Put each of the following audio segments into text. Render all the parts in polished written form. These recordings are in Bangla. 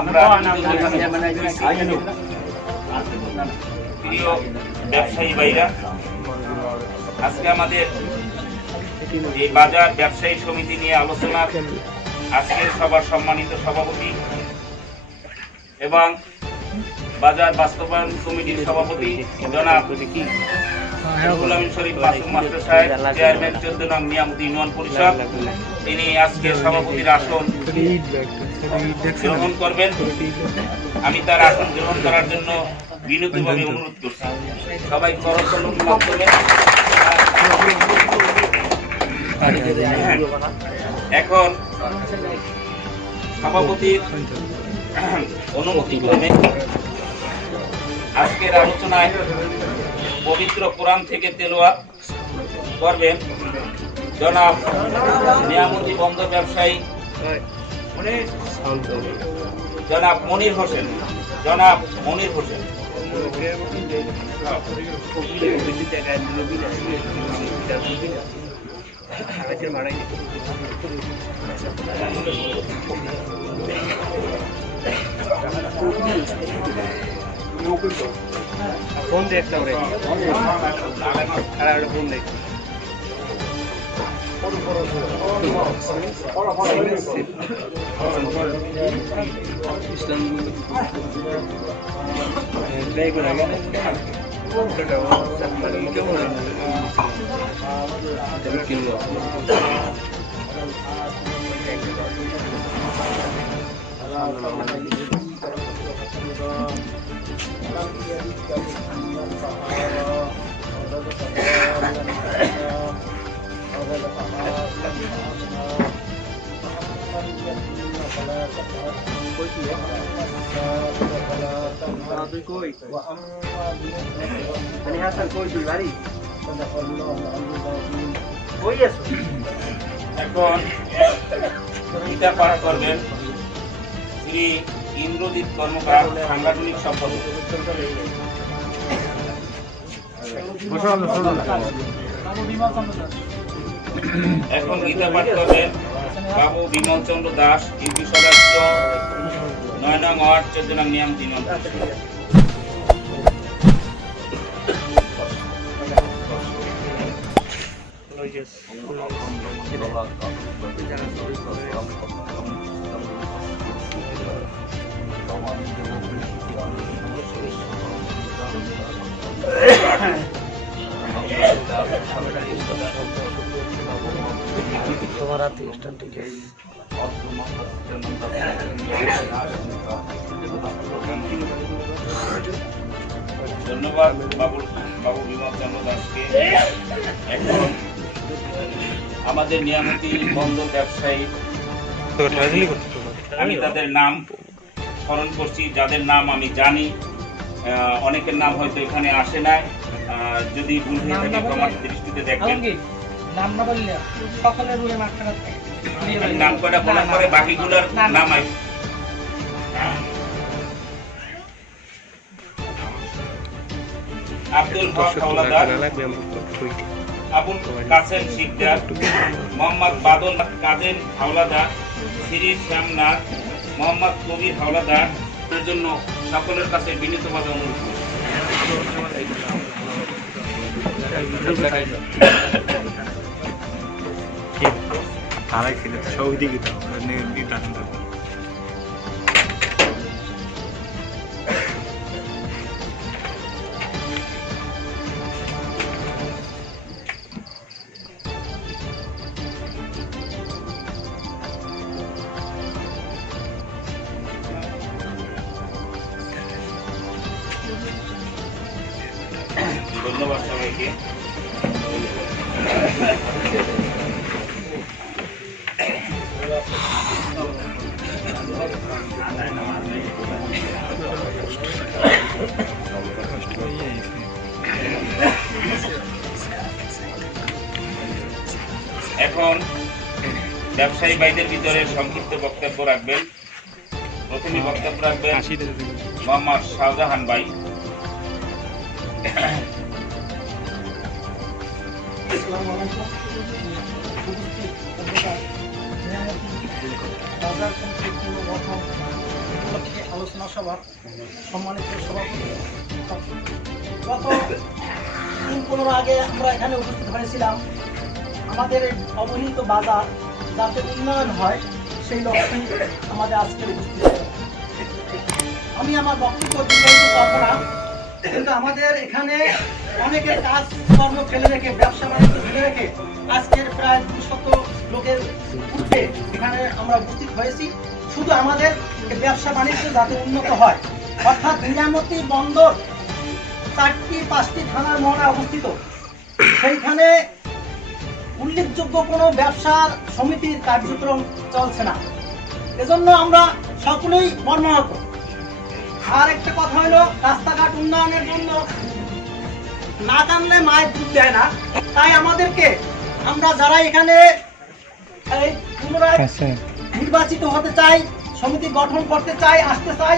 আমরা প্রিয় ব্যবসায়ী ভাইরা, আজকে আমাদের এই বাজার ব্যবসায়ী সমিতি নিয়ে আলোচনা, আজকের সবার সম্মানিত সভাপতি এবং বাজার বাস্তবায়ন কমিটির সভাপতি জনাব শরীফ মাসুম মাস্টার সাহেব, চেয়ারম্যান 14 নং নিয়ামতি ইউনিয়ন পরিষদ, তিনি আজকে সভাপতির আসন গ্রহণ করবেন। আমি তার আসন গ্রহণ করার জন্য বিনীতভাবে অনুরোধ করছি। সবাই করতালির মাধ্যমে এখন সভাপতির অনুমতি ক্রমে আজকের আলোচনায় পবিত্র কোরআন থেকে তেলাওয়াত করবেন জনাব নিয়ামতি বন্দর ব্যবসায়ী জনাব মনির হোসেন। ফোন দেখতে হবে, ফোন দেখ এখন গীতা পাঠ করবেন শ্রী ইন্দ্রজিৎ কর্মকার, সাংগঠনিক সম্পাদক। এখন গীতা পাঠ করবেন বাবু বিমল চন্দ্র দাস, ইউপি সদস্য 9 নং ওয়ার্ড, 14 নং নিয়ামতি ইউনিয়ন পরিষদ। তোমার হাতে স্ট্যান্ড ঠিক আছে। ধন্যবাদ বাবু বিমল চন্দ্র দাসকে। এখন আমাদের নিয়ামতি বন্দর ব্যবসায়ী, আমি তাদের নাম স্মরণ করছি, যাদের নাম আমি জানি, অনেকের নাম হয়তো এখানে আসে নাই, যদি ভুল হয়ে থাকে প্রমাণ দৃষ্টিতে দেখবেন। নাম কয়টা বলার পরে বাকিগুলোর নাম আসবে। আব্দুল হক হাওলাদার, আবুল কাসেম শিকদার, মোহাম্মদ বাদল কাদের হাওলাদার, শ্রী শ্যামনাথ, মোহাম্মদ কবির হাওলাদার এর জন্য সকলের কাছে বিনীতভাবে অনুরোধ করছি। ধন্যবাদ সবাইকে। এখন ব্যবসায়ী ভাইদের ভিতরে সংক্ষিপ্ত বক্তব্য রাখবেন। প্রথমে বক্তব্য রাখবেন মোহাম্মদ শাহজাহান ভাই। উপলক্ষে আলোচনা সভা সম্মানিত সভাপতি, গত 3-15 আগে আমরা এখানে উপস্থিত হয়েছিলাম আমাদের এই অবহেলিত বাজার যাতে উন্নয়ন হয় সেই লক্ষ্যেই আমাদের আজকের উপস্থিত। আমি আমার বক্তব্য দীর্ঘায়িত করব না, কিন্তু আমাদের এখানে অনেকের কাজ কর্ম ফেলে রেখে, ব্যবসা বাণিজ্য ফেলে রেখে আজকের প্রায় 200 লোকের উঠে এখানে আমরা উপস্থিত হয়েছি শুধু আমাদের ব্যবসা বাণিজ্য যাতে উন্নত হয়। অর্থাৎ নিয়ামতি বন্দর 4টি-5টি থানার মহড়ায় অবস্থিত, সেইখানে উল্লেখযোগ্য কোনো ব্যবসার সমিতির কার্যক্রম চলছে না। এজন্য আমরা সকলেই মর্মাহত। আর একটা কথা হলো, রাস্তাঘাট উন্নয়নের জন্য না কানলে মায়ের দুধ দেয় না। তাই আমাদেরকে, আমরা যারা এখানে এই পুনরায় নির্বাচিত হতে চাই, সমিতি গঠন করতে চাই, আসতে চাই,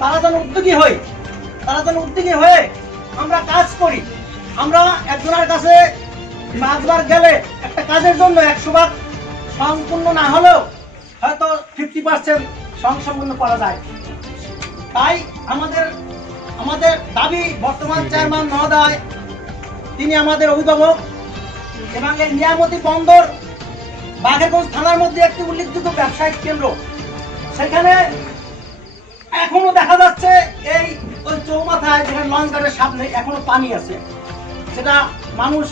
তারা যেন উদ্যোগী হয়ে আমরা কাজ করি। আমরা একজনের কাছে 5 বার গেলে একটা কাজের জন্য 100 বার সম্পূর্ণ না হলেও হয়তো 50% সম্পূর্ণ করা যায়। তাই আমাদের দাবি, বর্তমান চেয়ারম্যান মহোদয় তিনি আমাদের অভিভাবক, এবং এই নিয়ামতি বন্দর বাঘেরগঞ্জ থানার মধ্যে একটি উল্লেখযোগ্য ব্যবসায়িক কেন্দ্র। সেখানে এখনো দেখা যাচ্ছে ওই চৌমাথায় যেখানে লঞ্চ ঘাটের সামনে এখনো পানি আছে, সেটা মানুষ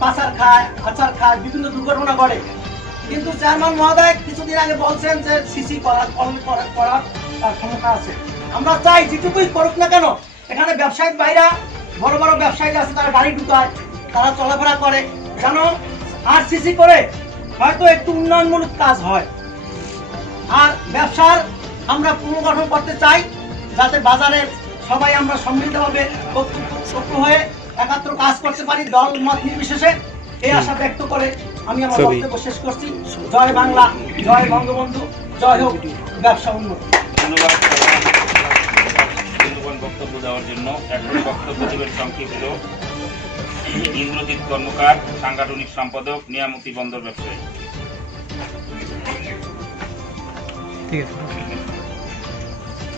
পাচার খায়, আচার খায়, বিভিন্ন দুর্ঘটনা ঘটে। কিন্তু চেয়ারম্যান মহোদয় কিছুদিন আগে বলছেন যে সিসি করার ক্ষমতা আছে। আমরা চাই যেটুকুই করুক না কেন, এখানে ব্যবসায়িক ভাইরা, বড় বড় ব্যবসায়ী আছে, তারা গাড়ি ঢুকায়, তারা চলাফেরা করে, যেন আরসিসি করে হয়তো একটু উন্নয়নমূলক কাজ হয়। আর ব্যবসার আমরা পুনর্গঠন করতে চাই, যাতে বাজারে সবাই আমরা সম্মিলিতভাবে ঐক্য হয়ে একাত্র কাজ করতে পারি, দল মত নির্বিশেষে। এই আশা ব্যক্ত করে আমি আমার বক্তব্য শেষ করছি। জয় বাংলা, জয় বঙ্গবন্ধু, জয় হোক ব্যবসা উন্নতি। ধন্যবাদ বক্তব্য দেওয়ার জন্য। এখন বক্তব্য দেবেন সংক্ষিপ্ত ইন্দ্রজিৎ কর্মকার, সাংগঠনিক সম্পাদক, নিয়ামতি বন্দর ব্যবসায়ী।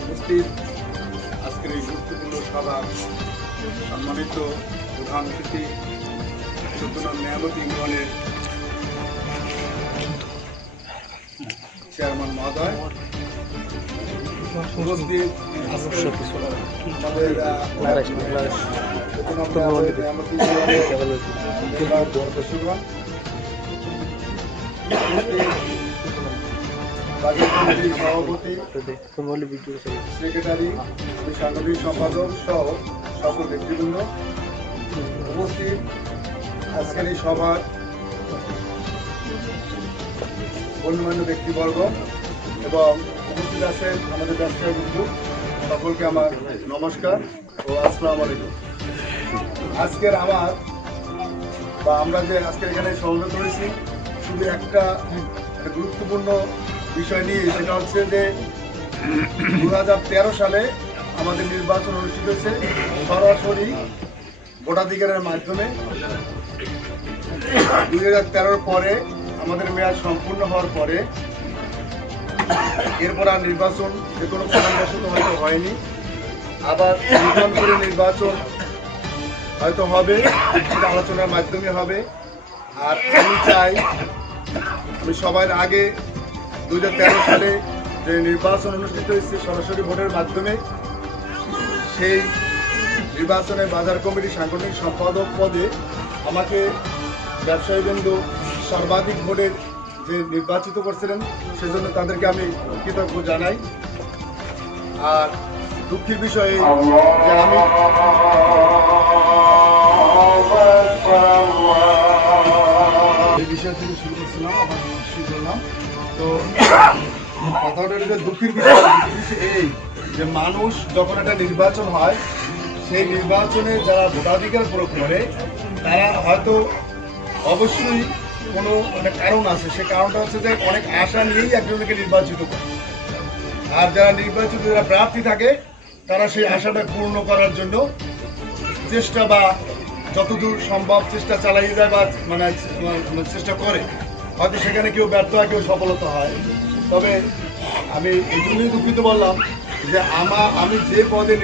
উপস্থিত আজকের এই গুরুত্বপূর্ণ সভা সম্মানিত প্রধান অতিথি, 14 নং নিয়ামতি ইউনিয়নের চেয়ারম্যান মহোদয়, উপস্থিত আজকের আমাদের নিয়ামতি সভাপতি, সেক্রেটারি, সাংগঠনিক সম্পাদক সহ সকল নেতৃবৃন্দ, উপস্থিত আজকের এই সভার গণ্যমান্য ব্যক্তিবর্গ এবং উপস্থিত আছেন আমাদের ব্যবসায়ী বন্ধু, সকলকে আমার নমস্কার ও আসসালামু আলাইকুম। আজকের আমরা যে আজকের এখানে সমবেত হয়েছি শুধু একটা গুরুত্বপূর্ণ বিষয় নিয়ে, সেটা হচ্ছে যে 2013 সালে আমাদের নির্বাচন অনুষ্ঠিত হয়েছে সরাসরি ভোটাধিকারের মাধ্যমে। 2013 পরে আমাদের মেয়াদ সম্পূর্ণ হওয়ার পরে এরপর আর নির্বাচন যে কোনো কারণবশত হয়তো হয়নি, আবার নতুন করে নির্বাচন হয়তো হবে, সেটা আলোচনার মাধ্যমে হবে। আর আমি চাই, আমি সবার আগে 2013 সালে যে নির্বাচন অনুষ্ঠিত হয়েছে সরাসরি ভোটের মাধ্যমে, সেই নির্বাচনে বাজার কমিটির সাংগঠনিক সম্পাদক পদে আমাকে ব্যবসায়ীবৃন্দ সর্বাধিক ভোটের যে নির্বাচিত করছিলেন, সেজন্য তাদেরকে আমি কৃতজ্ঞ জানাই। আর দুঃখের বিষয় যে আমি এই বিষয় থেকে শুরু করছিলাম, আবার শুরু করলাম। তো কথাটা দুঃখের বিষয় এই যে মানুষ যখন একটা নির্বাচন হয়, সেই নির্বাচনে যারা ভোটাধিকার প্রয়োগ করে তারা হয়তো অবশ্যই কোনো কারণ আছে। সে কারণটা হচ্ছে যে অনেক আশা নিয়েই একজনকে নির্বাচিত করে, আর যারা নির্বাচিত যারা প্রার্থী থাকে তারা সেই আশাটা পূর্ণ করার জন্য চেষ্টা বা যতদূর সম্ভব চেষ্টা চালিয়ে যায় বা চেষ্টা করে। হয়তো সেখানে কেউ ব্যর্থ হয়, কেউ সফলতা হয়। তবে আমি এই জন্যই দুঃখিত বললাম যে আমি যে পদে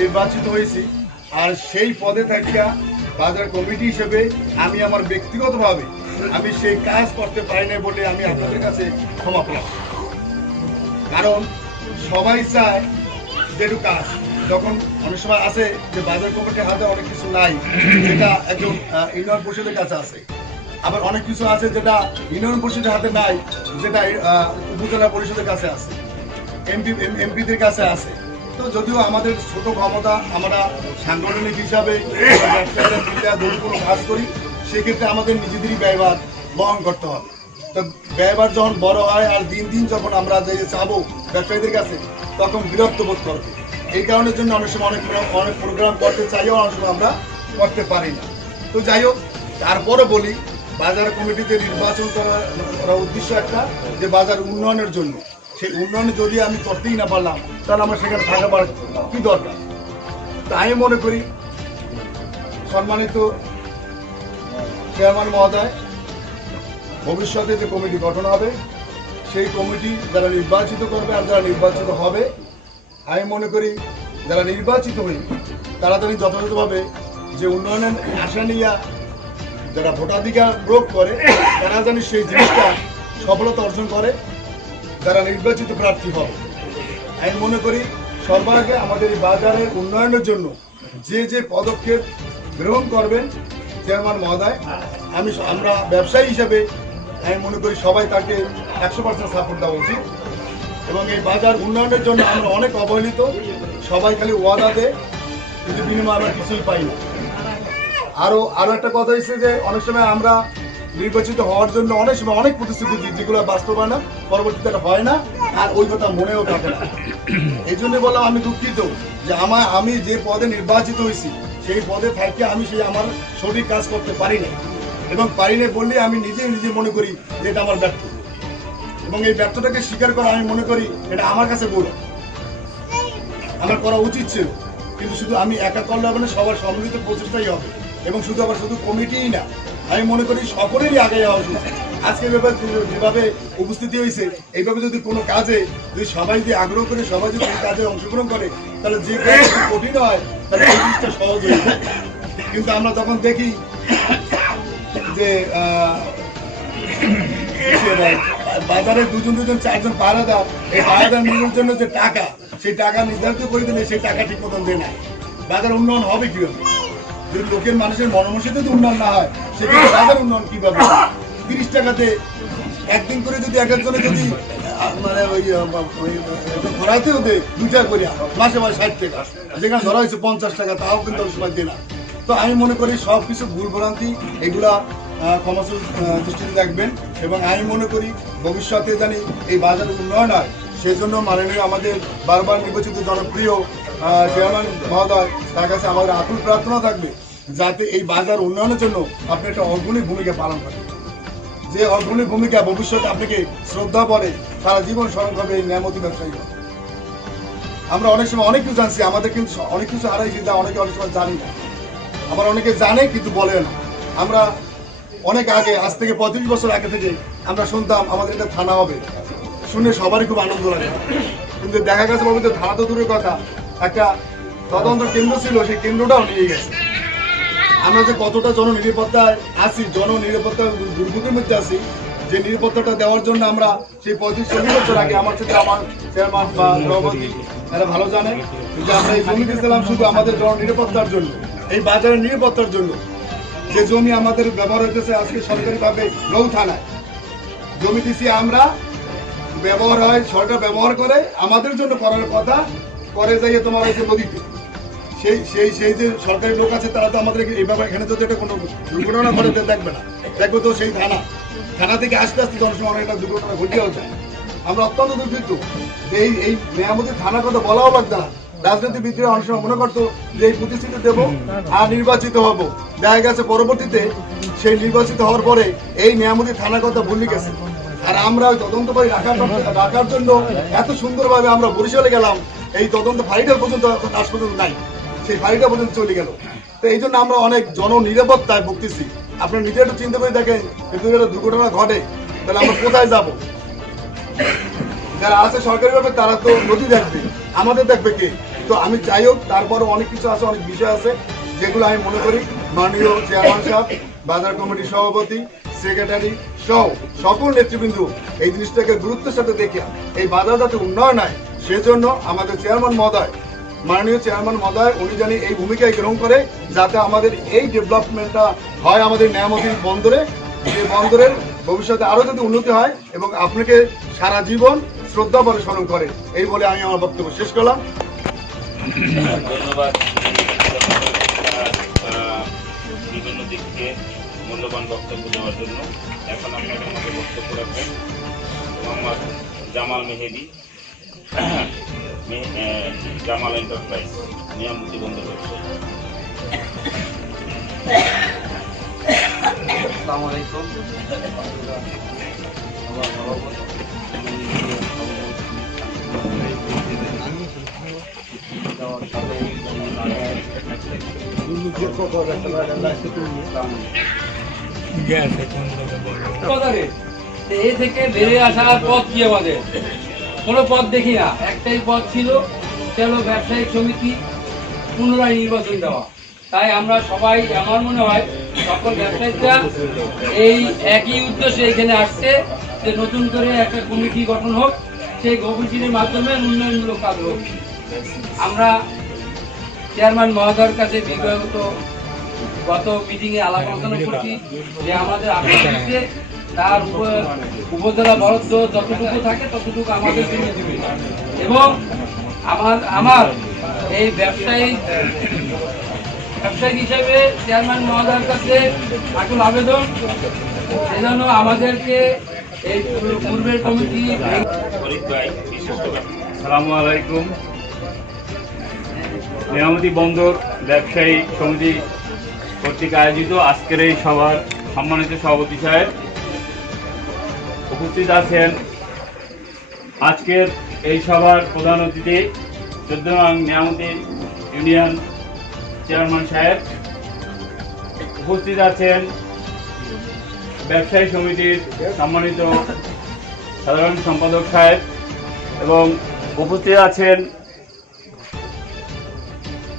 নির্বাচিত হয়েছি আর সেই পদে থাকিয়া বাজার কমিটি হিসেবে আমি আমার ব্যক্তিগতভাবে আমি সেই কাজ করতে পারি না বলে আমি আপনাদের কাছে ক্ষমা পেলাম। কারণ সবাই চায় যে একটু কাজ, যখন অনেক সময় আছে যে বাজার কমিটির হাতে অনেক কিছু নাই যেটা একজন ইউনিয়ন পরিষদের কাছে আছে, আবার অনেক কিছু আছে যেটা ইউনিয়ন পরিষদের হাতে নাই যেটা উপজেলা পরিষদের কাছে আছে, এমপিদের কাছে আছে। তো যদিও আমাদের ছোট ক্ষমতা, আমরা সাংগঠনিক হিসাবে যদি কোনো কাজ করি সেক্ষেত্রে আমাদের নিজেদেরই ব্যয়ভার বহন করতে হবে। তো ব্যয়ভার যখন বড় হয় আর দিন দিন যখন আমরা যে চাবো ব্যবসায়ীদের কাছে তখন বিরক্ত বোধ করবে। এই কারণের জন্য অনেক সময় অনেক প্রোগ্রাম করতে চাইও অনেক সময় আমরা করতে পারি না। তো যাই হোক, তারপরে বলি বাজার কমিটিতে নির্বাচন করার উদ্দেশ্য একটা যে বাজার উন্নয়নের জন্য। সেই উন্নয়ন যদি আমি করতেই না পারলাম তাহলে আমার সেখানে থাকার কি দরকার। তাই আমি মনে করি সম্মানিত চেয়ারম্যান মহোদয়, ভবিষ্যতে যে কমিটি গঠন হবে সেই কমিটি যারা নির্বাচিত করবে আর যারা নির্বাচিত হবে, আমি মনে করি যারা নির্বাচিত হই তারা যেন যথাযথভাবে যে উন্নয়নের আশা নিয়ে যারা ভোটাধিকার প্রয়োগ করে তারা যেন সেই জিনিসটা সফলতা অর্জন করে যারা নির্বাচিত প্রার্থী হবে। আমি মনে করি সর্বাগে আমাদের এই বাজারের উন্নয়নের জন্য যে যে পদক্ষেপ গ্রহণ করবেন চেয়ারম্যান মহোদয়, আমরা ব্যবসায়ী হিসেবে আমি মনে করি সবাই তাকে 100% সাপোর্ট দেওয়া উচিত। এবং এই বাজার উন্নয়নের জন্য আমরা অনেক অবহেলিত, সবাই খালি ওয়াদা দেয় কিন্তু বিনিময়ে আমরা কিছুই পাই না। আরও একটা কথা হচ্ছে যে অনেক সময় আমরা নির্বাচিত হওয়ার জন্য অনেক সময় অনেক প্রতিশ্রুতি দিই যেগুলো বাস্তবায়ন পরবর্তীতে হয় না আর ওই কথা মনেও থাকে না। এই জন্য বললাম আমি দুঃখিত যে আমি যে পদে নির্বাচিত হয়েছি সেই পদে থাকি আমি আমার সঠিক কাজ করতে পারি না, এবং পারি না বললে আমি নিজে মনে করি যে এটা আমার ব্যর্থ, এবং এই ব্যর্থটাকে স্বীকার করা আমি মনে করি এটা আমার কাছে বলে আমার করা উচিত ছিল। কিন্তু শুধু আমি একা করলে হবে না, সবার সম্মিলিত প্রচেষ্টাই হবে। এবং শুধু কমিটিই না, আমি মনে করি সকলেরই আগে যাওয়া উচিত। আজকে যেভাবে উপস্থিতি হয়েছে এইভাবে যদি কোনো কাজে যদি সবাই যদি আগ্রহ করে সবাই যদি এই কাজে অংশগ্রহণ করে তাহলে যে কাজ কঠিন হয় তাহলে এই জিনিসটা সহজ হয়ে যায়। কিন্তু আমরা তখন দেখি যে বাজারে দুজন চারজন পাহারাদার, এই পাহারাদার নিয়োগের জন্য যে টাকা সেই টাকা নির্ধারিত করে দিলে সেই টাকা ঠিক মতন দেয় না। বাজার উন্নয়ন হবে কিভাবে যদি লোকের মানুষের মনমসে যদি উন্নয়ন না হয় সেক্ষেত্রে বাজার উন্নয়ন কিভাবে? 30 টাকাতে একদিন করে যদি এক একজনে যদি মানে ওই ঘোরাতেও দেয় 2 টাকা করে মাসে 60 টাকা, যেখানে ধরা হয়েছে 50 টাকা, তাও কিন্তু সময় দেয় না। তো আমি মনে করি সব কিছু ভুল ভ্রান্তি এগুলা ক্ষমাসুর দৃষ্টিতে রাখবেন, এবং আমি মনে করি ভবিষ্যতে জানি এই বাজার উন্নয়ন হয় সেই জন্য মাননীয় আমাদের বারবার নির্বাচিত জনপ্রিয় চেয়ারম্যান মহোদয় তার কাছে আমাদের আকুল প্রার্থনা থাকবে যাতে এই বাজার উন্নয়নের জন্য আপনি একটা অগ্রণী ভূমিকা পালন করেন। যে অগ্রণী ভূমিকা ভবিষ্যতে আপনাকে শ্রদ্ধা করে সারা জীবন স্মরণ করবে এই নিয়ামতি ব্যবসায়ী। আমরা অনেক সময় অনেক কিছু জানছি, আমাদের কিন্তু অনেক কিছু হারাইছি যা অনেক সময় জানি না, আবার অনেকে জানে কিন্তু বলে না। আমরা অনেক আগে, আজ থেকে 35 বছর আগে থেকে আমরা শুনতাম আমাদের একটা থানা হবে, শুনে সবারই খুব আনন্দ লাগে। কিন্তু দেখা গেছে বলতে থানা তো দূরের কথা, একটা তদন্ত কেন্দ্র ছিল, সেই কেন্দ্রটাও নিয়ে গেছে। আমরা যে কতটা জননিরাপত্তায় আছি, জননিরাপত্তার দুর্ভোগের মধ্যে আছি, যে নিরাপত্তাটা দেওয়ার জন্য আমরা সেই 35-40 বছর আগে আমার সাথে আমার চেয়ারম্যান বা সভাপতি এরা ভালো জানে যে আমরা এই জমি দিয়েছিলাম শুধু আমাদের জননিরাপত্তার জন্য, এই বাজারের নিরাপত্তার জন্য। যে জমি আমাদের ব্যবহার হইতেছে আজকে সরকারিভাবে নৌ থানায় জমি দিছি আমরা, ব্যবহার হয় সরকার ব্যবহার করে আমাদের জন্য করার কথা করে যাইয়ে তোমার হয়েছে নদীতে। সেই যে সরকারি লোক আছে তারা তো আমাদের এইভাবে এখানে যদি একটা কোনো দুর্ঘটনা ঘটে দেখবে না, দেখবো তো সেই থানা থেকে আস্তে আস্তে জনসময় অনেক একটা দুর্ঘটনা ঘটিয়েও যায়। আমরা অত্যন্ত দুঃখিত যে এই মেয়ামতি থানার কথা বলাও লাগতো না। রাজনীতিবিদরা অনেক সময় মনে করতো যে এই প্রতিশ্রুতি দেবো আর নির্বাচিত হব, দেখা গেছে পরবর্তীতে সেই নির্বাচিত হওয়ার পরে এই নিয়ামতি থানার কথা ভুলে গেছে। আর আমরা ওই তদন্ত বাড়ি রাখার জন্য এত সুন্দরভাবে আমরা বরিশালে গেলাম, এই তদন্ত ফাইলটা পর্যন্ত আজ পর্যন্ত নাই, সেই ফাইলটা পর্যন্ত চলে গেল। তো এই জন্য আমরা অনেক জননিরাপত্তায় ভুগতেছি। আপনারা নিজে একটু চিন্তা করে দেখেন, যদি একটা দুর্ঘটনা ঘটে তাহলে আমরা কোথায় যাব? যারা আছে সরকারিভাবে তারা তো নদী দেখবে, আমাদের দেখবে কে? তো আমি চাই হোক, তারপরও অনেক কিছু আছে, অনেক বিষয় আছে যেগুলো আমি মনে করি মাননীয় চেয়ারম্যান সাহেব, বাজার কমিটির সভাপতি, সেক্রেটারি সহ সকল নেতৃবৃন্দ এই জিনিসটাকে গুরুত্বের সাথে দেখে এই বাজার যাতে উন্নয়ন হয় সেজন্য আমাদের চেয়ারম্যান মহোদয়, মাননীয় চেয়ারম্যান মহোদয় উনি জানি এই ভূমিকায় গ্রহণ করে যাতে আমাদের এই ডেভেলপমেন্টটা হয় আমাদের নিয়ামতী বন্দরে, যে বন্দরের ভবিষ্যতে আরও যদি উন্নতি হয় এবং আপনাকে সারা জীবন শ্রদ্ধা করে স্মরণ করে। এই বলে আমি আমার বক্তব্য শেষ করলাম। ধন্যবাদ বিভিন্ন দিক থেকে মূল্যবান বক্তব্য দেওয়ার জন্য। এখন আপনাদের মধ্যে বক্তব্য রাখবেন মোহাম্মদ জামাল মেহেদি, জামাল এন্টারপ্রাইজ, নিয়ামতী বন্দর ব্যবসায়ী। আসসালামু আলাইকুম। এই থেকে বেরিয়ে আসার পথ কি আমাদের? কোনো পথ দেখি না, একটাই পথ ছিল, সেটা হলো ব্যবসায়িক সমিতি পুনরায় নির্বাচন দেওয়া। তাই আমরা সবাই, আমার মনে হয় সকল ব্যবসায়ীরা এই একই উদ্দেশ্যে এখানে আসছে যে নতুন করে একটা কমিটি গঠন হোক, সেই কমিটির মাধ্যমে উন্নয়নমূলক কাজ হোক। আমরা চেয়ারম্যান মহোদয়ের কাছে বিগত গত মিটিংয়ে আলাপ আলোচনা করছি যে আমাদের আপনাদের তার উপজেলা বরাদ্দ যতটুকু থাকে ততটুকু আমাদের জন্য দিবে, এবং আমার এই ব্যবসায়িক হিসেবে চেয়ারম্যান মহোদয়ের কাছে আকুল আবেদন সেজন্য আমাদেরকে এই পূর্বের কমিটি। আসসালামু আলাইকুম। নিয়ামতী বন্দর ব্যবসায়ী সমিতি কর্তৃক আয়োজিত আজকের এই সভার সম্মানিত সভাপতি সাহেব, উপস্থিত আছেন আজকের এই সভার প্রধান অতিথি 14 নং নিয়ামতী ইউনিয়ন চেয়ারম্যান সাহেব, উপস্থিত আছেন ব্যবসায়ী সমিতির সম্মানিত সাধারণ সম্পাদক সাহেব, এবং উপস্থিত আছেন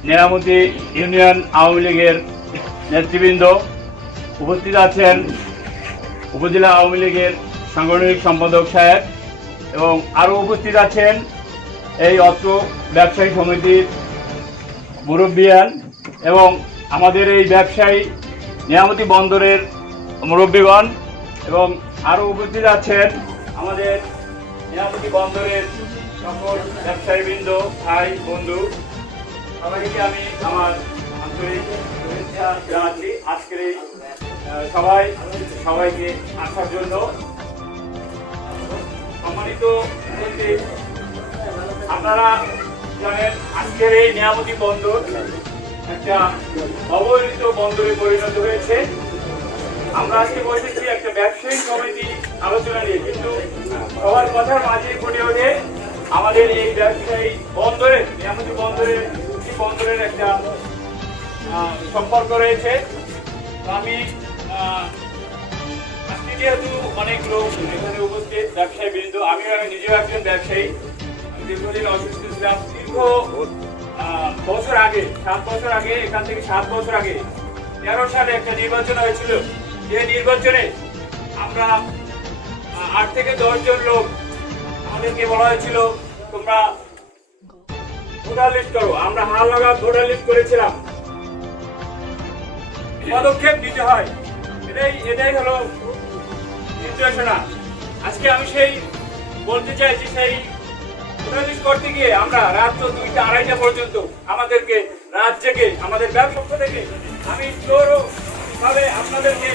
নিয়ামতী ইউনিয়ন আওয়ামী লীগের নেতৃবৃন্দ, উপস্থিত আছেন উপজেলা আওয়ামী লীগের সাংগঠনিক সম্পাদক সাহেব, এবং আরও উপস্থিত আছেন এই অত্র ব্যবসায়ী সমিতির মুরব্বিয়ান এবং আমাদের এই ব্যবসায়ী নিয়ামতী বন্দরের মুরব্বীগণ, এবং আরও উপস্থিত আছেন আমাদের নিয়ামতী বন্দরের সকল ব্যবসায়ীবৃন্দ, ভাই বন্ধু, সবাইকে আমি আমার আন্তরিক শুভেচ্ছা জানাচ্ছি আজকের এই সবাইকে আসার জন্য। সম্মানিত উপস্থিত, আপনারা জানেন আজকের এই নিয়ামতী বন্দর একটা অবহেলিত বন্দরে পরিণত হয়েছে। আমরা আজকে বসেছি একটা ব্যবসায়ী সমিতি আলোচনা নিয়ে, কিন্তু সবার কথার মাঝে ফুটে ওঠে আমাদের এই ব্যবসায়ী বন্দরের, নিয়ামতী বন্দরের একটা সম্পর্ক রয়েছে। আমি আজকে যেহেতু অনেক লোক এখানে উপস্থিত ব্যবসায়ী বৃন্দ, আমিও নিজেও একজন ব্যবসায়ী। আমি দীর্ঘদিন অসুস্থ ছিলাম। দীর্ঘ বছর আগে, 7 বছর আগে, এখান থেকে 7 বছর আগে 13 সালে একটা নির্বাচন হয়েছিল। যে নির্বাচনে আমরা 8 থেকে 10 জন লোক, আমাদেরকে বলা হয়েছিল তোমরা ভোটার লিস্ট করো। আমরা হাল লাগা ভোটার লিস্ট করেছিলাম। পদক্ষেপ নিতে হয়, এটাই হলো নির্দেশনা। আজকে আমি সেই বলতে চাইছি, সেই ভোটার লিস্ট করতে গিয়ে আমরা রাত 2টা 2:30টা পর্যন্ত আমাদেরকে রাত জেগে আমাদের ব্যবসা থেকে আমি ভাবে আপনাদেরকে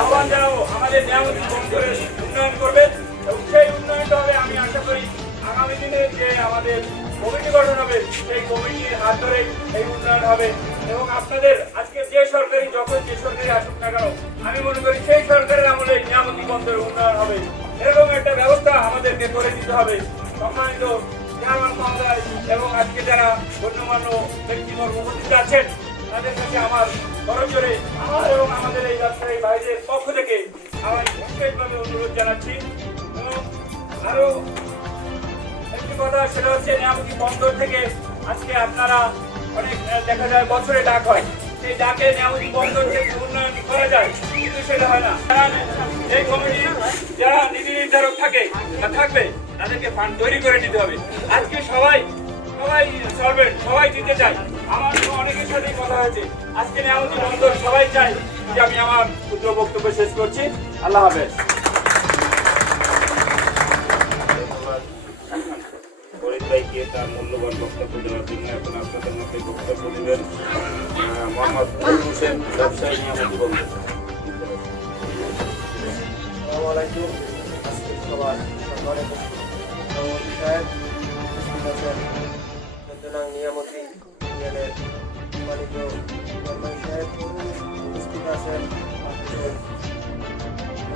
আহ্বান জানাবো আমাদের নিয়ামতী বন্দরের উন্নয়ন করবেন, এবং সেই উন্নয়নটা হবে আমি আশা করি আগামী দিনে যে আমাদের কমিটি গঠন হবে সেই কমিটির হাত ধরে এই উন্নয়ন হবে। এবং আপনাদের আজকে যে সরকারি, যখন যে সরকারি আসুক না কেন, আমি মনে করি সেই সরকারের আমলে নিয়ামতী বন্দরের উন্নয়ন হবে। এরকম একটা ব্যবস্থা আমাদেরকে করে দিতে হবে। সম্মানিত চেয়ারম্যান মহোদয় এবং আজকে যারা গণ্যমান্য ব্যক্তিবর্গ উপস্থিত আছেন, তাদের কাছে আমার করজোরে আমার এবং আমাদের এই ব্যবসায়ী ভাইদের পক্ষ থেকে আমি বিশেষভাবে অনুরোধ জানাচ্ছি। এবং আরো কথা, সেটা হচ্ছে নিয়ামতি বন্দর থেকে আজকে আপনারা অনেক দেখা যায় বছরে ডাক হয়, সেই ডাকে নিয়ামতি বন্দর থেকে উন্নয়ন করা যায়, কিন্তু সেটা হয় না। এই কমিটি যারা নীতি নির্ধারক থাকবে তাদেরকে ফান্ড তৈরি করে দিতে হবে। আজকে সবাই সলভেন্ট, সবাই দিতে চায়। আমার অনেকের সাথেই কথা হয়েছে, আজকে নিয়ামতি বন্দর সবাই চায়। যে আমি আমার ক্ষুদ্র বক্তব্য শেষ করছি। আল্লাহ হাফেজ। ফরিদ ভাইকে তার মূল্যবান বক্তব্য দেওয়ার জন্য এখন আপনাদের মধ্যে বক্তব্য দেবেন মোহাম্মদ ফরিদ হোসেন, ব্যবসায়ী নিয়ামতি বন্দর। আসসালামু আলাইকুম। আজকে সবার সম্মানিত সভাপতি সাহেব উপস্থিত আছেন, চন্দ্রনাং নিয়ামতি ইউনিয়নের সম্মানিত চেয়ারম্যান সাহেব উপস্থিত আছেন,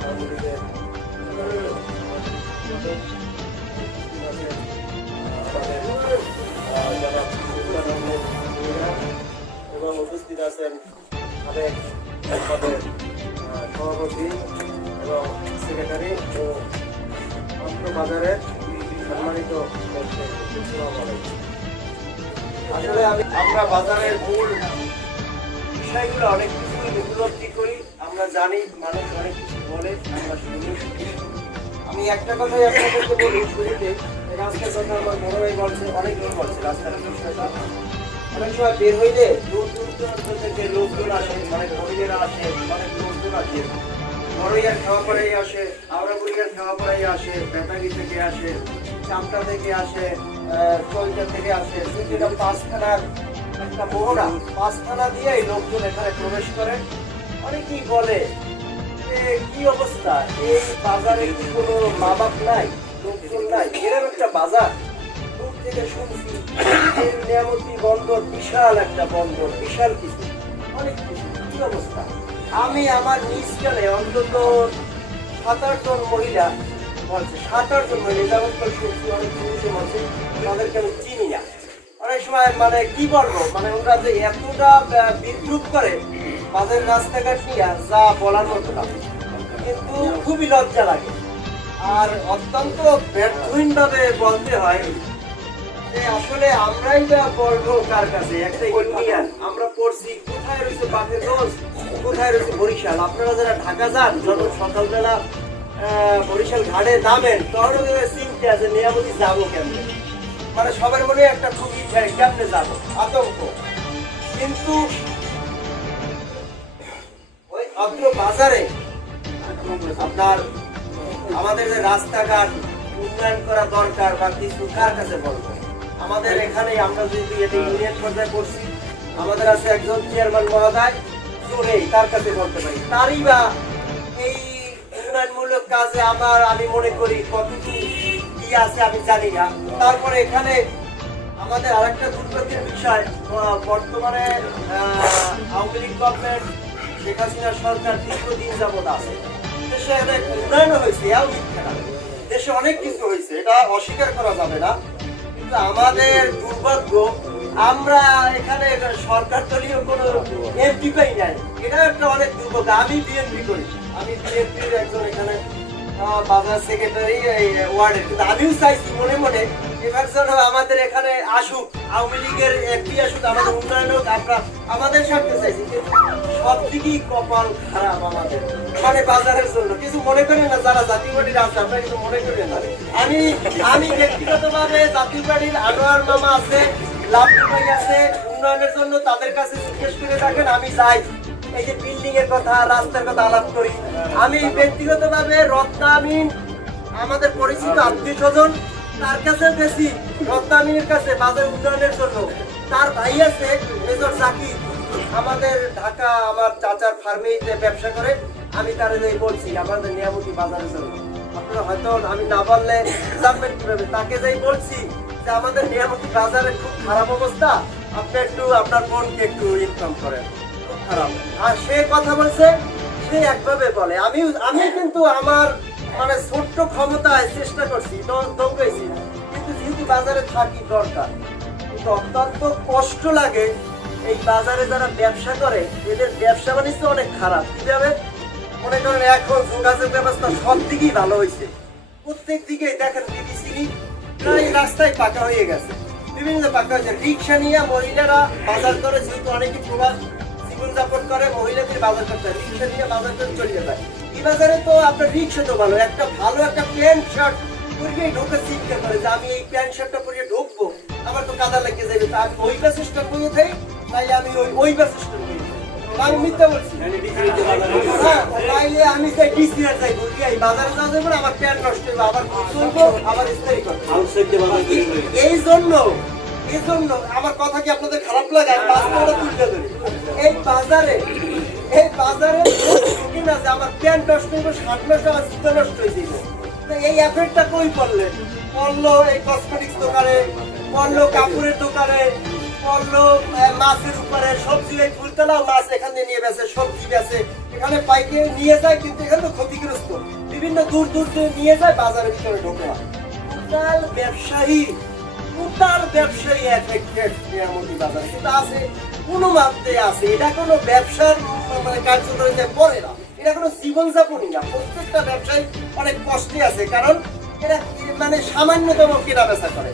আওয়ামী লীগের উপস্থিত আছেন আমাদের জনাব সুলতান আহমেদ ভূঁইয়া, এবং উপস্থিত আছেন আরেক আমাদের সভাপতি এবং সেক্রেটারি ও বাজারের সম্মানিত ব্যবসায়ী। আসসালামু আলাইকুম। আসলে আমরা বাজারের মূল বিষয়গুলো অনেক কিছুই উপলব্ধি করি, আমরা জানি, মানুষ অনেক কিছু বলে, আমরা শুনি। আমি একটা কথাই আপনাদেরকে বলি, শুরুতে রাস্তার কথা আমার বড় ভাই বলছে, অনেকজন বলছে রাস্তার বিষয়টা। অনেক সময় বের হইলে দূর দূরান্ত থেকে লোকজন আসে, অনেক মহিলারা আসে, অনেক লোকজন আসে, বড়ইয়ার খাওয়া পড়াই আসে, আওড়াগুড়িয়ার খাওয়া পড়াই আসে, বেতাগি থেকে আসে, চামটা থেকে আসে, চৈতা থেকে আসে, যেটা পাঁচখানার একটা মোহনা, পাঁচখানা দিয়েই লোকজন এখানে প্রবেশ করে। অনেকেই বলে যে কি অবস্থা, এই বাজারে কি কোনো মা বাপ নাই, লোকজন নাই, এরকম একটা বাজার। দূর থেকে শুনছি এই নিয়ামতি বন্দর বিশাল একটা বন্দর, বিশাল কিছু, অনেক কিছু, কি অবস্থা। আমি আমার নিজ কালে অন্তত 7-8 জন মহিলা বলছে, 7-8 জন মহিলা যেমন করে শুনছি, অনেক পুরুষে বলছে, তাদেরকে আমি চিনি না। অনেক সময় মানে কি বলবো, মানে ওরা যে এতটা বিদ্রুপ করে বাজারের রাস্তাঘাট নিয়ে, যা বলার মতো না, কিন্তু খুবই লজ্জা লাগে। আর অত্যন্ত ব্যর্থহীনভাবে বলতে হয় যে আসলে আমরাই বা বলবো কার কাছে, একটা ইউনিয়ন আমরা পড়ছি, কোথায় রয়েছে বাকেরগঞ্জ, কোথায় রয়েছে বরিশাল। আপনারা যারা ঢাকা যান, যখন সকালবেলা বরিশাল ঘাটে নামেন, তখন চিন্তা আছে নিয়ামতি যাবো কেমনে, মানে সবার মনে একটা খুবই কেমনে যাবো, আতঙ্ক। কিন্তু ওই অত্র বাজারে আপনার আমাদের যে রাস্তাঘাট উন্নয়ন করা দরকার বা কিছু, কার কাছে বলবো? আমাদের এখানে আমরা যদি এটা ইউনিয়ন পর্যায়ে করছি, আমাদের আছে একজন চেয়ারম্যান মহোদয়, জোরেই তার কাছে বলতে পারি। তারই বা এই উন্নয়নমূলক কাজে আমি মনে করি কতটুকু কি আছে আমি জানি না। তারপরে এখানে আমাদের আরেকটা দুর্গতির বিষয়, বর্তমানে আওয়ামী লীগ গভর্নমেন্ট, শেখ হাসিনা সরকার দীর্ঘদিন যাবৎ আছে, দেশে অনেক উন্নয়ন হয়েছে, দেশে অনেক কিছু হয়েছে, এটা অস্বীকার করা যাবে না। কিন্তু আমাদের দুর্ভাগ্য, আমরা এখানে সরকার দলীয় কোনো এমপি পাই নাই, এটা একটা অনেক দুর্ভাগ্য। আমি বিএনপি করি, আমি বিএনপির একজন এখানে বাজার সেক্রেটারি ওয়ার্ডের, কিন্তু আমিও চাইছি মনে মনে এবার যেন আমাদের এখানে আসুক, আওয়ামী লীগের এমপি আসুক, আমাদের উন্নয়ন হোক, আমরা আমাদের স্বার্থে চাইছি। কিন্তু সব দিকেই কপাল খারাপ আমাদের, মানে বাজারের জন্য কিছু মনে করি না, যারা জাতীয় পার্টির আছে আমরা কিছু মনে করি না। আমি ব্যক্তিগতভাবে জাতীয় পার্টির আনোয়ার মামা আছে, লাভ ভাই আছে, উন্নয়নের জন্য তাদের কাছে জিজ্ঞেস করে থাকেন, আমি যাই, এই যে বিল্ডিং এর কথা, রাস্তার কথা আলাপ করি। আমি ব্যক্তিগতভাবে রত্নামিন, আমাদের পরিচিত আত্মীয় স্বজন, তার কাছে গেছি, রত্নামিনের কাছে বাজার উন্নয়নের জন্য। তার ভাই আছে মেজর জাকির, আমাদের ঢাকা আমার চাচার ফার্মেতে ব্যবসা করে, আমি তারে বলছি আমাদের নিয়ামতি বাজারের জন্য। আপনারা হয়তো আমি না বললে জানবেন কিভাবে, তাকে যাই বলছি যে আমাদের নিয়ামতি বাজারের খুব খারাপ অবস্থা, আপনি একটু আপনার বোনকে একটু ইনকাম করেন, খুব খারাপ। আর সে কথা বলছে, সে একভাবে বলে। আমি কিন্তু আমার মানে ছোট্ট ক্ষমতায় চেষ্টা করছি, দৌড়াইছি, কিন্তু যেহেতু বাজারে থাকি দরকার, কিন্তু অত্যন্ত কষ্ট লাগে। এই বাজারে যারা ব্যবসা করে, এদের ব্যবসা বাণিজ্য অনেক খারাপ। কিভাবে? মনে করেন এখন যোগাযোগ ব্যবস্থা সব দিকেই ভালো হয়েছে, প্রত্যেক দিকেই দেখেন বিবিসি প্রায় রাস্তায় পাকা হয়ে গেছে, বিভিন্ন পাকা হয়েছে। রিক্সা নিয়ে মহিলারা বাজার করে, যেহেতু অনেকে প্রবাস জীবনযাপন করে, মহিলাদের বাজার করতে হয়, রিক্সা নিয়ে বাজার করে চলে যায়। এই বাজারে তো আপনার রিক্সা তো ভালো, একটা ভালো একটা প্যান্ট শার্ট পরিয়ে ঢোকে চিন্তা করে যে আমি এই প্যান্ট শার্টটা পরিয়ে ঢুকবো, আমার তো কাদা লেগে যাবে, তো আমি ওই বাস স্ট্যান্ড বইয়ে থাই, তাই আমি ওই বাস স্ট্যান্ড বইয়ে থাই। আমি মিথ্যা বলছি? হ্যাঁ, তাইলে আমি সেই ডিসি আর যাই বলি এই বাজারে যাওয়া যাবে না, আমার প্যান্ট নষ্ট হইবে, আবার চলবো, আবার ইস্তারি করবো। এই জন্য আমার কথা কি আপনাদের খারাপ লাগে? আমি বাস্তবটা তুলে ধরি। এই বাজারে ঢুকি না যে আমার প্যান্ট নষ্ট হইব, শার্ট নষ্ট, আমার জুতো নষ্ট হয়ে যাবে। তো এই এফেক্টটা কই পড়লেন? পড়লো এই কসমেটিক্স দোকানে, পড়লো কাপড়ের দোকানে, পড়লো মাছের উপরে, সবজি, এই ফুলতলা মাছ এখান দিয়ে নিয়ে বেছে, সবজি বেছে, এখানে পাইকে নিয়ে যায়, কিন্তু এখানে তো ক্ষতিগ্রস্ত, বিভিন্ন দূর দিয়ে নিয়ে যায়, বাজারের ভিতরে ঢোকে না। টোটাল ব্যবসায়ী এফেক্টেড নিয়ামতি বাজার, কিন্তু আছে কোনো মাত্রে আছে, এটা কোনো ব্যবসার মানে কার্যকরিতায় পড়ে না, এটা কোনো জীবনযাপনই না। প্রত্যেকটা ব্যবসায়ী অনেক কষ্টে আছে, কারণ এরা মানে সামান্যতম কেনা বেচা করে,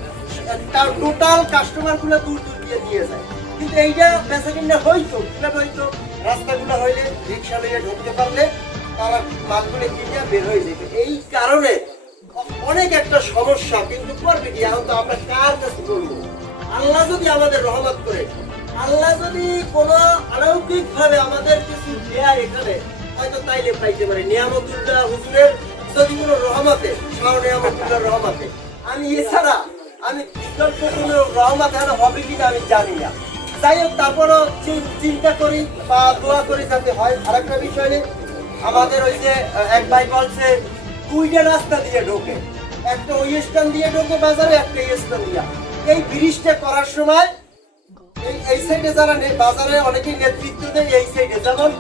তার টোটাল কাস্টমার গুলো দূর দিয়ে নিয়ে যায়। কিন্তু এইটা বেচা কিনা হইতো কিভাবে হইতো? রাস্তাগুলো হইলে রিক্সা নিয়ে ঢুকতে পারলে তারা মালগুলো কিনে বের হয়ে যেত। এই কারণে অনেক একটা সমস্যা, কিন্তু করবে কি? এখন তো আমরা কার কাছে বলবো? আল্লাহ যদি আমাদের রহমত করে, আল্লাহ যদি কোনো অলৌকিক ভাবে আমাদের কিছু দেয় এখানে, হয়তো তাইলে পাইতে পারে নিয়ামতুল্লাহ হুজুরের যদি কোনো রহমতে, শাহ নিয়ামতুল্লাহ রহমতে। আমি এছাড়া আমি বিকল্প কোনো রহমত হবে কিনা আমি জানি না। যাই হোক, তারপরও চিন্তা করি বা দোয়া করি যাতে হয়। আরেকটা বিষয় নেই, আমাদের ওই যে এক ভাই বলছে দুইটা রাস্তা দিয়ে ঢোকে, একটা ওই স্থান দিয়ে ঢোকে বাজারে, একটা এই স্থান দিয়া। এই ব্রিজটা করার সময় এই সাইডে যারা বাজারে অনেকেই নেতৃত্ব দেয়, এই সাইডে যেমন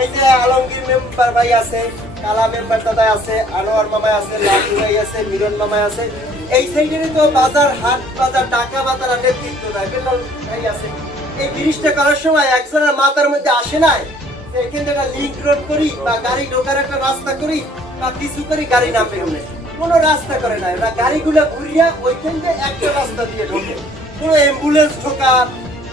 এই যে আলমগীর মেম্বার ভাই আছে, কালা মেম্বার দাদা আছে, আনোয়ার মামাই আছে, লালু ভাই আছে, মিলন মামাই আছে, এই সাইডে তো বাজার, হাট বাজার, টাকা বা তারা নেতৃত্ব দেয়, বেতন ভাই আছে। এই ব্রিজটা করার সময় একজনের মাথার মধ্যে আসে নাই এখান থেকে লিঙ্ক রোড করি বা গাড়ি ঢোকার একটা রাস্তা করি বা কিছু করি, গাড়ি নামবে এমনি কোনো রাস্তা করে নাই, ওরা গাড়িগুলো ঘুরিয়া ওইখান থেকে একটা রাস্তা দিয়ে ঢোকে। কোনো অ্যাম্বুলেন্স ঢোকার,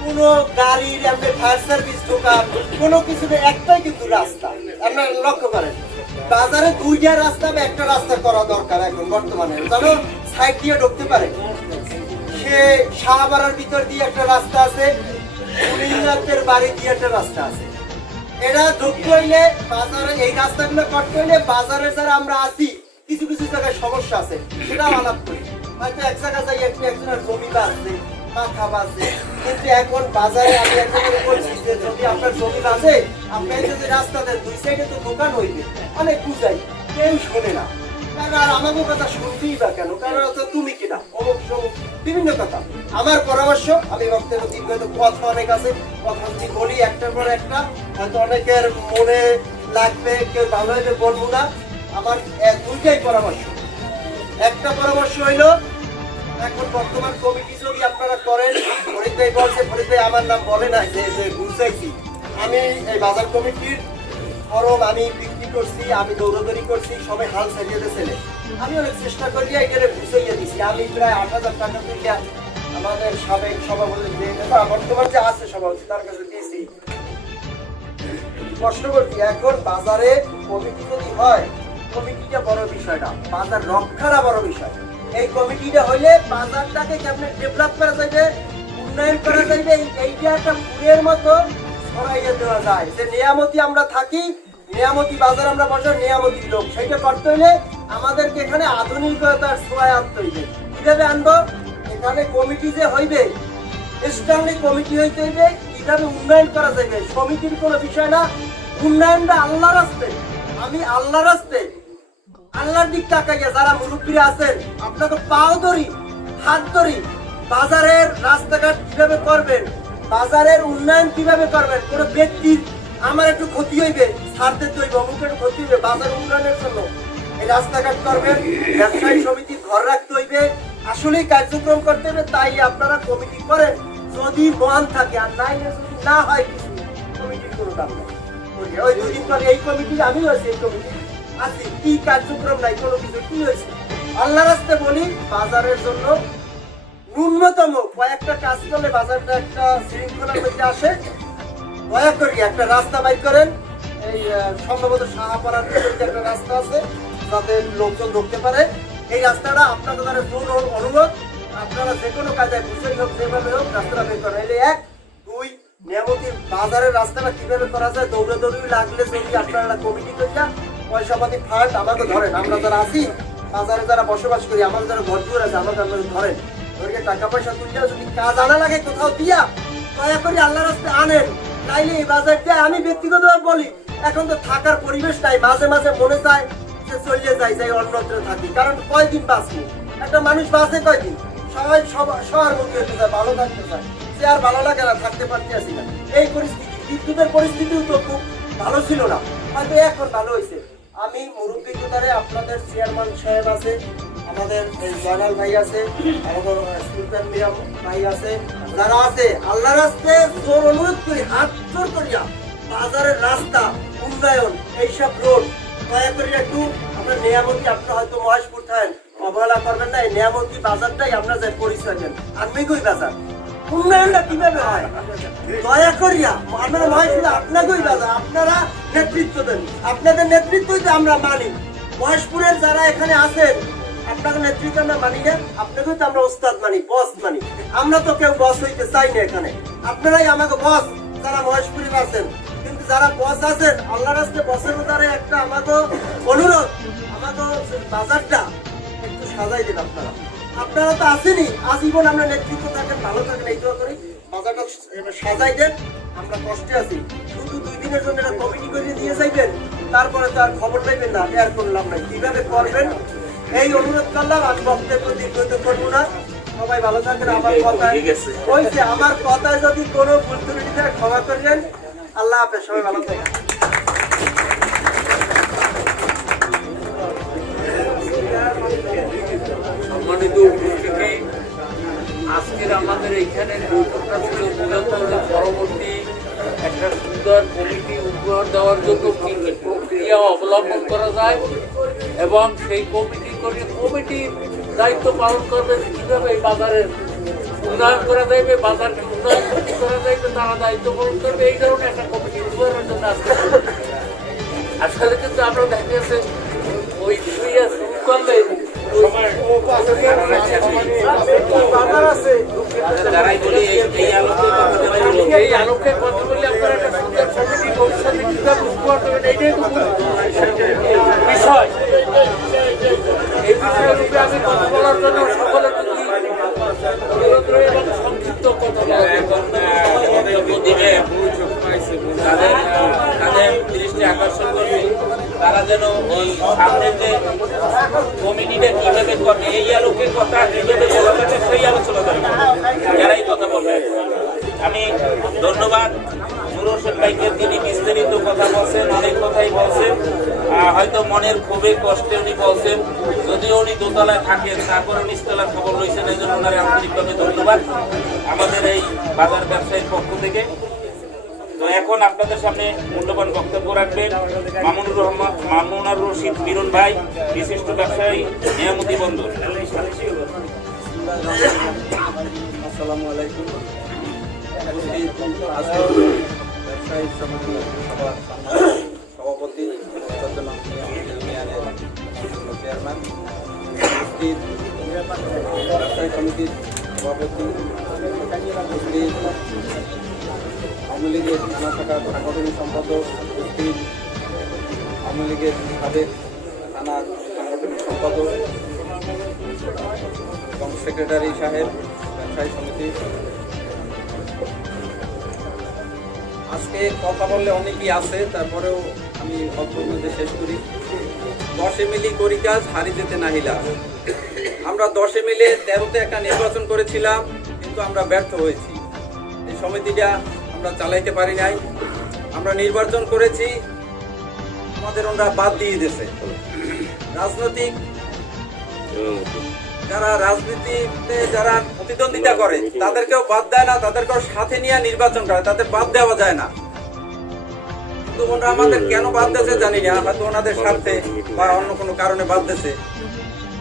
কোনো গাড়ির এমনি ফায়ার সার্ভিস ঢোকার, কোনো কিছু একটাই কিন্তু রাস্তা। আপনারা লক্ষ্য করেন, বাজারে দুইটা রাস্তা বা একটা রাস্তা করা দরকার এখন বর্তমানে, জানো সাইড দিয়ে ঢুকতে পারে। সে শাহবাড়ার ভিতর দিয়ে একটা রাস্তা আছে, উনিনাথের বাড়ি দিয়ে একটা রাস্তা আছে। এরা ঢুকতে হইলে বাজারে এই রাস্তাগুলো করতে হইলে বাজারে যারা আমরা আছি কিছু কিছু জায়গায় সমস্যা আছে, সেটাও আলাপ করি। হয়তো এক জায়গায় যাই একজনের জমি বাঁচছে, মাথা বাঁচছে, কিন্তু এখন বাজারে আমি একজনের বলছি যে যদি আপনার জমি বাঁচে, আপনি যদি রাস্তা দেন দুই সাইডে তো দোকান হইবে, অনেক বুঝাই, কেউ শোনে না। কারণ আর আমাকে কথা শুনতেই বা কেন? কারণ হচ্ছে তুমি কিনা অমুক সমুক বিভিন্ন কথা। আমার পরামর্শ, আমি বক্তব্য দীর্ঘ কথা অনেক আছে, কথা যদি বলি একটার পর একটা হয়তো অনেকের মনে লাগবে, কেউ ভালো হইবে বলবো না। আমার দুইটাই পরামর্শ। একটা পরামর্শ হইল, এখন বর্তমান কমিটি যদি আপনারা করেন, ফরিদ ভাই বলছে, ফরিদ ভাই আমার নাম বলে না যে বুঝাইছি, আমি এই বাজার কমিটির ফরম আমি বিক্রি করছি, আমি দৌড়দৌড়ি করছি, সবাই হাল ছাড়িয়ে ছেলে, আমি অনেক চেষ্টা করি এখানে বুঝাইয়া দিছি। আমি প্রায় ৮,০০০ টাকা দিয়ে আমাদের সাবেক সভাপতি বর্তমান যে আছে সভাপতি তার কাছে দিয়েছি, কষ্ট করছি। এখন বাজারে কমিটি যদি হয়, কমিটিটা বড় বিষয় না, বাজার রক্ষাটা বড় বিষয়। এই কমিটিটা হইলে বাজারটাকে কেমন ডেভেলপ করা যাবে, উন্নয়ন করা যাবে, এইটা একটা ফুলের মতো ছড়াইয়ে দেওয়া যায়। যে নিয়ামতি আমরা থাকি, নিয়ামতি বাজার আমরা বসার নিয়ামতি লোক, সেইটা করতে হইলে আমাদেরকে এখানে আধুনিকতার ছোঁয়ায় আনতে হইবে। কিভাবে আনবো? এখানে কমিটি যে হইবে, স্ট্রংলি কমিটি হইতে হইবে, কিভাবে উন্নয়ন করা যাবে, সমিতির কোনো বিষয় না, উন্নয়নটা আল্লাহর রাস্তে। আমি আল্লাহর রাস্তে, আল্লাহর দিক তাকাইয়া যারা মুরব্বীরা আছেন, আপনাকে পাও ধরি, হাত ধরি, বাজারের রাস্তাঘাট কিভাবে করবেন, বাজারের উন্নয়ন কিভাবে করবেন। কোনো ব্যক্তির আমার একটু ক্ষতি হইবে, ছাড়তে হইবে, অমুক একটু ক্ষতি হইবে, বাজার উন্নয়নের জন্য এই রাস্তাঘাট করবেন, ব্যবসায়ী সমিতির ঘর রাখতে হইবে, আসলেই কার্যক্রম করতে হবে। তাই আপনারা কমিটি করেন যদি মন থাকে, আর নাইলে যদি না হয় কিছু, কমিটির কোনো কাম নেই। ওই 2 দিন পরে এই কমিটি, আমি হয়েছে এই কমিটি আছি, কি কার্যক্রম নাই, কোনো কিছু কি হয়েছে আল্লাহ রাস্তে বলি বাজারের জন্য ন্যূনতম কয়েকটা কাজ করলে বাজারটা একটা শৃঙ্খলার মধ্যে আসে। দয়া করি একটা রাস্তা বাইর করেন, এই সম্ভবত শাহপাড়ার দিকে একটা রাস্তা আছে যাতে লোকজন ঢুকতে পারে। এই রাস্তাটা আপনাদের দ্বারা জোর অনুরোধ, আপনারা যে কোনো কাজে বুঝেই হোক যেভাবে হোক রাস্তাটা বের করেন। এই 1 2 নিয়ামতির বাজারের রাস্তাটা কিভাবে করা যায়, দৌড়াদৌড়ি লাগলে যদি আপনারা কমিটি করিয়া পয়সাপাতি ফান্ড আমাকে ধরেন, আমরা যারা আছি বাজারে যারা বসবাস করি, আমাদের যারা ঘর দুয়ার আছে আমাকে আপনাদের ধরেন, ধরে টাকা পয়সা তুলিয়া যদি কাজ আনা লাগে কোথাও দিয়া দয়া করে আল্লাহ রাস্তায় আনেন। নাইলে এই বাজারটা আমি ব্যক্তিগতভাবে বলি এখন তো থাকার পরিবেশ নাই, মাঝে মাঝে মনে চায় যে চলিয়ে যাই অন্যত্র থাকি, কারণ কয়দিন বাঁচবো, একটা মানুষ বাঁচে কয়দিন, সবাই সবার মধ্যে হতে চায়, ভালো থাকতে চায়, সে আর ভালো লাগে না, থাকতে পারতে আসি না। এই পরিস্থিতি, বিদ্যুতের পরিস্থিতিও তো খুব ভালো ছিল না, হয়তো এখন ভালো হয়েছে। আমি মুরব্বী কোথারে আপনাদের চেয়ারম্যান সাহেব আছে, আমাদের জয়নাল ভাই আছে, আমাদের সুলতান মিরাম ভাই আছে, যারা আছে আল্লাহ রাস্তে জোর অনুরোধ করি, হাত জোর করিয়া বাজারের রাস্তা উন্নয়ন এইসব রোড দয়া করি একটু আমরা নিয়ামতি, আপনার হয়তো মহেশপুর থাকেন অবহেলা করবেন না, এই নিয়ামতি বাজারটাই আমরা যাই পরিচয় দেন। আনমিকই বাজার উন্নয়নটা কিভাবে হয় দয়া করিয়া আমরা মহেশপুর আপনাকেই বাজার, আপনারা নেতৃত্ব দেন, আপনাদের নেতৃত্বই তো আমরা মানি। মহেশপুরের যারা এখানে আছেন আপনাদের নেতৃত্ব আমরা মানি না, আপনাকেও তো আমরা ওস্তাদ মানি, বস মানি। আমরা তো কেউ বস হইতে চাই না, এখানে আপনারাই আমাকে বস যারা মহেশপুরের আছেন। কিন্তু যারা বস আছেন আল্লাহ রাস্তায় বসের দ্বারা একটা আমাকে অনুরোধ, আমাকে বাজারটা একটু সাজাই দিন আপনারা। আপনারা তো আসেনি আজীবন, আমরা নেতৃত্ব থাকেন, ভালো থাকেন, এই দোয়া করি বাজারটা সাজাই দেন। আমরা কষ্টে আছি, শুধু 2 দিনের জন্য একটা কমিটি করে দিয়ে যাইবেন, তারপরে তো আর খবর পাইবেন না, আর করলাম না, কিভাবে করবেন এই অনুরোধ করলাম। আমি বক্তব্য দীর্ঘায়িত করবো না, সবাই ভালো থাকেন। আমার কথায় হয়েছে, আমার কথায় যদি কোনো ভুল ত্রুটি থাকে ক্ষমা করবেন। আল্লাহ হাফেজ, সবাই ভালো থাকেন। সম্মানিত উপস্থিতি, আজকের আমাদের এখানে বৈঠকটা ছিল মূলত পরবর্তী একটা সুন্দর কমিটি উপহার দেওয়ার জন্য কি কি প্রক্রিয়া অবলম্বন করা যায় এবং সেই কমিটির দায়িত্ব পালন করবে, কিভাবে এই বাজারের উন্নয়ন করা যাবে, বাজারকে উন্নয়ন করা যাবে, তারা দায়িত্ব পালন করবে। এই ধরনের একটা কমিটি উপহারের জন্য আজকে আসলে কিন্তু আমরা দেখা গেছে ওই শুরু করলে এই আলোকে কথা বলে আপনারা একটা সুন্দর কমিটি ভবিষ্যতে কিভাবে উপহার দেবেন এইটাই তো বিষয়। এই বিষয়ের উপরে আমি কথা বলার জন্য সকলের প্রতি অনুরোধ রয়ে এবং সংক্ষিপ্ত কথা তাদের দৃষ্টি আকর্ষণ করবে, তারা যেন ওই সামনের যে কমিটিটা কিভাবে করবে এই আলোকের কথা কিভাবে বলা যাবে সেই আলোচনা করবে, যারাই কথা বলবে। আমি ধন্যবাদ নুর হোসেন ভাইকে, তিনি বিস্তারিত কথা বলছেন, অনেক কথাই বলছেন, হয়তো মনের খুবই কষ্টে উনি বলছেন, যদিও উনি দোতলায় থাকেন তারপরে নিচতলার খবর রয়েছেন, এই জন্য ওনার আন্তরিকভাবে ধন্যবাদ আমাদের এই বাজার ব্যবসায়ীর পক্ষ থেকে। তো এখন আপনাদের সামনে মূল্যবান বক্তব্য রাখবেন মামুনুর রশিদ মিরন ভাই, বিশিষ্ট ব্যবসায়ী, নিয়ামতি বন্দর। আসসালামু আলাইকুম। ব্যবসায়ী সমিতি সভার সভাপতি চেয়ারম্যান, ব্যবসায়ী সমিতির সভাপতি, আওয়ামী লীগের থানা শাখার সাংগঠনিক সম্পাদক, আওয়ামী লীগের সাবেক থানার সাংগঠনিক সম্পাদক এবং সেক্রেটারি সাহেব, ব্যবসায়ী সমিতি। আজকে কথা বললে অনেকই আছে, তারপরেও আমি অল্পের মধ্যে শেষ করি। 10 মিলি করি কাজ, হারি যেতে নাহিলা। আমরা 10 মিলে 13তে একটা নির্বাচন করেছিলাম, কিন্তু আমরা ব্যর্থ হয়েছি। এই সমিতিটা আমরা চালাইতে পারি নাই। আমরা নির্বাচন করেছি, আমাদের ওরা বাদ দিয়ে দিয়েছে। রাজনৈতিক যারা রাজনীতিতে যারা প্রতিদ্বন্দ্বিতা করে তাদেরকেও বাদ দেয় না, তাদেরকেও সাথে নিয়ে নির্বাচন করে, তাদের বাদ দেওয়া যায় না। কিন্তু ওরা আমাদের কেন বাদ দিয়েছে জানি না, হয়তো ওনাদের স্বার্থে বা অন্য কোনো কারণে বাদ দিয়েছে।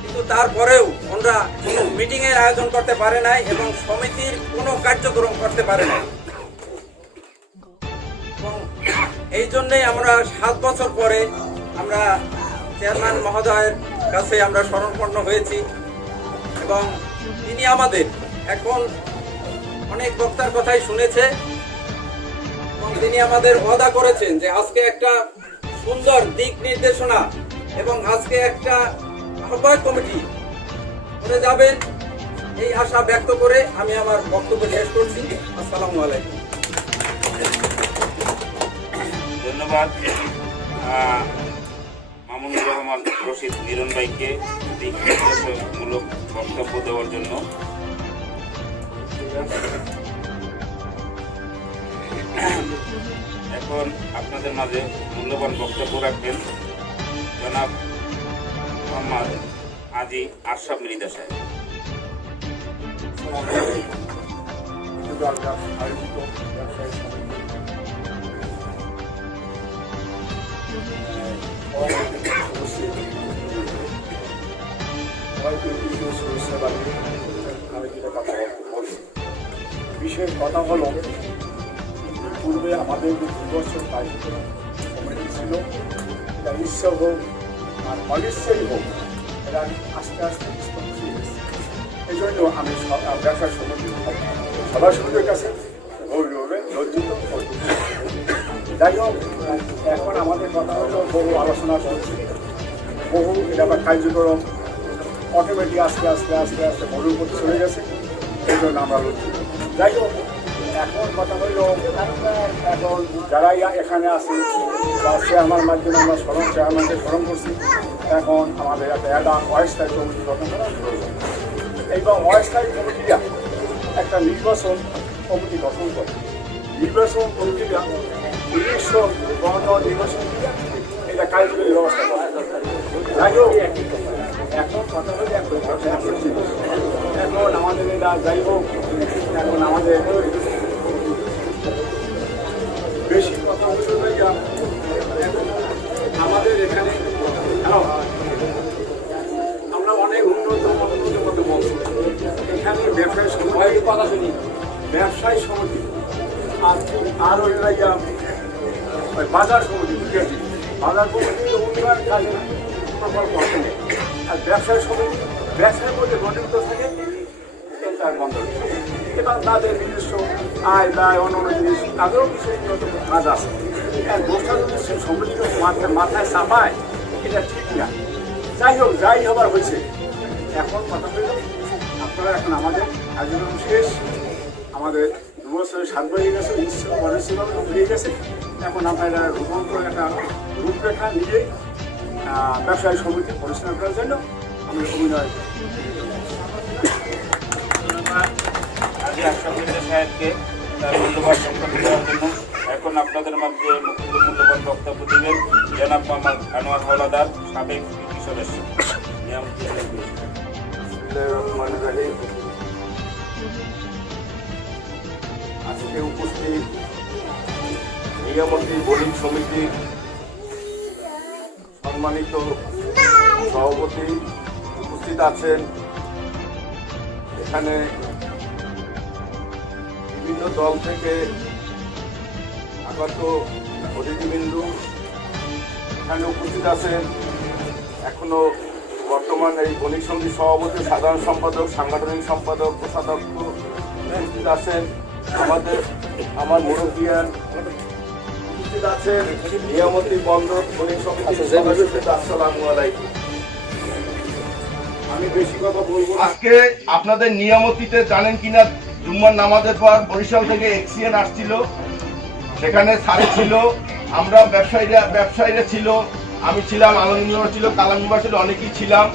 কিন্তু কিন্তু তারপরেও ওনারা কোনো মিটিংয়ের আয়োজন করতে পারে নাই এবং সমিতির কোনো কার্যক্রম করতে পারে নাই। এবং এই জন্যই আমরা 7 বছর পরে আমরা চেয়ারম্যান মহোদয়ের কাছে আমরা শরণাপন্ন হয়েছি এবং তিনি আমাদের এখন অনেক বক্তার কথাই শুনেছে এবং তিনি আমাদের ওয়াদা করেছেন যে আজকে একটা সুন্দর দিক নির্দেশনা এবং আজকে একটা আহ্বায়ক কমিটি করে যাবেন, এই আশা ব্যক্ত করে আমি আমার বক্তব্য শেষ করছি। আসসালামু আলাইকুম। ধন্যবাদ মামুনুর রহমান রশিদ মিলন ভাইকে দিক নির্দেশমূলক বক্তব্য দেওয়ার জন্য। এখন আপনাদের মাঝে মূল্যবান বক্তব্য রাখবেন জনাব মোহাম্মদ আজি আশরাফ মৃধা সাহেব। বিশেষ কথা হলো পূর্বে আমাদের যে 2 বছর কার্যক্রম কমিটি ছিল, এটা ইচ্ছা হোক আর অনিশ্চয়ই হোক, এরা আস্তে আস্তে স্তব্ধ হয়ে গেছে। এই জন্য আমি ব্যবসা সমিতি সবার সমিতির কাছে গৌরবে লজ্জিত। যাই হোক, এখন আমাদের কথা হলো বহু আলোচনা চলছে, বহু এটা কার্যক্রম অটোমেটিক আস্তে আস্তে আস্তে আস্তে বড়ুর উপর চলে গেছে। এই জন্য আমরা লজ্জিত। যাই হোক, এখন কথা হইল এখন যারাই এখানে আছে বা চেয়ারম্যান মাধ্যমে আমরা চেয়ারম্যানকে স্মরণ করছি, এখন আমাদের একটা অস্থায়ী কমিটি গঠন করা প্রয়োজন এবং অস্থায়ী কমিটিরা একটা নির্বাচন কমিটি গঠন করে। নির্বাচন কমিটিরা নির্বাচন এটা কার্যকরী ব্যবস্থা করে। যাই হোক, এখন কথা হলে এখন আমাদের এটা যাই হোক, এখন আমাদের বেশি কথা হচ্ছে আমাদের এখানে আমরা অনেক উন্নত মধ্যে বলছি। এখানে ব্যবসায়ী সমিতি কথা শুনি, ব্যবসায়ী সমিতি আর ওই বাজার সমিতি, বাজার কমিটির উন্নয়ন কাজে প্রকল্প আছে। আর ব্যবসায়ী সমিতি ব্যবসার মধ্যে গঠিত থাকে তার বন্ধ এবং তাদের নিজস্ব আয় ব্যয় অন্যান্য জিনিস তাদেরও কিছু উন্নত কাজ আছে। আর গোষ্ঠা যদি সে সমিতির মাথায় চাপায়, এটা ঠিক না। যাই হোক, যাই হবার হয়েছে, এখন কথা হইল আপনারা এখন আমাদের কার্যক্রম শেষ, আমাদের 2 বছরের 7 হয়ে গেছে, অনিশ্চয়ভাবে হয়ে গেছে। এখন আপনারা রূপান্তর একটা রূপরেখা নিয়ে ব্যবসায়ী সমিতি পরিচালনা করার জন্য আমি অভিনয় আজি আশরাফ মৃধা সাহেবকে তার মূল্যবান বক্তব্য দেওয়ার জন্য। এখন আপনাদের মধ্যে মূল্যবান বক্তব্য দিলেন জনাব মোহাম্মদ আনোয়ার হাওলাদার, সাবেক ইউপি সদস্য। আজকে উপস্থিত নিয়ামতী বোর্ডিং সমিতির সম্মানিত সভাপতি উপস্থিত আছেন, এখানে বিভিন্ন দল থেকে আগত অতিথিবৃন্দ এখানে উপস্থিত আছেন। এখনো বর্তমান এই বণিক সমিতির সভাপতি, সাধারণ সম্পাদক, সাংগঠনিক সম্পাদক, কোষাধ্যক্ষ উপস্থিত আছেন। আমার মুরব্বিয়ান উপস্থিত আছেন। নিয়ামতী বন্দর বণিক সমিতির সভাপতি, আসসালামু আলাইকুম। আমি বেশি কথা বলবো। আজকে আপনাদের নিয়ামতীতে জানেন কিনা, জুম্মার নামাজের পর বরিশাল থেকে এক্সিএন আসছিল, সেখানে সারি ছিল, আমরা ব্যবসায়ীরা ছিল, আমি ছিলাম, আলমগীর ছিল, কালামিবা ছিল, অনেকেই ছিলাম।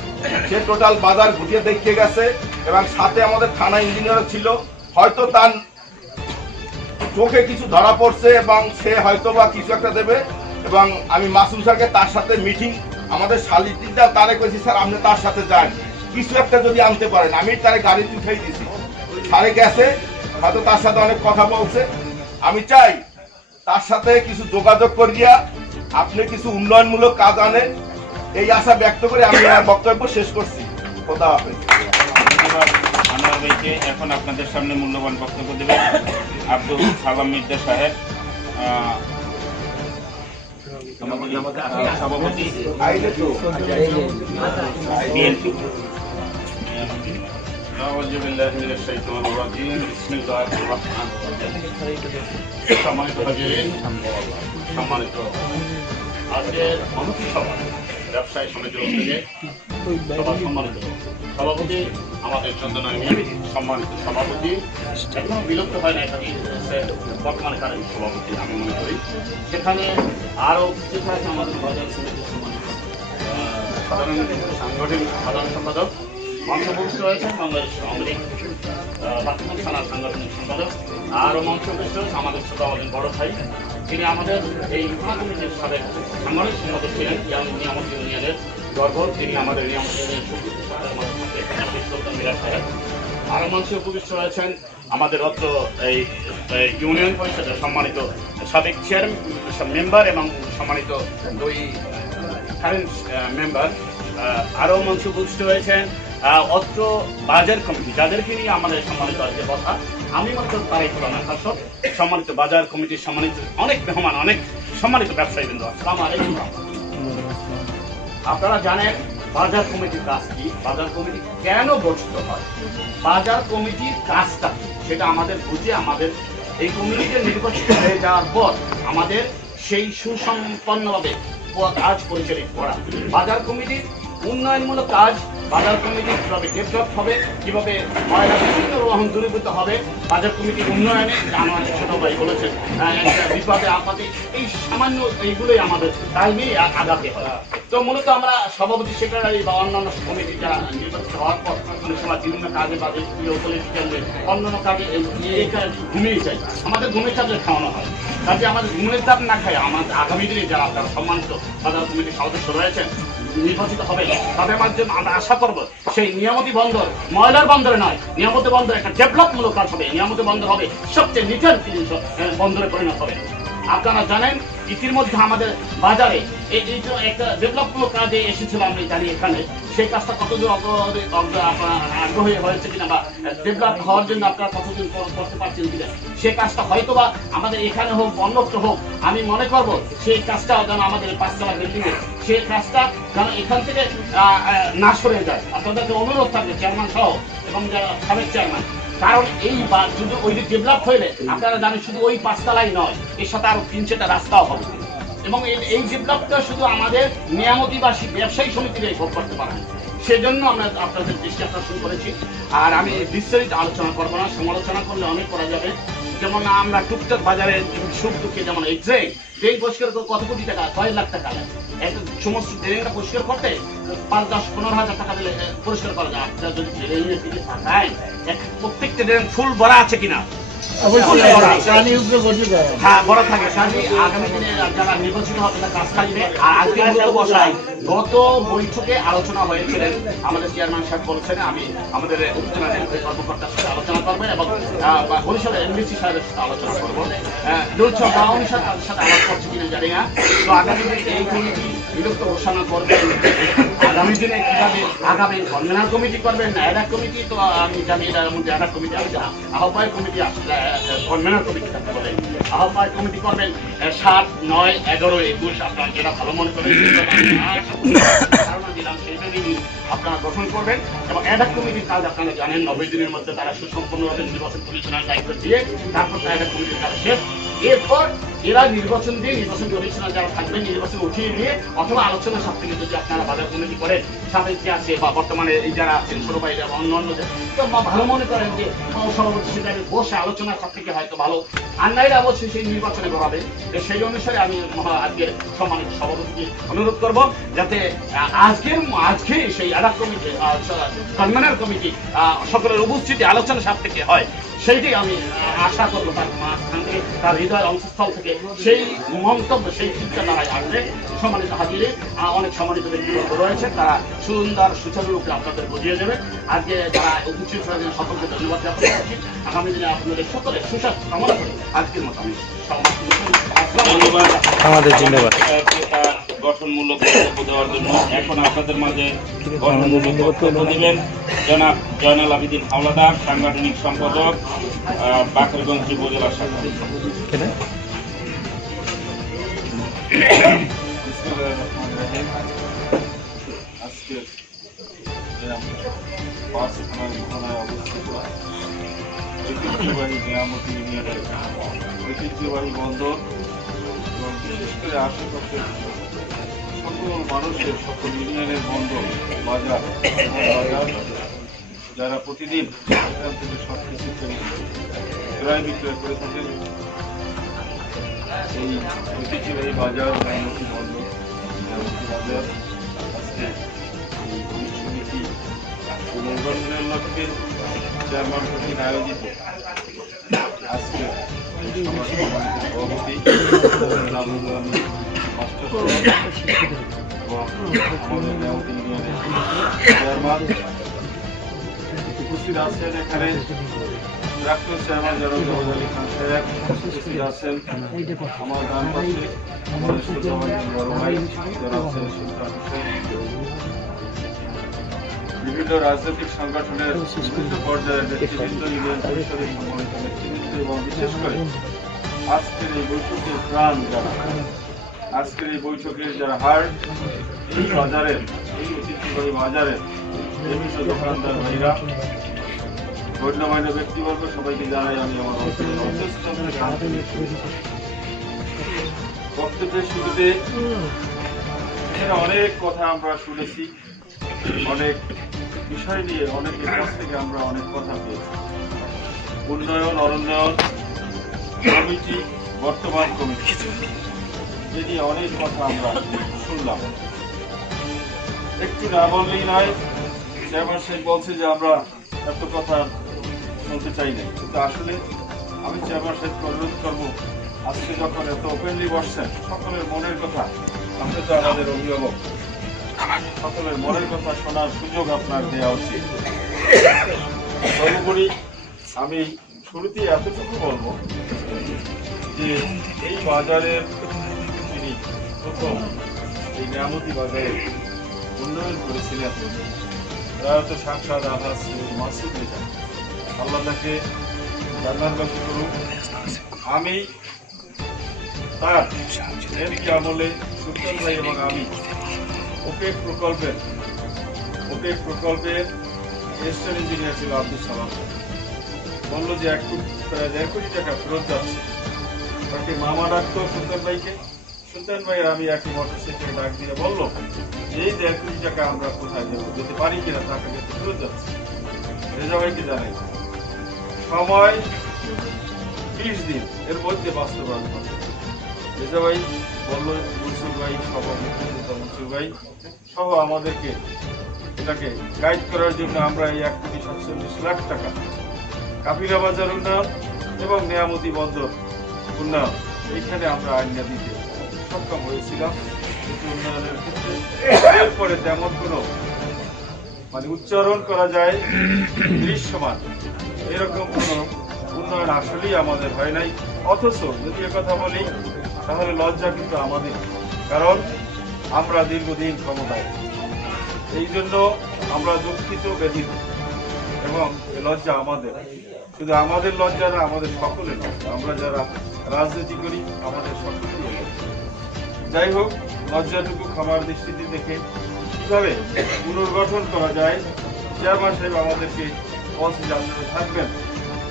সে টোটাল বাজার ঘুরিয়ে দেখে গেছে এবং সাথে আমাদের থানা ইঞ্জিনিয়ার ছিল। হয়তো তার চোখে কিছু ধরা পড়ছে এবং সে হয়তো বা কিছু একটা দেবে। এবং আমি মাসুম স্যারকে তার সাথে মিটিং, আমাদের শালিটিটা তারে কইছি, স্যার আপনি তার সাথে যান, কিছু একটা যদি আনতে পারেন। আমি তারে গাড়িতে উঠাই দিয়েছি, সারে গেছে, হয়তো তার সাথে অনেক কথা বলছে। আমি চাই তার সাথে কিছু যোগাযোগ করিয়া আপনি কিছু উন্নয়নমূলক কাজ আনেন, এই আশা ব্যক্ত করে আমি আমার বক্তব্য শেষ করছি। খোদা হাফেজ। ধন্যবাদ আনোয়ার ভাইকে। এখন আপনাদের সামনে মূল্যবান বক্তব্য দেবেন আব্দুল সালাম মির্জা সাহেব, আমাদের সভাপতি বিএনপি। আউযু বিল্লাহি মিনাশ শাইতানির রাজিম। বিসমিল্লাহির রহমানির রহিম। সম্মানিত হাজিরিন, সম্মানিত আজকের সমিতি সভা ব্যবসায়ী সমিতির উদ্যোগে সবার সম্মানিত সভাপতি আমাদের চন্দনায় নিয়মিত সম্মানিত সভাপতি, এখনো বিলুপ্ত হয় না, এখানে বর্তমানে কারেন্ট সভাপতি আমি মনে করি। সেখানে আরও উপস্থিত আছে আমাদের বাজার সমিতির সম্মানিত সাংগঠনিক সাধারণ সম্পাদক, মঞ্চভূষ্ট হয়েছেন বাংলাদেশ আওয়ামী লীগ বাথুমারি থানার সাংগঠনিক সম্পাদক, আরও মঞ্চভূষ্ট হয়েছে আমাদের ছোট আমাদের বড় ভাই, তিনি আমাদের এই থানা কমিটির সাবেক সাংগঠনিক সম্পাদক ছিলেন নিয়ামত ইউনিয়নের গর্ব, তিনি আমাদের নিয়ামত ইউনিয়নের সুপ্রিম মিরাজ সাহেব। আরও মঞ্চে উপবিষ্ট হয়েছেন আমাদের অত্র এই ইউনিয়ন পরিষদের সম্মানিত সাবেক চেয়ারম্যান মেম্বার এবং সম্মানিত দুই কারেন্ট মেম্বার। আরও মঞ্চে উপবিষ্ট হয়েছেন অত্র বাজার কমিটি, যাদেরকে নিয়ে আমাদের সম্মানিত আজকে কথা, আমি মাত্র তারাই তুলনা খাস সম্মানিত বাজার কমিটির সম্মানিত অনেক মেহমান, অনেক সম্মানিত ব্যবসায়ীবৃন্দ, আসসালামু আলাইকুম। আপনারা জানেন বাজার কমিটির কাজ কি, বাজার কমিটি কেন গঠিত হয়, বাজার কমিটির কাজটা কি, সেটা আমাদের বুঝে আমাদের এই কমিটিতে নির্বাচিত হয়ে যাওয়ার পর আমাদের সেই সুসম্পন্নভাবে কাজ পরিচালিত করা। বাজার কমিটির উন্নয়নমূলক কাজ, বাজার কমিটি কীভাবে ডেভেলপ হবে, কীভাবে ময়লা বিভিন্ন রকম দূরীভূত হবে, বাজার কমিটির উন্নয়নে আমাদের ছোট ভাই বলেছেন একটা বিপদে আপদে, এই সামান্য এইগুলোই আমাদের তাই নিয়ে আগাতে হয়। তো মূলত আমরা সভাপতি সেক্রেটারি বা অন্যান্য কমিটি যারা নির্বাচিত হওয়ার পর অনেক সময় বিভিন্ন কাজে বাজে পলিটিক্যাল অন্যান্য কাজে ঘুমিয়ে যাই, আমাদের ঘুমের চাপে খাওয়ানো হয়। কাজে আমাদের ঘুমের চাপ না খায় আমাদের আগামী দিনে যারা আপনারা সম্মানিত বাজার কমিটির সদস্য রয়েছেন নির্বাচিত হবে, তাদের মাধ্যমে আমরা আশা করবো সেই নিয়ামতি বন্দর ময়লার বন্দরে নয়, নিয়ামতি বন্দর একটা ডেভেলপমূলক কাজ হবে, নিয়ামতি বন্দর হবে সবচেয়ে নিটেন বন্দরে পরিণত হবে। আপনারা জানেন ইতিমধ্যে আমাদের বাজারে এই একটা ডেভেলপমূলক কাজে এসেছিল, আমি জানি এখানে সেই কাজটা কতদূর আগ্রহী হয়েছে কিনা বা ডেভেলপ হওয়ার জন্য আপনারা কতদিন করতে পারছেন কিনা, সেই কাজটা হয়তো বা আমাদের এখানে হোক অন্যত্র হোক, আমি মনে করব সেই কাজটা যেন আমাদের 5 তলা বিল্ডিংয়ে সেই কাজটা যেন এখান থেকে না সরে যায়। আপনাদেরকে অনুরোধ থাকবে চেয়ারম্যান সহ এবং যারা সাবেক চেয়ারম্যান, কারণ এই যদি ওই ডেভেলপ হইলে আপনারা জানেন শুধু ওই 5 তলাই নয়, এর সাথে আরো 3-4টা রাস্তাও হবে এবং এই ডেভেলপটা শুধু আমাদের নিয়ামতিবাসী ব্যবসায়ী সমিতিরাই ভোগ করতে পারবে। সেজন্য আমরা আপনাদের দৃষ্টি আকর্ষণ করেছি। আর আমি বিস্তারিত আলোচনা করবো না, সমালোচনা করলে অনেক করা যাবে। যেমন আমরা টুকটাক বাজারে সুখ দুঃখে যেমন এক্সাক্ট ড্রেন পরিষ্কার করে কত কোটি টাকা, 6 লাখ টাকা লাগে একটা সমস্ত ড্রেনটা পরিষ্কার করতে 5-10-15 হাজার টাকা দিলে পরিষ্কার করা যায়। আপনারা যদি ড্রেনের দিকে তাকায় প্রত্যেকটা ড্রেন ফুল ভরা আছে কিনা, হ্যাঁ বড় থাকে। কাজে আগামী দিনে যারা নির্বাচিত হবে তারা কাজ থাকবে। আর আজকে বসাই গত বৈঠকে আলোচনা হয়েছিলেন, আমাদের চেয়ারম্যান সাহেব বলছেন আমি আমাদের উপজেলা কর্মকর্তার সাথে আলোচনা করবেন এবং বরিশালের এমডিসি সাহেবের সাথে আলোচনা করবো। তাদের সাথে আলাপ করছে কিনা জানি না। তো আগামী দিনে এই কমিটি বিলুপ্ত ঘোষণা করবেন, আগামী দিনে কিভাবে আগামী কনভেনার কমিটি করবেন না অ্যাডাক কমিটি, তো আমি জানি এটার মধ্যে অ্যাডাক কমিটি আছে, আহ্বায়ক কমিটি আসলে কনভেনার কমিটি থাকতে বলে, আহ্বায়ক কমিটি করবেন 7, 9, 11, 21 আপনারা যেটা ভালো মনে করেন ধারণা দিলাম সেইটা নিয়ে আপনারা গঠন করবেন এবং অ্যাডাক কমিটির কাজ আপনারা জানেন 90 দিনের মধ্যে তারা সুসম্পন্নভাবে নির্বাচন কমিশনের দায়িত্ব দিয়ে তারপর অ্যাডাক কমিটির কাজ শেষ। এরপর এরা নির্বাচন দিয়ে নির্বাচন কমিশনার যারা থাকবেন নির্বাচন উঠিয়ে দিয়ে অথবা আলোচনা সাপেক্ষে যদি আপনারা বাজার কমিটি করেন সাপেক্ষে আছে বা বর্তমানে এই যারা আছেন ছোট ভাই বা অন্য তো ভালো মনে করেন যে সভাপতি সেখানে বসে আলোচনা সাপেক্ষে হয়তো ভালো আন্নাইরা অবশ্যই সেই নির্বাচনে করাবে। সেই অনুসারে আমি আজকে সম্মানিত সভাপতিকে অনুরোধ করব যাতে আজকে সেই অ্যাডাক কমিটি কনভেনার কমিটি সকলের উপস্থিতি আলোচনা সাপেক্ষে হয়, সেইটাই আমি আশা করবো তার হৃদয়ের অংশস্থল থেকে সেই মন্তব্য সেই চিন্তাধারায় আসবে। সম্মানিত হাজিরে অনেক সম্মানিত ব্যক্তিবর্গ রয়েছে, তারা সুন্দর সুচারুরূপে আপনাদের বুঝিয়ে দেবে। আজকে যারা উপস্থিত হয়েছেন সকলকে ধন্যবাদ জ্ঞাপন করছি। আগামী দিনে আপনাদের সকলের সুস্বাস্থ্য কামনা করে আজকের মতো আমি ধন্যবাদ আমাদের জিন্দাবাদ গঠনমূলক বক্তব্য দেওয়ার জন্য এখন আপনাদের মাঝে গঠনমূলক বক্তব্য দিবেন জনাব জয়নাল আবেদিন হাওলাদার, সাংগঠনিক সম্পাদক, বাকেরগঞ্জ উপজেলা শাখা। আজকে পাঁচ থানার ঘটনায় অবস্থিত ঐতিহ্যবাহী নিয়ামতি ইউনিয়নের ঐতিহ্যবাহী বন্দর এবং বিশেষ করে আশেপাশের সকল মানুষের সকল ইউনিয়নের বন্দর বাজার যারা প্রতিদিন সেখান থেকে সব কিছু ক্রয় বিক্রয় করে থাকেন, এই ঐতিহ্যবাহী বাজার নিয়ামতি বন্দর নিয়ামতি বাজার আজকে এই পুলিশ সমিতি পুনর্গঠনের লক্ষ্যে চেয়ারম্যান কর্তৃক আয়োজিত আজকে সভাপতি মাস্টার এবং আমাদের নিয়ামতি ইউনিয়নের চেয়ারম্যান উপস্থিত আছেন। এখানে প্রাক্তন চেয়ারম্যান জনাব আলী খান সাহেব উপস্থিত আছেন। আমার ডান পাশে আমাদের শ্রদ্ধাভাজন বড় ভাই যারা আছেন সুলতান হোসেন, বিভিন্ন রাজনৈতিক সংগঠনের বিভিন্ন পর্যায়ের নেতৃবৃন্দ, ইউনিয়ন পরিষদের সম্মানিত নেতৃবৃন্দ এবং বিশেষ করে আজকের এই বৈঠকের প্রাণ যারা, আজকের এই বৈঠকের যারা হার্ট, এই বাজারের, এই ঐতিহ্যবাহী বাজারের বিভিন্ন দোকানদার ভাইরা, গণ্যমান্য ব্যক্তিবর্গ, সবাইকে জানাই আমি আমার বক্তব্যের শুরুতে এখানে অনেক কথা আমরা শুনেছি, অনেক বিষয় নিয়ে অনেকের কাছ থেকে আমরা অনেক কথা পেয়েছি। উন্নয়ন, অরণ্যায়ন কমিটি, বর্তমান কমিটি, এ নিয়ে অনেক কথা আমরা শুনলাম। একটু না বললেই নয়, চেয়ারম্যান সাহেব বলছে যে আমরা এত কথা শুনতে চাই না, কিন্তু আসলে আমি চেয়ারম্যান সাহেবকে অনুরোধ করবো, আজকে যখন এত ওপেনলি বসছেন, সকলের মনের কথা, আপনি তো আমাদের অভিভাবক, সকলের মনের কথা শোনার সুযোগ আপনার দেওয়া উচিত। সর্বোপরি আমি শুরুতেই এতটুকু বলবো যে এই বাজারের যিনি প্রথম এই নিয়ামতি বাজারে উন্নয়ন করেছিলেন প্রয়াত সাংসদ আলহাজ মাসুদ রেজা, আল্লাহ তাকে জান্নাতবাসী করুন। আমি তার এমপি আমলে সুলতান ভাই এবং আমি ওপেক প্রকল্পের এস্টার ইঞ্জিনিয়ার ছিল আব্দুল সালাম, বললো যে প্রায় 1.5 কোটি টাকা ফেরত যাচ্ছে। তাকে মামা ডাকতো সুলতান ভাইকে, সুলতান ভাই আমি একই মোটরসাইকেল ডাক দিয়ে বললো এই 1.5 কোটি টাকা আমরা কোথায় দেবো, যেতে পারি কিনা, টাকা কিন্তু ফেরত যাচ্ছে। রেজা ভাইকে জানাই সময় 20 দিন এর মধ্যে বাস্তবায়ন হবে। রেজা ভাই বললো মনসুর ভাই মনসুর ভাই সহ আমাদেরকে এটাকে গাইড করার জন্য আমরা এই 1,47,00,000 টাকা কাপিলা বাজার উন্নয়ন এবং নিয়ামতি বন্দর উন্নয়ন এইখানে আমরা আইনা দিতে সক্ষম হয়েছিলাম। কিন্তু উন্নয়নের ক্ষেত্রে এরপরে তেমন কোনো উচ্চারণ করা যায় দৃশ্যমান এরকম কোনো উন্নয়ন আসলেই আমাদের হয় নাই। অথচ যদি কথা বলি তাহলে লজ্জা কিন্তু আমাদের, কারণ আমরা দীর্ঘদিন ক্ষমতায়, এই জন্য আমরা দুঃখিত, ব্যথিত এবং লজ্জা আমাদের, শুধু আমাদের লজ্জা না, আমাদের সকলের লজ্জা। আমরা যারা রাজনীতি করি আমাদের সকলেরই লজ্জা। যাই হোক, লজ্জাটুকু ক্ষমার দৃষ্টিতে দেখে কিভাবে পুনর্গঠন করা যায়, চেয়ারম্যান সাহেব আমাদেরকে বলছে যে আপনারা থাকবেন,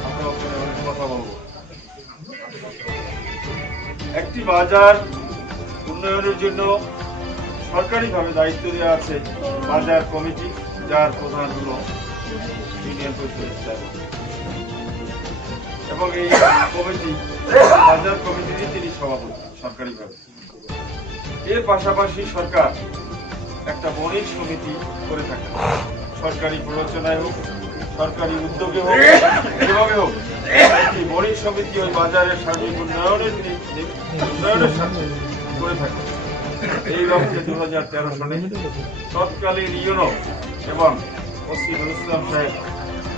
আমরা ওখানে অনেক কথা বলবো। একটি বাজার উন্নয়নের জন্য সরকারিভাবে দায়িত্ব দেওয়া আছে বাজার কমিটি, যার প্রধান হলো ইউনিয়ন পরিষদের চেয়ারম্যান, এবং এই কমিটি বাজার কমিটিরই তিনি সভাপতি সরকারিভাবে। এর পাশাপাশি সরকার একটা বণিক সমিতি করে থাকে, সরকারি প্ররোচনায় হোক, সরকারি উদ্যোগে হোক, যেভাবে হোক, একটি বণিক সমিতি ওই বাজারের সার্বিক উন্নয়নের সাথে করে থাকে। এই লক্ষ্যে 2013 সালে তৎকালীন ইউনো এবং ওসি নুরুল ইসলাম সাহেব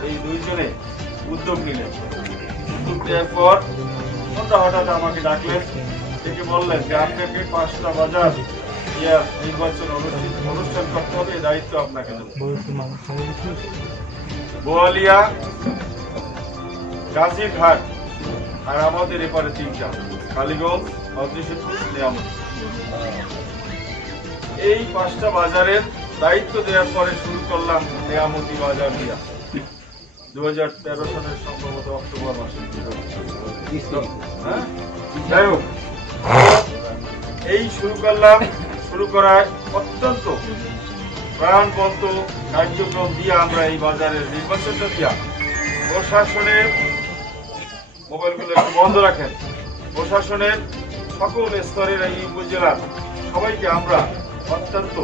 এই দুইজনে উদ্যোগ নিলেন। উদ্যোগ নেওয়ার পর হঠাৎ আমাকে ডাকলেন, ডেকে বললেন যে আপনাকে 5টা বাজার নির্বাচন অনুষ্ঠান করতে হবে, এই দায়িত্ব আপনাকে দেব। বোয়ালিয়া, গাজীরহাট আর আমাদের এপারে 3টা, কালীগঞ্জ, অদৃশ্যপুর, নিয়ামত। এই 5টা বাজারের দায়িত্ব দেওয়ার পরে শুরু করলাম নিয়ামতি বাজার দিয়া 2013 সালের সম্ভবত অক্টোবর মাসে। হ্যাঁ, যাই হোক, এই শুরু করায় অত্যন্ত প্রাণবন্ত কার্যক্রম দিয়ে আমরা এই বাজারের নির্বাচনটা দিয়া প্রশাসনের, মোবাইলগুলো একটু বন্ধ রাখেন, প্রশাসনের সকল স্তরের এই উপজেলার সবাইকে আমরা অত্যন্ত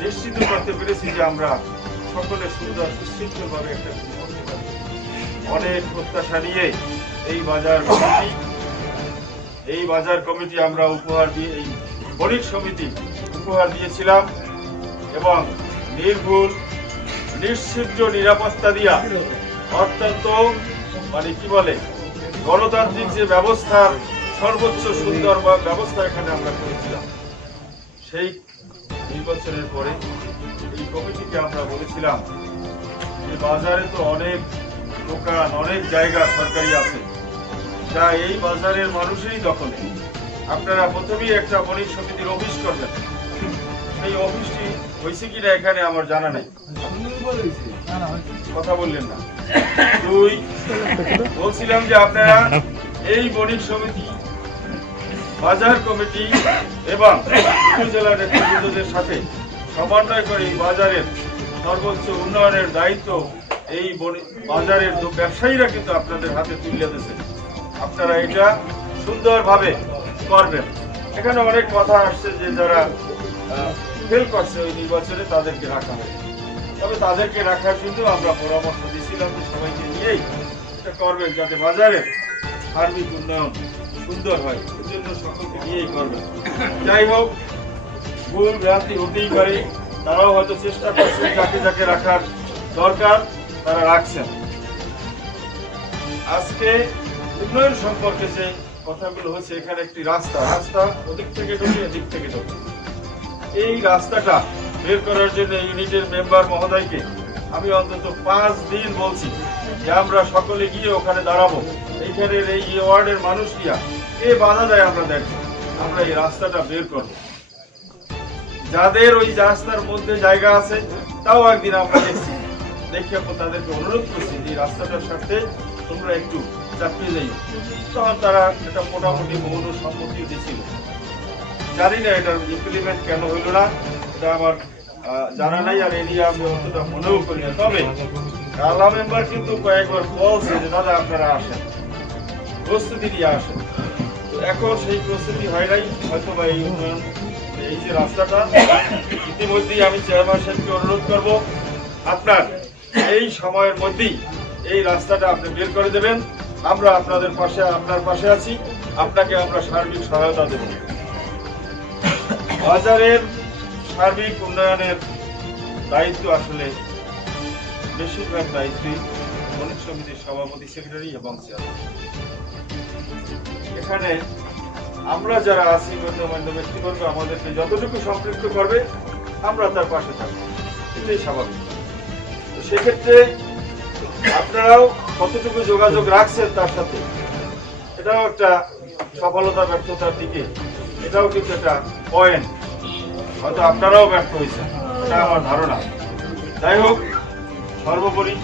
নিশ্চিত করতে পেরেছি যে আমরা সকলে সুন্দর সুশৃঙ্খলভাবে একটা কিছু করতে পারি। অনেক প্রত্যাশা নিয়ে এই বাজার কমিটি আমরা উপহার দিয়ে, এই বণিক সমিতি উপহার দিয়েছিলাম এবং নির্ভুল নিশ্চিদ্র নিরাপত্তা দিয়া অত্যন্ত কি বলে গণতান্ত্রিক যে ব্যবস্থার সর্বোচ্চ সুন্দর ব্যবস্থা এখানে আমরা করেছিলাম। সেই নির্বাচনের পরে এই কমিটিকে আমরা বলেছিলাম যে বাজারে তো অনেক দোকান, অনেক জায়গা সরকারি আছে, যা এই বাজারের মানুষেরই দখলে। আপনারা প্রথমেই একটা বণিক সমিতির অফিস করবেন। সেই অফিসটি হয়েছে কিনা এখানে আমার জানা নেই, কথা বললেন না। 2, বলছিলাম যে আপনারা এই বণিক সমিতি, বাজার কমিটি এবং উপজেলা নেতৃবৃন্দদের সাথে সমন্বয় করে এই বাজারের সর্বোচ্চ উন্নয়নের দায়িত্ব এই বাজারের ব্যবসায়ীরা কিন্তু আপনাদের হাতে তুলে দিয়েছে। আপনারা এটা সুন্দরভাবে করবেন। এখানে অনেক কথা আসছে যে যারা ফেল করছে ওই নির্বাচনে তাদেরকে রাখা হয়, তবে তাদেরকে রাখার জন্য আমরা পরামর্শ দিয়েছিলাম যে সবাইকে নিয়েই এটা করবেন যাতে বাজারের সার্বিক উন্নয়ন সুন্দর হয়, এর জন্য সকলকে নিয়েই করবেন। যাই হোক, ভুল ভ্রান্তি হতেই পারে, তারাও হয়তো চেষ্টা করছেন যাকে যাকে রাখার দরকার তারা রাখছেন। আজকে উন্নয়ন সম্পর্কে যে কথাগুলো হচ্ছে, এখানে একটি রাস্তা ওদিক থেকে ঢুকে এদিক থেকে ঢুকে, এই রাস্তাটা বের করার জন্য ইউনিটের মেম্বার মহোদয়কে আমি অন্তত 5 দিন বলছি যে আমরা সকলে গিয়ে ওখানে দাঁড়াবো। এইখানের এই ওয়ার্ডের মানুষরা কে বাধা দেয় আমরা দেখবো, আমরা এই রাস্তাটা বের করবো। যাদের ওই রাস্তার মধ্যে জায়গা আছে তাও একদিন আমরা দেখে তাদেরকে অনুরোধ করছি যে রাস্তাটার সাথে তোমরা একটু চাপিয়ে যাই, তখন তারা এটা মোটামুটি মৌন সম্মতি দিয়েছিল। জানি না এটার ইমপ্লিমেন্ট কেন হইল না, এটা আমার জানা নাই, আর এ নিয়ে আমি অতটা মনেও করি না। তবে আল্লাহ মেম্বার কিন্তু কয়েকবার বলছে যে দাদা আপনারা আসেন, প্রস্তুতি নিয়ে আসেন। তো এখন সেই প্রস্তুতি হয় নাই, হয়তো বা এই উন্নয়ন, এই যে রাস্তাটা ইতিমধ্যেই আমি চেয়ারম্যান সাহেবকে অনুরোধ করব আপনার এই সময়ের মধ্যেই এই রাস্তাটা আপনি বের করে দেবেন। আমরা আপনার পাশে আছি, আপনাকে আমরা সার্বিক সহায়তা দেব। বাজারের সার্বিক উন্নয়নের দায়িত্ব আসলে বেশিরভাগ দায়িত্বই বণিক সমিতির সভাপতি, সেক্রেটারি এবং চেয়ারম্যান। এখানে আমরা যারা আছি গণ্যমান্য ব্যক্তিবর্গ আমাদেরকে যতটুকু সম্পৃক্ত করবে আমরা তার পাশে থাকবো, এটাই স্বাভাবিক। তো সেক্ষেত্রে আপনারাও কতটুকু যোগাযোগ রাখছেন তার সাথে, এটাও একটা সফলতা ব্যর্থতার দিকে, এটাও কিন্তু একটা পয়েন্ট। হয়তো আপনারাও ব্যর্থ হয়েছেন, এটা আমার ধারণা। যাই হোক, সর্বোপরি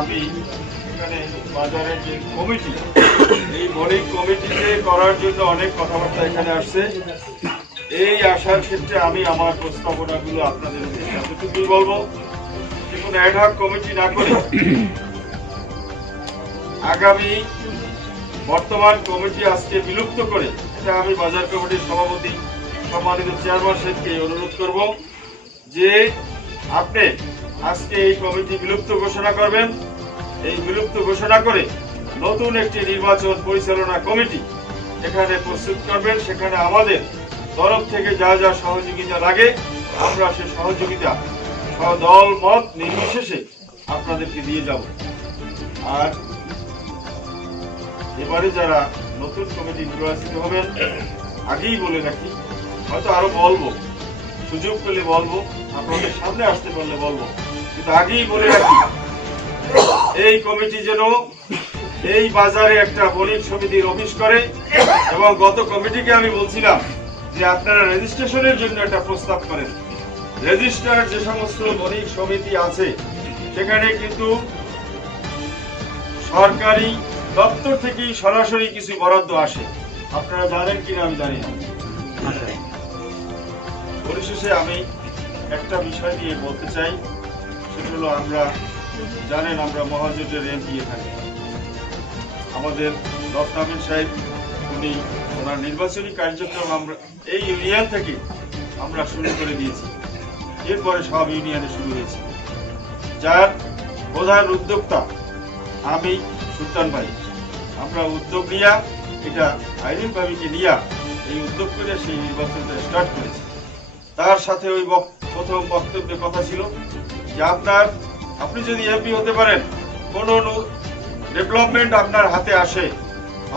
আমি এখানে বাজারের যে কমিটি, এই বণিক কমিটিকে করার জন্য অনেক কথাবার্তা এখানে আসছে। এই আসার ক্ষেত্রে আমি আমার প্রস্তাবনাগুলো আপনাদের এতটুকুই বলবো যে কোনো অ্যাডহক কমিটি না করে আগামী বর্তমান কমিটি আজকে বিলুপ্ত করে, এটা আমি বাজার কমিটির সভাপতি সম্মানিত চেয়ারম্যান সাহেবকে অনুরোধ করব যে আপনি আজকে এই কমিটি বিলুপ্ত ঘোষণা করবেন। এই বিলুপ্ত ঘোষণা করে নতুন একটি নির্বাচন পরিচালনা কমিটি এখানে প্রস্তুত করবেন। সেখানে আমাদের তরফ থেকে যা যা সহযোগিতা লাগে আমরা সে সহযোগিতা দল মত নির্বিশেষে আপনাদেরকে দিয়ে যাব। আর এবারে যারা নতুন কমিটি নির্বাচিত হবেন, আগেই বলে রাখি, হয়তো আরো বলবো সুযোগ পেলে বলবো, আপনাদের সামনে আসতে পারলে বলবো, কিন্তু আগেই বলে রাখি এই কমিটি যেন এই বাজারে একটা বণিক সমিতির অফিস করে। এবং গত কমিটিকে আমি বলছিলাম যে আপনারা রেজিস্ট্রেশনের জন্য একটা প্রস্তাব করেন। রেজিস্টার যে সমস্ত বণিক সমিতি আছে সেখানে কিন্তু সরকারি দপ্তর থেকেই সরাসরি কিছু বরাদ্দ আসে, আপনারা জানেন কিনা আমি জানি না। পরিশেষে আমি একটা বিষয় নিয়ে বলতে চাই, সেটা হলো আমরা জানেন আমরা মহাজোটের এমপি এখানে আমাদের রত্নাবিন সাহেব, উনি ওনার নির্বাচনী কার্যক্রম আমরা এই ইউনিয়ন থেকে আমরা শুরু করে দিয়েছি, এরপরে সব ইউনিয়নে শুরু হয়েছে, যার প্রধান উদ্যোক্তা আমি সুলতান ভাই। আমরা উদ্যোগ নিয়া এটা আইরিন ভাবিকে নিয়া এই উদ্যোগ করে সেই নির্বাচনটা স্টার্ট করেছি। তার সাথে ওই প্রথম বক্তব্যে কথা ছিল যে আপনি যদি এমপি হতে পারেন, কোনো ডেভেলপমেন্ট আপনার হাতে আসে,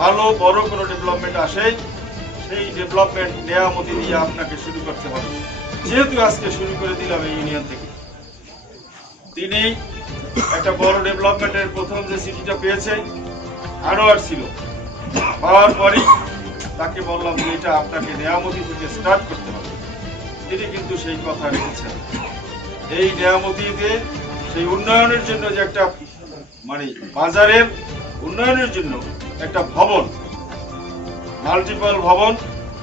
ভালো বড় কোনো ডেভেলপমেন্ট আসে, সেই ডেভেলপমেন্ট নেয়ামতি দিয়ে আপনাকে শুরু করতে হবে। যেহেতু আজকে শুরু করে দিলাম এই ইউনিয়ন থেকে, তিনি একটা বড় ডেভেলপমেন্টের প্রথম যে সিটিটা পেয়েছে আনোয়ার ছিল, পাওয়ার পরই তাকে বললাম যে এটা আপনাকে নেয়ামতি থেকে স্টার্ট করতে হবে। তিনি কিন্তু সেই কথা রেখেছেন। এই নেয়ামতিতে সেই উন্নয়নের জন্য যে একটা মানে বাজারের উন্নয়নের জন্য একটা ভবন, মাল্টিপল ভবন,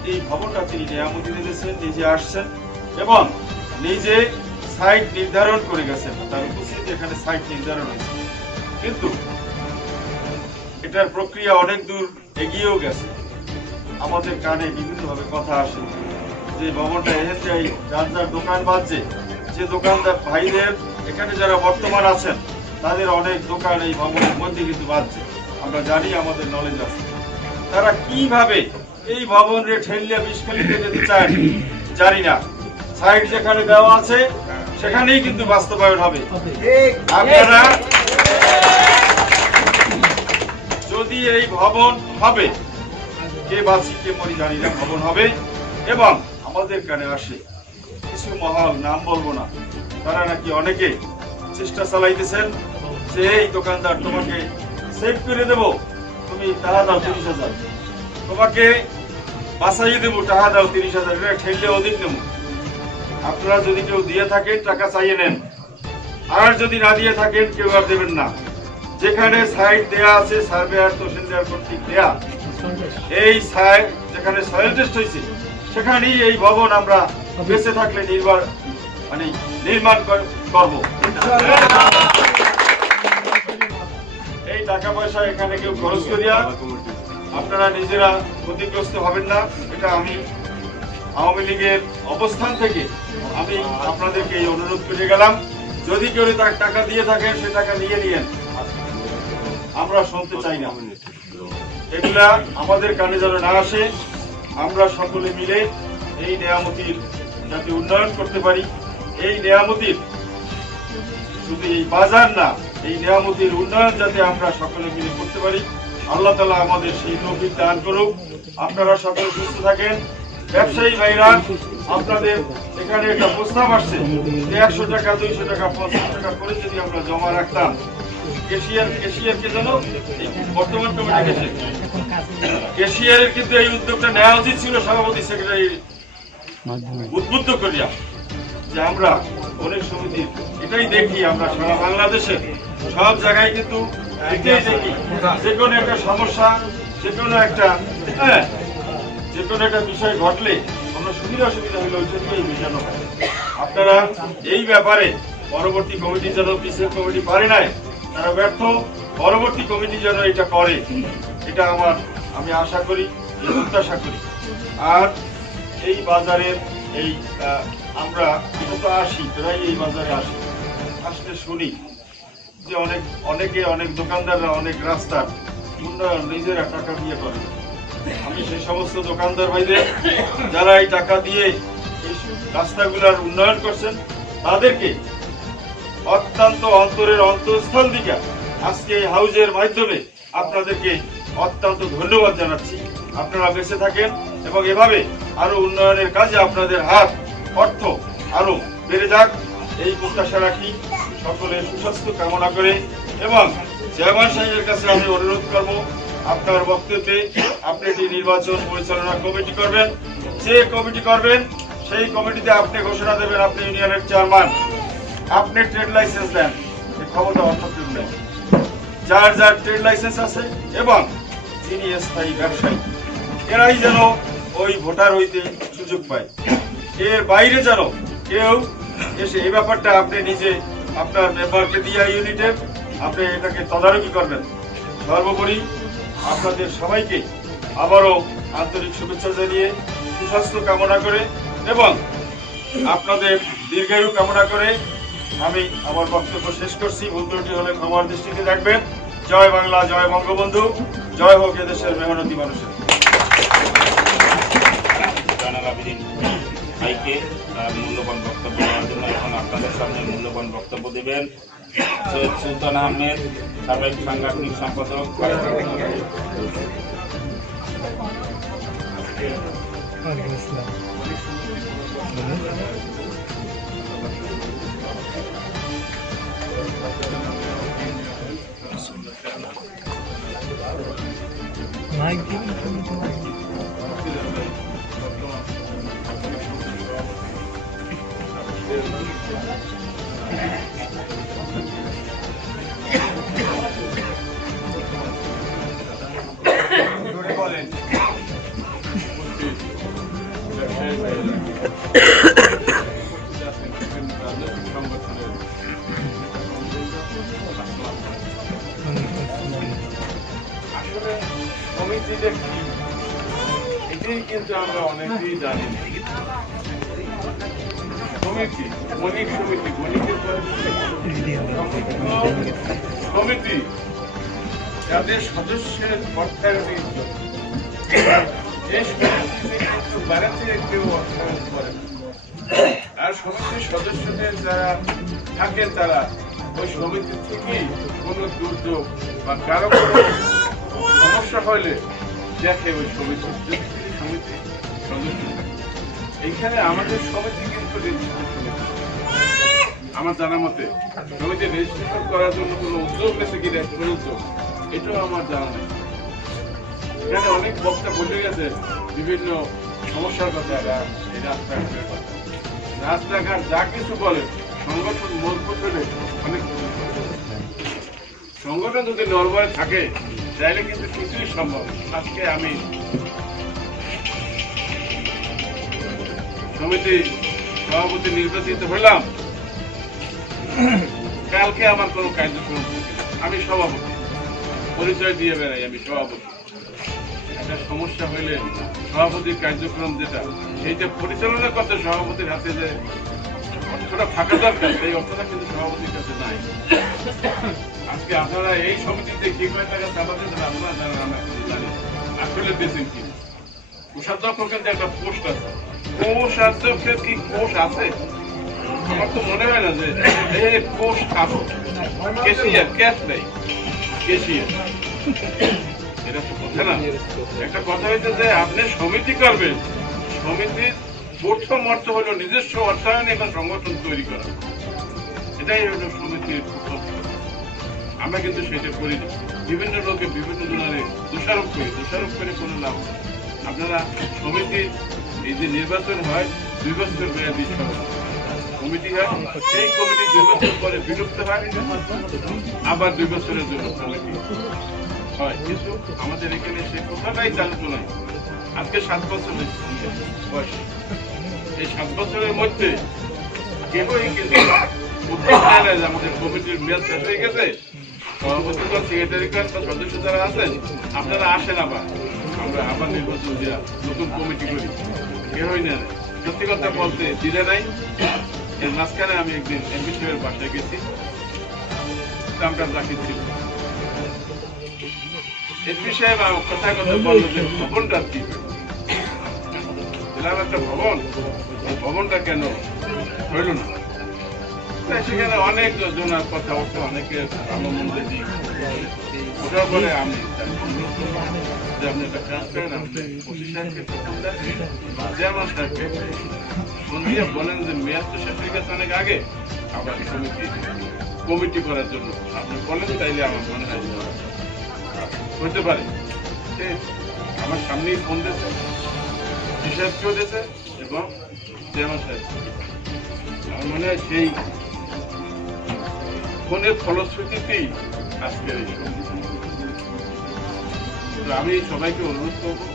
এই ভবনটা তিনি নেয়ামতি দিয়েছেন, নিজে আসছেন এবং নিজে সাইট নির্ধারণ করে গেছেন। তার উপস্থিতি এখানে সাইট নির্ধারণ হয়েছে, কিন্তু এটার প্রক্রিয়া অনেক দূর এগিয়েও গেছে। আমাদের কানে বিভিন্নভাবে কথা আসে যে ভবনটা এহেন যাই, যার যার দোকান বাজছে, যে দোকানদার ভাইদের এখানে যারা বর্তমান আছেন তাদের অনেক দোকান এই ভবনের মধ্যে কিন্তু বাজছে, আমরা জানি, আমাদের নলেজ আছে। তারা কিভাবে এই ভবনের ঠেলিয়া বিস্ফোরিত যেতে চায় জানি না। সাইট যেখানে দেওয়া আছে সেখানেই কিন্তু বাস্তবায়ন হবে। আপনারা যদি এই ভবন হবে, কে বাঁচি কে মরি জানি না, ভবন হবে এবং আমাদের কানে আসে কিছু মহল, নাম বলবো না, তারা নাকি অনেকে চেষ্টা চালাইতেছেন যে এই দোকানদার তোমাকে সেভ করে দেবো, তুমি টাকা দাও 30,000, তোমাকে বাঁচাইয়ে দেবো, টাকা দাও 30,000, এটা ঠেললে অধিক নেব। আপনারা যদি কেউ দিয়ে থাকেন টাকা চাইয়ে নেন, আর যদি না দিয়ে থাকেন কেউ আর দেবেন না। যেখানে সাইট দেয়া আছে সার্ভেয়ার তহসিলদার কর্তৃক দেয়া, এই সাইট যেখানে সয়েল টেস্ট হয়েছে সেখানেই এই ভবন আমরা বেঁচে থাকলে নির্মাণ করব। এই টাকা পয়সা এখানে কেউ খরচ করিয়া আপনারা নিজেরা ক্ষতিগ্রস্ত হবেন না, এটা আমি আওয়ামী লীগের অবস্থান থেকে আমি আপনাদেরকে এই অনুরোধ করে গেলাম। যদি কেউ তার টাকা দিয়ে থাকেন সে টাকা নিয়ে নিয়েন, আমরা শুনতে চাই না। এগুলা আমাদের কানে যেন না আসে। আমরা সকলে মিলে এই নেয়ামতির যাতে উন্নয়ন করতে পারি, এই নেয়ামতির শুধু এই বাজার না, এই নেয়ামতির উন্নয়ন যাতে আমরা সকলে মিলে করতে পারি, আল্লাহ তাআলা আমাদের সেই তৌফিক দান করুক। আপনারা সকলে সুস্থ থাকেন। ব্যবসায়ী ভাইরা, আপনাদের এখানে একটা প্রস্তাব আসছে যে 100 টাকা 200 টাকা 50 টাকা করে যদি আমরা জমা রাখতাম, ক্যাশিয়ারকে যেন বর্তমান কমিটি ক্যাশিয়ারের কিন্তু এই উদ্যোগটা নেওয়া উচিত ছিল সভাপতি সেক্রেটারি উদ্বুদ্ধ করিয়া, যে আমরা অনেক সমিতির এটাই দেখি, আমরা সারা বাংলাদেশে সব জায়গায় কিন্তু এটাই দেখি, যে কোনো একটা সমস্যা, যে কোনো একটা বিষয় ঘটলে আমরা সুবিধা অসুবিধা হলে ওইটাকেই বোঝানো হয়। আপনারা এই ব্যাপারে পরবর্তী কমিটি যেন, পিছের কমিটি পারে নাই, তারা ব্যর্থ, পরবর্তী কমিটি যেন এটা করে, এটা আমি আশা করি, প্রত্যাশা করি। আর এই বাজারের এই আমরা তো আসি, প্রায় এই বাজারে আসলে শুনি যে অনেক দোকানদাররা অনেক রাস্তার উন্নয়ন নিজেরা টাকা দিয়ে করে। আমি সেই সমস্ত দোকানদার ভাইদের যারা এই টাকা দিয়ে এই রাস্তাগুলোর উন্নয়ন করছেন তাদেরকে অত্যন্ত অন্তরের অন্তঃস্থল দিকে আজকে এই হাউজের মাধ্যমে আপনাদেরকে অত্যন্ত ধন্যবাদ জানাচ্ছি। আপনারা বেঁচে থাকেন এবং এভাবে আরো উন্নয়নের কাজে আপনাদের হাত অর্থ আরো বেড়ে যাক এই প্রত্যাশা রাখি, সকলের সুস্বাস্থ্য কামনা করে। এবং চেয়ারম্যান সাহেবের কাছে আমি অনুরোধ করব, আপনার বক্তব্যে আপনি একটি নির্বাচন পরিচালনা কমিটি করবেন। যে কমিটি করবেন সেই কমিটিতে আপনি ঘোষণা দেবেন আপনি ইউনিয়নের চেয়ারম্যান, আপনি ট্রেড লাইসেন্স দেন, এই ক্ষমতা অর্থনীতি নেই। যার যার ট্রেড লাইসেন্স আছে এবং যিনি স্থায়ী ব্যবসায়ী, এরাই যেন ওই ভোটার হইতে সুযোগ পায়। এর বাইরে যেন কেউ এসে এই ব্যাপারটা আপনি নিজে আপনার মেম্বারকে দিয়ে ইউনিটের আপনি এটাকে তদারকি করবেন। সর্বোপরি আপনাদের সবাইকে আবারও আন্তরিক শুভেচ্ছা জানিয়ে সুস্বাস্থ্য কামনা করে এবং আপনাদের দীর্ঘায়ু কামনা করে আমি আমার বক্তব্য শেষ করছি। ভুল ত্রুটি হলে ক্ষমার দৃষ্টিতে রাখবেন। জয় বাংলা, জয় বঙ্গবন্ধু, জয় হোক এদেশের মেহনতি মানুষের। জয়নাল আবেদীন ভাইকে তার মূল্যবান বক্তব্য দেওয়ার জন্য এখন আপনাদের সামনে মূল্যবান বক্তব্য দেবেন সৈয়দ সুলতান আহমেদ, সাবেক সাংগঠনিক সম্পাদক। আসলে কমিটিটা কি এটাই কিন্তু আমরা অনেকেই জানি না। কমিটি বণিক সমিতি, বণিকের কমিটি যাদের সদস্যের অর্থায়ন এই সমিতিতে কিন্তু বাইরে থেকে কেউ অর্থায়ন করে না। আর সমিতির সদস্যদের যারা থাকেন তারা ওই সমিতি থেকেই কোনো দুর্যোগ বা কারো কোনো সমস্যা হলে দেখে ওই সমিতি সদস্য। এইখানে আমাদের সমিতি কিন্তু রেজিস্ট্রেশন সমিতি, আমার জানা মতে সমিতি রেজিস্ট্রেশন করার জন্য কোনো উদ্যোগ গেছে কি উদ্যোগ এটাও আমার জানা নেই। এখানে অনেক বক্তা বলে গেছে বিভিন্ন সমস্যার কথা, এই রাস্তাঘাটের কথা, রাস্তাঘাট যা কিছু বলে সংগঠন মজবুত হলে অনেক সংগঠন যদি নরবরে থাকে তাহলে কিন্তু কিছুই সম্ভব। আজকে আমি সমিতি সভাপতি নির্বাচিত হলাম, কালকে আমার কোনো কার্যক্রম আমি সভাপতি পরিচয় দিয়ে বেড়াই, আমি সভাপতি। একটা সমস্যা হইলে সভাপতির কার্যক্রম যেটা সেইটা পরিচালনা করতে সভাপতির হাতে যে অর্থটা থাকা দরকার সেই অর্থটা কিন্তু সভাপতির কাছে নাই। আজকে আপনারা এই সমিতিতে কি করে টাকা চালাতে আপনারা জানেন, আমি এখন জানি আসলে দিয়েছেন কি কোষাধ্যক্ষ কিন্তু একটা পোস্ট আছে। কোষাধ্যক্ষের কি কোষ আছে? আমার তো মনে হয় না যে এই কোষ আছে। কেশিয়ার ক্যাশ নেই, কেশিয়ার এটা তো কথা না। একটা কথা হয়েছে যে আপনি সমিতি করবেন, সমিতির প্রথম অর্থ হলো নিজস্ব অর্থায়নে একটা সংগঠন তৈরি করা, এটাই হলো সমিতির প্রথম। আমরা কিন্তু সেটা করি না, বিভিন্ন লোকে বিভিন্ন জনের দোষারোপ করে কোনো লাভ। আপনারা সমিতির এই যে নির্বাচন হয় 2 বছর মেয়াদী কমিটি হয়, সেই কমিটি 2 বছর পরে বিলুপ্ত হয়, আবার 2 বছরের জন্য কমিটি হয়। কিন্তু আমাদের এখানে সে কথাটাই চালু নয়। আজকে 7 বছর বয়স, এই 7 বছরের মধ্যে কেবলই কিন্তু আমাদের কমিটির মেয়াদ শেষ হয়ে গেছে। সভাপতিগণ, সেক্রেটারিগণ বা সদস্য যারা আছেন আপনারা আসেন, আবার আমরা আবার নির্বাচন দেওয়া নতুন কমিটি করি, কেউই না। সত্যি কথা বলতে দিলে নাই। এর মাঝখানে আমি একদিন এমপি সাহেবের বাসায় গেছি, কামটা রাখি ছিল। এমপি সাহেব কথায় কথা বললো যে ভবনটা কি দিলাম একটা ভবন, এই ভবনটা কেন হইল না? সেখানে অনেক জনের কথা হচ্ছে, অনেকে ভালো মন্দ দিক ওটার পরে আমি যে আপনি একটা কাজ করেন, আপনি ওসি সাহেবকে চেয়ারম্যান সাহেবকে ফোন দিয়ে বলেন যে মেয়াদ তো শেষ হয়ে গেছে অনেক আগে, আবার কমিটি করার জন্য আপনি বলেন, তাইলে আমার মনে হয় হতে পারে। আমার সামনেই ফোন দিয়েছে, হিসাবকেও দিয়েছে এবং চেয়ারম্যান সাহেব। আমার মনে হয় সেই ফোনের ফলশ্রুতিতেই আজকের এই সমিতি। তো আমি সবাইকে অনুরোধ করবো,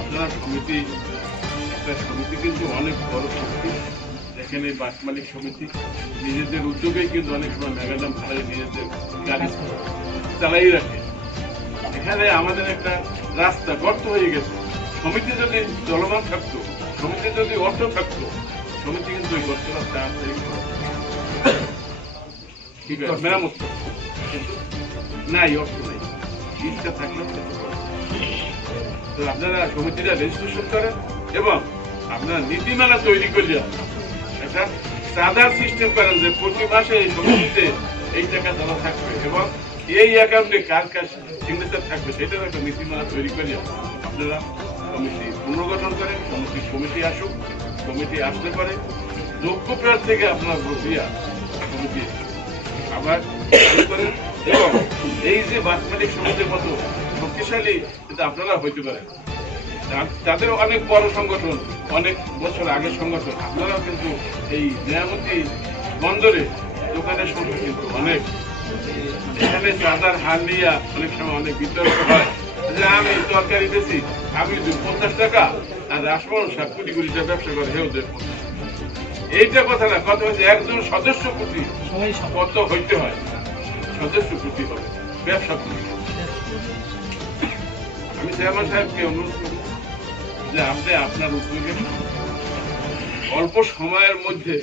আপনারা সমিতি, একটা সমিতি কিন্তু অনেক বড় শক্তি। এখানে বাস মালিক সমিতি নিজেদের উদ্যোগেই কিন্তু অনেক সময় ম্যাগাজাম ভাড়ায় নিজেদের গাড়ি চালাই রাখে। এখানে আমাদের একটা রাস্তা গর্ত হয়ে গেছে। সমিতি যদি চলমান থাকতো, সমিতি যদি অর্থ থাকতো, সমিতি কিন্তু ওই গর্ত রাস্তা ঠিক আছে মেরামত করতো, কিন্তু নাই, অর্থ নাই, ইচ্ছা থাকলে। তো আপনারা সমিতিটা রেজিস্ট্রেশন করেন এবং আপনারা নীতিমালা তৈরি করলে একটা চাঁদার সিস্টেম করেন যে প্রতি মাসে এই সমিতিতে এই টাকা জমা থাকবে এবং এই অ্যাকাউন্টে কার কার সিগনেচার থাকবে, সেটার একটা নীতিমালা তৈরি করে আপনারা কমিটি পুনর্গঠন করেন। কমিটি আসুক, কমিটি আসলে পরে যোগ্য প্রার্থী থেকে আপনারা ভোট দিয়া কমিটি আবার করেন এবং এই যে বাস মালিক সমিতির মতো শক্তিশালী কিন্তু আপনারা হইতে পারেন। তাদের অনেক বড় সংগঠন, অনেক বছর আগের সংগঠন। আপনারাও কিন্তু এই নিয়ামতি বন্দরে দোকানের সংখ্যা কিন্তু অনেক, এখানে চাঁদার হার নিয়ে অনেক সময় অনেক বিতর্ক হয় যে আমি তরকারি দিয়েছি, আমি 50 টাকা, আর রাসমোহন 7 কোটি কোটি টাকা ব্যবসা করে, হেউ দেব। এইটা কথা না, কথা হচ্ছে একজন সদস্য প্রতি কত হইতে হয়, সদস্য প্রতি হবে, ব্যবসা প্রতি। আমি চেয়ারম্যান সাহেবকে অনুরোধ করব যে আপনি আপনার উদ্যোগে অল্প সময়ের মধ্যে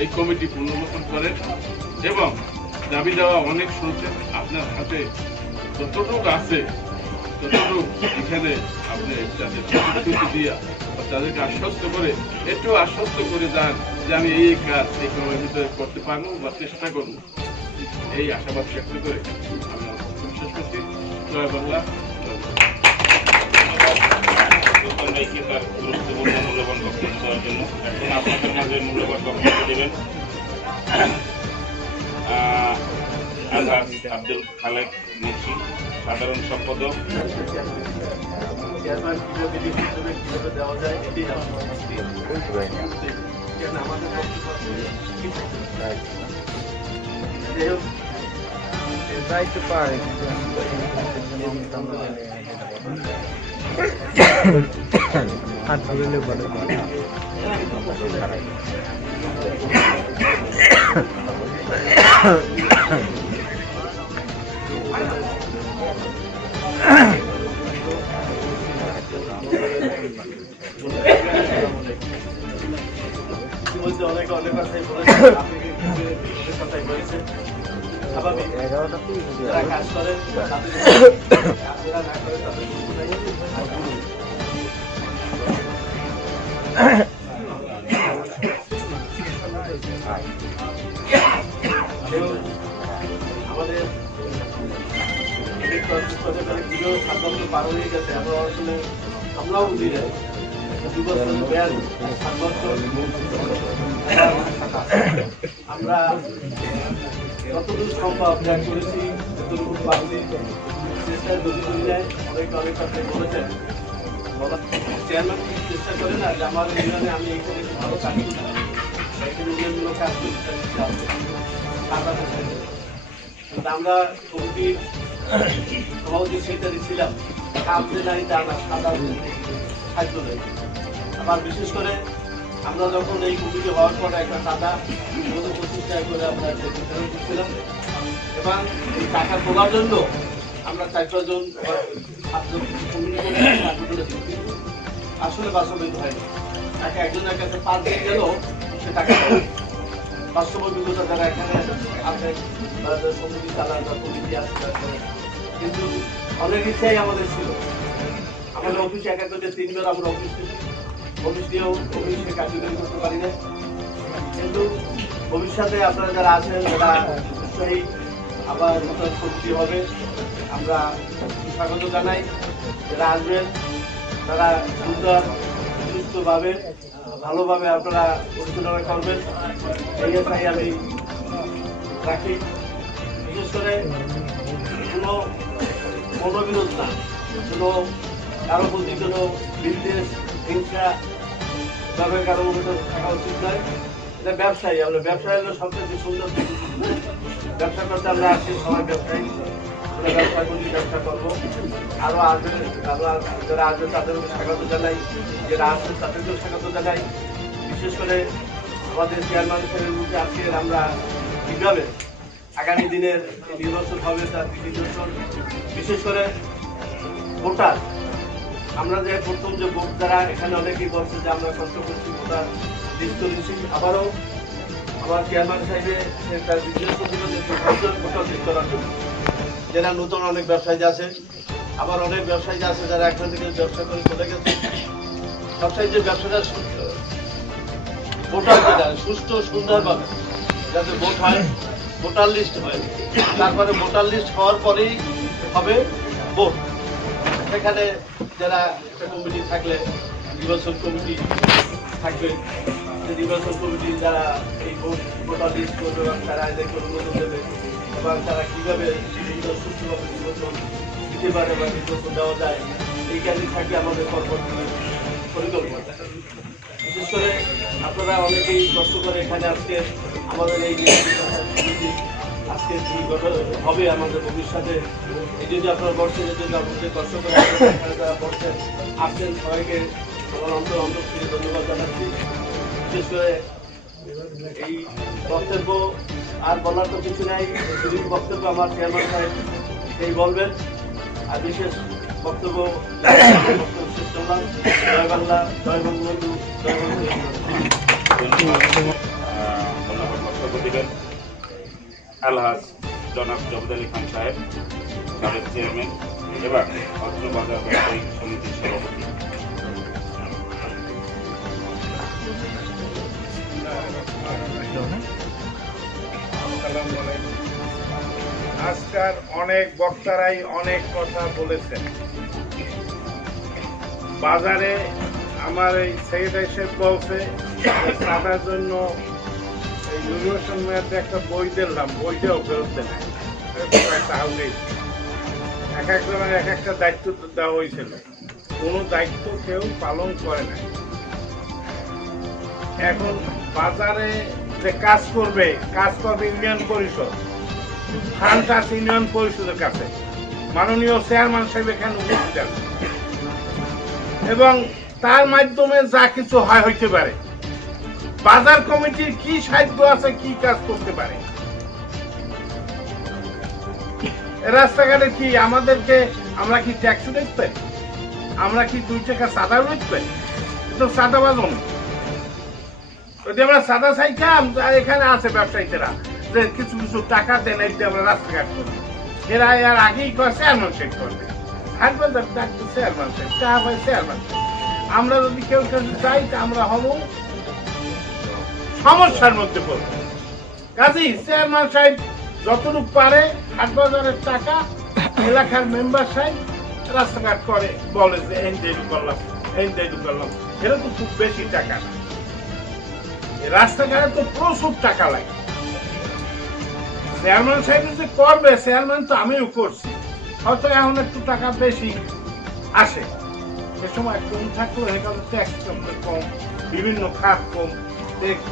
এই কমিটি পুনর্গঠন করেন এবং দাবি দেওয়া অনেক শুনছেন, আপনার হাতে যতটুকু আছে ততটুকু এখানে আপনি তাদের প্রতিশ্রুতি দিয়া তাদেরকে আশ্বস্ত করে, একটু আশ্বস্ত করে যান যে আমি এই কাজ এই সময়ের ভিতরে করতে পারবো বা চেষ্টা করবো। এই আশাবাদ ব্যক্ত করে আমি বিশ্বাস করছি। জয় বাংলা। তার গুরুত্বপূর্ণ মূল্যবান বক্তব্য দেওয়ার জন্য এখন আপনাদের মাঝে মূল্যবান বক্তব্য দেবেন আলহাজ আব্দুল খালেক মুন্সি, সাধারণ সম্পাদক। অনেক কথাই বলেছেন, আপনি কথাই বলেছেন। স্বাভাবিক যারা কাজ করেন আপনারা না করে তাদের আমাদের পার হয়ে গেছে। আমরা আসলে আমরাও বুঝি যাই 2 বছর মেয়াদ, 7 বছর আমরা যতটুকু সম্ভব যা করেছি, যতটুকু পারছি চেষ্টা যদি করি যায়। অনেক কথা বলেছেন, চেয়ারম্যান চেষ্টা করে না যে আমার ইউনিয়নে আমি এখানে ভালো কাজ করি, এখানে ইউনিয়নগুলো কাজ করি, কিন্তু আমরা কমিটির সভাপতি সেক্রেটারি ছিলাম, কামতে নাই তা না, সাদা খাদ্য নেই। আবার বিশেষ করে আমরা যখন এই কমিটি হওয়ার পরে একটা টাকা 25 টাকা করে আমরা বিতরণ করছিলাম এবং এই টাকা তোলার জন্য আমরা 4-5 জন আসলে বাস্তবায়িত হয়নি। টাকা একজনের কাছে 5 দিন গেল, সে টাকা বাস্তব অভিজ্ঞতা যারা এখানে আছে সমিতি চালান বা কমিটি আছে, কিন্তু অনেক ইচ্ছাই আমাদের ছিল। আমাদের অফিসে একা করে 3 বার আমরা অফিস দিয়েও অফিসে কার্যকরী করতে পারি না। কিন্তু ভবিষ্যতে আপনারা যারা আছেন তারা নিশ্চয়ই আবার নতুন সমিতি হবে, আমরা স্বাগত জানাই। যারা আসবেন তারা সুন্দর সুস্থভাবে ভালোভাবে আপনারা পরিচালনা করবেন এই আশায় আমি রাখি। বিশেষ করে কোনো মনোবিরোধ না, কোনো কারো প্রতি কোনো বিদ্বেষ হিংসা ভাবে কারো ভিতর থাকা উচিত নয়। এটা ব্যবসায়ী, আমরা ব্যবসায়ী হলো সবচেয়ে সুন্দর জিনিস। ব্যবসা করতে আমরা আসি সবাই ব্যবসায়ী, আমরা ব্যবসা করি, ব্যবসা করবো। আরো আসবে, যারা আসবে তাদেরকে স্বাগত জানাই, যারা আসবে তাদেরকেও স্বাগত জানাই। বিশেষ করে আমাদের চেয়ারম্যান সাহেবের মুখে আজকে আমরা কিভাবে আগামী দিনের যে নির্বাচন হবে তার নির্বাচন, বিশেষ করে ভোটার, আমরা যে প্রথম যে ভোট দ্বারা এখানে অনেকেই বলছে যে আমরা কষ্ট করছি, ভোটার লিস্ট করেছি। আবারও আমার চেয়ারম্যান সাহেবে তার নির্দেশন দিল যে ভোটার লিস্ট করার জন্য। যারা নতুন অনেক ব্যবসায়ী আছে, আবার অনেক ব্যবসায়ী আছে যারা এখান থেকে ব্যবসা করে চলে গেছে। ব্যবসায়ী যে ব্যবসাটা ভোটার যেটা সুষ্ঠু সুন্দরভাবে যাতে ভোট হয়, ভোটার লিস্ট হয়, তারপরে ভোটার লিস্ট হওয়ার পরেই হবে ভোট। সেখানে যারা একটা কমিটি থাকলে নির্বাচন কমিটি থাকবে, যে নির্বাচন কমিটি যারা এই ভোটার লিস্ট করবে এবং তারা এদেরকে অনুমোদন দেবে এবং তারা কীভাবে সুষ্ঠুভাবে নির্বাচন দিতে পারে বা নির্বাচন দেওয়া যায়, এই কাজে থাকবে আমাদের পরবর্তী পরিকল্পনা। বিশেষ করে আপনারা অনেকেই কষ্ট করে এখানে আজকে আমাদের এই যে আজকে কি হবে আমাদের ভবিষ্যতে, এই যদি আপনারা বসছেন, এই জন্য আপনাদের কষ্ট করে এখানে যারা বসছেন আসছেন, সবাইকে আমার অন্তর থেকে ধন্যবাদ জানাচ্ছি। বিশেষ করে এই বক্তব্য আর বলার তো কিছু নাই, যদি বক্তব্য আমার চেয়ারম্যান সাহেব এই বলবেন। আর বিশেষ বক্তব্য শেষ করলাম। জয় বাংলা, জয় বঙ্গবন্ধু, জয় বঙ্গবন্ধু। ধন্যবাদ বক্তব্য দিলেন আলহাজ জনাব জবেদ আলী খান সাহেব, সাবেক চেয়ারম্যান এবং অত্র বাজার ব্যবসায়ী সমিতির সভাপতি। আজকাল অনেক বক্তারাই অনেক কথা বলেছেন। বাজারে আমার এই সেক্রেটারি সাহেব বলছে তাদের জন্য এই নির্বাচন মেয়াদে একটা বই দিলাম, বইটাও ফেরত দেয় নাই। এক একজনের এক একটা দায়িত্ব দেওয়া হয়েছিল, কোনো দায়িত্ব কেউ পালন করে না। এখন বাজারে যে কাজ করবে ইউনিয়ন পরিষদ, খানটাস ইউনিয়ন পরিষদের কাছে মাননীয় চেয়ারম্যান সাহেব এখানে উপস্থিত আছেন এবং তার মাধ্যমে যা কিছু হইতে পারে। বাজার কমিটির কি সাহায্য আছে, কি কাজ করতে পারে, রাস্তাঘাটে কি আমাদেরকে, আমরা কি ট্যাক্স দিতে পারি, আমরা কি 2 টাকা চাঁদা দিতে পারি? তো চাঁদাবাজ যদি আমরা চাঁদা চাইতাম, এখানে আছে ব্যবসায়ীরা যে কিছু কিছু টাকা দেন, এই আমরা রাস্তাঘাট করবো, এরা এর আগেই চেয়ারম্যান সাহেব করবে, হাটবাজার ডাক্তার চেয়ারম্যান সাহেব, টাকা পাই চেয়ারম্যান সাহেব। আমরা যদি কেউ কাছে চাই তা আমরা হব সমস্যার মধ্যে পড়ব। কাজেই চেয়ারম্যান সাহেব যতটুকু পারে হাটবাজারের টাকা এলাকার মেম্বার সাহেব রাস্তাঘাট করে, বলে যে এই তৈরি করলাম, এই তৈরি করলাম, এটা তো খুব বেশি টাকা না। রাস্তাঘাটে তো প্রচুর টাকা লাগে। চেয়ারম্যান সাহেব যে করবে, চেয়ারম্যান তো আমিও করছি, হয়তো এখন একটু টাকা বেশি আসে, সে সময় কম থাকলেও এখানে ট্যাক্স কম, বিভিন্ন খাত কম,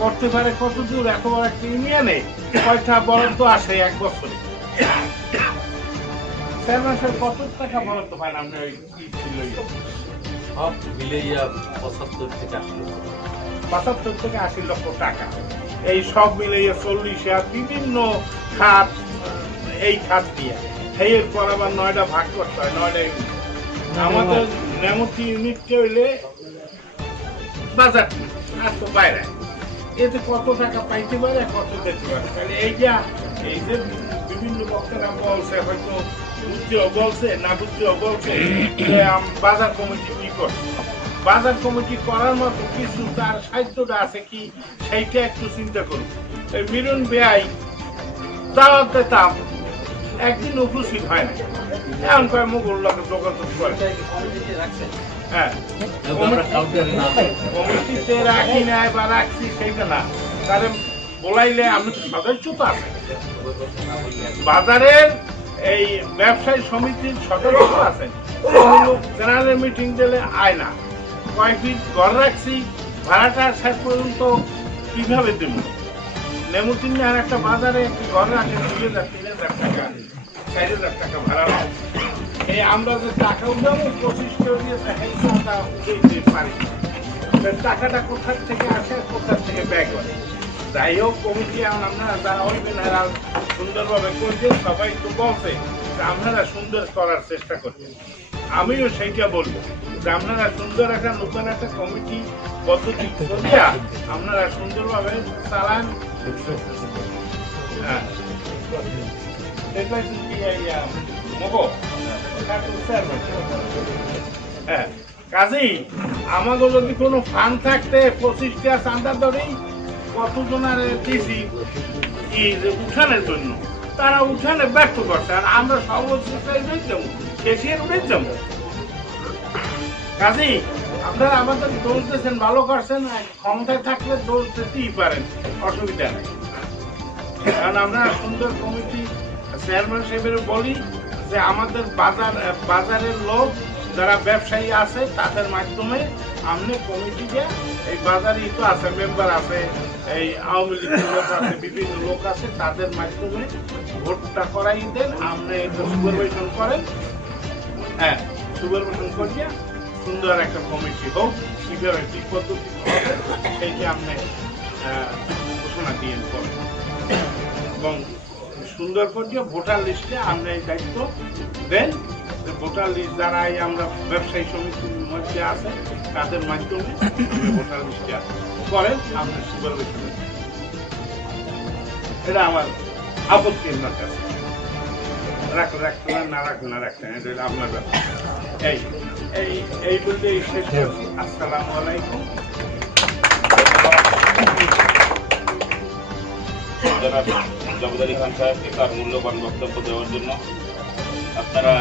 করতে পারে কত দূর। এত বড় একটা ইউনিয়নে কয়টা বরাদ্দ আসে এক বছরে? চেয়ারম্যান সাহেব কত টাকা বরাদ্দ পান আপনি? ওই কি ছিল সব মিলিয়ে 75 থেকে 80 লক্ষ। 75 থেকে 80 লক্ষ টাকা, এই সব মিলিয়ে 40 আর বিভিন্ন খাত, এই খাত দিয়ে এর পর আবার 9টা ভাগ করতে হয়, 9টা ইউনিট। আমাদের নেমতি ইউনিটকে হইলে বাজার আর তো বাইরে, এতে কত টাকা পাইতে পারে, কত দিতে পারে। তাহলে এই যে বিভিন্ন বক্তারা বলছে, হয়তো বুঝতেও বলছে, না বুঝতেও বলছে, বাজার কমিটি কি করছে। বাজার কমিটি করার মতো কিছু তার সাহিত্যটা আছে কি, সেইটা একটু চিন্তা করুন। এই মিলন বেআই দাওয়াত দিতাম, একদিন উপস্থিত হয় না, এমন করে মুগুর লোকের যোগাযোগ করে। হ্যাঁ, কমিটিতে রাখি নাই বা রাখছি সেইটা না, তাহলে বলাইলে আমি তো সদস্য তো আছে বাজারের এই ব্যবসায়ী সমিতির সদস্য আছে, জেনারেল মিটিং দিলে আয় না, কয় ফিট ঘর রাখছি, ভাড়াটা শেষ পর্যন্ত কিভাবে দেব? নেমুতিনে আর একটা বাজারে একটি ঘর রাখে 2,000 3,000 টাকা 4,000 টাকা ভাড়া লাগে। এই আমরা যে টাকা উঠাবো 25 দিয়ে সেই টাকা উঠাইতে পারি, টাকাটা কোথা থেকে আসে, কোথা থেকে ব্যাগ হয়। যাই হোক, কমিটি আপনারা যারা হইবেন এরা সুন্দরভাবে করছেন, সবাই তো বলছে যে আপনারা সুন্দর করার চেষ্টা করছেন, আমিও সেইটা বলবো যে আপনারা সুন্দর একটা নতুন একটা কমিটি পদ্ধতি করিয়া আপনারা সুন্দরভাবে চালান। হ্যাঁ, হ্যাঁ, কাজেই আমাকে যদি কোনো ফান্ড থাকতে 25টা চাঁদা ধরেই কতজনের দিছি উঠানের জন্য, তারা উঠানে ব্যর্থ করছে, আর আমরা সর্বোচ্চ যাবো কেসিয়ার উঠে যাবো। কাজেই আপনারা আমাদের দোষ দিয়েছেন, ভালো করছেন, ক্ষমতায় থাকলে দোষ দিতেই পারেন, অসুবিধা নেই। কারণ আমরা সুন্দর কমিটি চেয়ারম্যান সাহেবের বলি যে আমাদের বাজারের লোক যারা ব্যবসায়ী আছে তাদের মাধ্যমে আপনি কমিটিকে এই বাজারে তো আছে, মেম্বার আছে, এই আওয়ামী লীগের লোক আছে, বিভিন্ন লোক আছে, তাদের মাধ্যমে ভোটটা করাই দেন, আপনি সুপারভাইশন করেন। হ্যাঁ, সুপারভাইশন করিয়া সুন্দর একটা কমিটি হোক, কিভাবে কি পদ্ধতি হবে সেইটি আপনি ঘোষণা দিয়ে করেন, এবং সুন্দর করিয়া ভোটার লিস্টে আপনি এই দায়িত্ব দেন যে ভোটার লিস্ট যারা আমরা ব্যবসায়ী সমিতির মধ্যে আছে তাদের মাধ্যমে ভোটার লিস্টে করেন, আপনি সুপারভাইশন। এটা আমার আপত্তির না, কাছে রাখতে না রাখতে না রাখতে, এটা আপনার ব্যাপার। এই বলতে শেষ করছি। আসসালামু আলাইকুম। জাবেদ আলী খান সাহেবকে তার মূল্যবান বক্তব্য দেওয়ার জন্য। আপনারা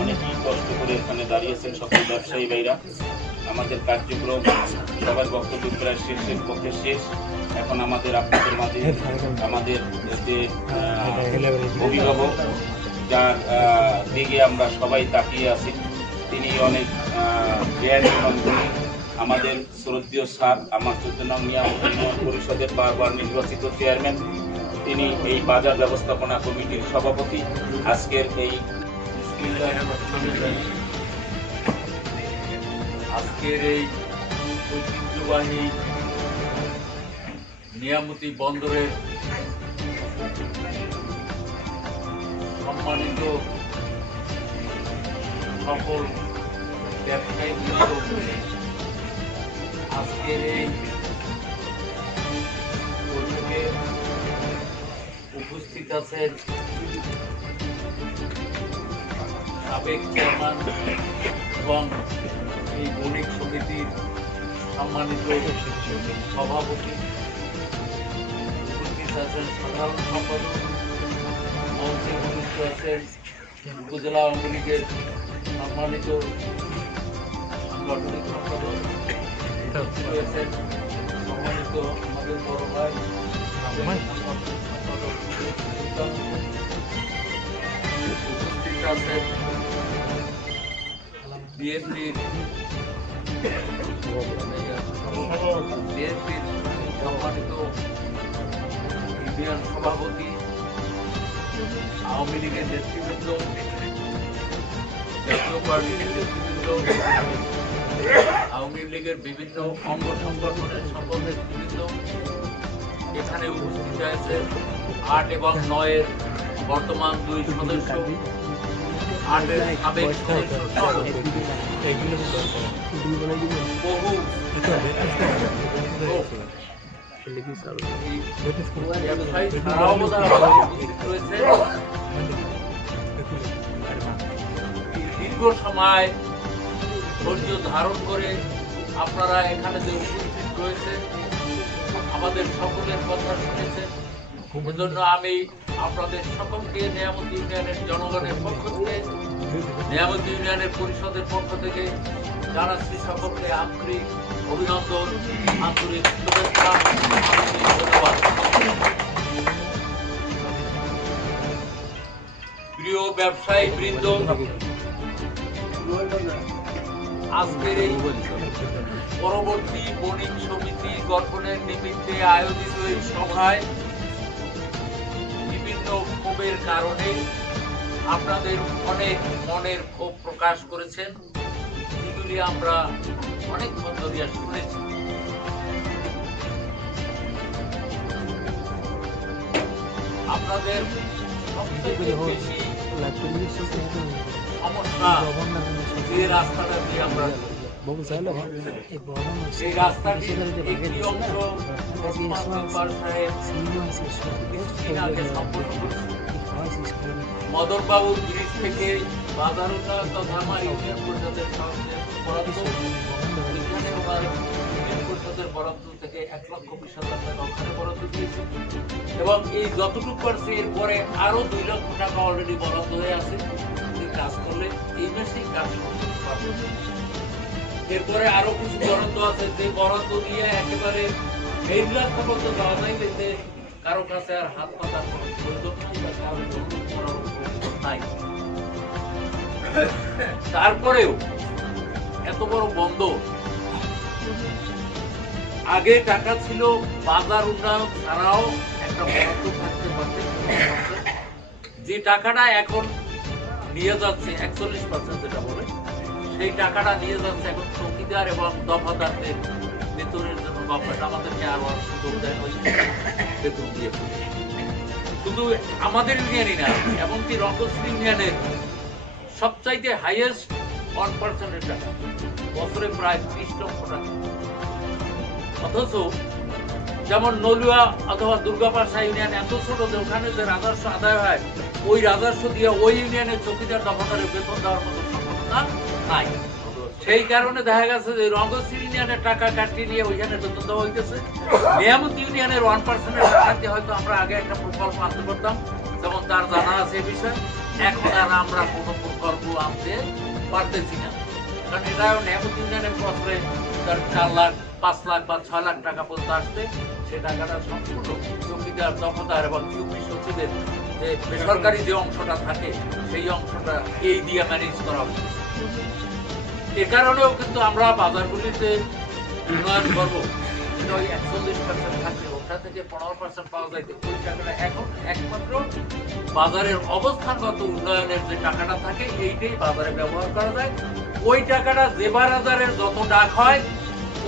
অনেকেই কষ্ট করে এখানে দাঁড়িয়েছেন, সকল ব্যবসায়ী ভাইরা। আমাদের কার্যক্রম সবার বক্তব্য প্রায় শেষের পক্ষে শেষ। এখন আমাদের আপনাদের মাঝে আমাদের যে অভিভাবক, যার দিকে আমরা সবাই তাকিয়ে আছি, তিনি অনেক জ্ঞান এবং গুণী, আমাদের শ্রদ্ধেয় স্যার, আমার 14 নং নিয়ামত পরিষদের বারবার নির্বাচিত চেয়ারম্যান, তিনি এই বাজার ব্যবস্থাপনা কমিটির সভাপতি। আজকের এই ঐতিহ্যবাহী নিয়ামতি বন্দরের সম্মানিত সকল ব্যবসায়ী আজকের এই বৈঠকে উপস্থিত আছেন সাবেক চেয়ারম্যান এবং এই বণিক সমিতির সম্মানিত সভাপতি, উপস্থিত আছেন সাধারণ সম্পাদক, মঞ্চে উপস্থিত আছেন উপজেলা আওয়ামী লীগের সম্মানিত সাংগঠনিক সম্পাদক, রয়েছেন সম্মানিত আমাদের বড় ভাই উপস্থিত আছেন বিএনপির সম্মানিত ইউনিয়ন সভাপতি, আওয়ামী লীগের নেতৃবৃন্দ, জাতীয় পার্টির নেতৃবৃন্দ, আওয়ামী লীগের বিভিন্ন অঙ্গ সংগঠনের সকল নেতৃবৃন্দ, এখানে উপস্থিত আছে 8 এবং 9-এর বর্তমান 2 সদস্য, 8-এর সাবেক সদস্য সহ বহু ব্যবসায়ী ছাড়াও উপস্থিত রয়েছে। দীর্ঘ সময় ধৈর্য ধারণ করে আপনারা এখানে যে উপস্থিত রয়েছেন, আমাদের সকলের কথা শুনেছেন, এজন্য আমি আপনাদের সকলকে নিয়ামত ইউনিয়নের জনগণের পক্ষ থেকে, নিয়ামত ইউনিয়নের পরিষদের পক্ষ থেকে জানাচ্ছি সকলকে আন্তরিক অভিনন্দন, আন্তরিক শুভেচ্ছা, আন্তরিক ধন্যবাদ। প্রিয় ব্যবসায়ী বৃন্দ, আজকের এই পরবর্তী বণিক সমিতি গঠনের নিমিত্তে আয়োজিত এই সভায় বিভিন্ন ক্ষোভের কারণে আপনাদের অনেক মনের ক্ষোভ প্রকাশ করেছেন, যেগুলি আমরা অনেকক্ষণ ধরিয়া শুনেছি। আপনাদের সবথেকে বেশি সমস্যা যে রাস্তাটা দিয়ে আমরা সেই রাস্তাটির একটি অংশ মদনবাবু ব্রিজ থেকে বাজার উন্নয়ন তথা ইউনিয়ন পরিষদের এখানে ওনার ইউনিয়ন পরিষদের বরাদ্দ থেকে 1,20,000 টাকা ওখানে বরাদ্দ দিয়েছে এবং এই যতটুকু করছে এরপরে আরো 2 লক্ষ টাকা অলরেডি বরাদ্দ হয়ে আছে। কাজ করলে এই মাসেই কাজ করতে পারবে। এরপরে আরো কিছু বরাদ্দ আছে, যে বরাদ্দ দিয়ে একেবারে মেইন রাস্তা পর্যন্ত যাওয়া যায়, এতে কারো কাছে আর হাত পাতার কোনো প্রয়োজন নাই বা কারো অনুরোধ করার প্রয়োজন নাই। তারপরেও এত বড় বন্দর, আগে টাকা ছিল বাজার উন্নয়ন ছাড়াও একটা বরাদ্দ থাকতে পারত, যে টাকাটা এখন নিয়ে যাচ্ছে 41% যেটা বলে, সেই টাকাটা নিয়ে যাচ্ছে এখন চৌকিদার এবং দফাদারদের বেতনের জন্য। গভর্নমেন্ট আমাদেরকে আরো সুযোগ দেয়, বেতন দিয়ে। শুধু আমাদের ইউনিয়নই না, এমনকি রঙ্গশ্রী ইউনিয়নের সবচাইতে হাইয়েস্ট 1% টাকা, বছরে প্রায় 30 লক্ষ টাকা। অথচ যেমন নলুয়া অথবা দুর্গাপাশা ইউনিয়ন এত ছোট যে ওখানে যে রাজস্ব আদায় হয়, ওই রাজস্ব দিয়ে ওই ইউনিয়নের চৌকিদার দফাদারের বেতন দেওয়ার মতো সম্ভাবনা নাই। সেই কারণে দেখা গেছে যে রঙ্গশ্রী ইউনিয়নের টাকা কাটিয়ে নিয়ে ওইখানে বেতন দেওয়া হইতেছে। নিয়ামত ইউনিয়নের 1% টাকাতে হয়তো আমরা আগে একটা প্রকল্প আনতে পারতাম, যেমন তার জানা আছে এই বিষয়ে। এখন আর আমরা কোনো প্রকল্প আনতে পারতেছি না, কারণ এটা নিয়ামত ইউনিয়নের বছরে তার 4 লাখ 5 লাখ বা 6 লাখ টাকা পর্যন্ত আসতে, সে টাকাটা সম্পূর্ণ চৌকিদার দফাদার এবং ইউপি সচিবের যে বেসরকারি যে অংশটা থাকে সেই অংশটা এই দিয়ে ম্যানেজ করা হবে। এ কারণেও কিন্তু আমরা বাজারগুলিতে উন্নয়ন করবো, যেটা ওই 41% থাকছে, ওটা থেকে 15% পাওয়া যায়। ওই টাকাটা এখন একমাত্র বাজারের অবস্থানগত উন্নয়নের যে টাকাটা থাকে এইটাই বাজারে ব্যবহার করা যায়। ওই টাকাটা যে বাজারের যত ডাক হয়,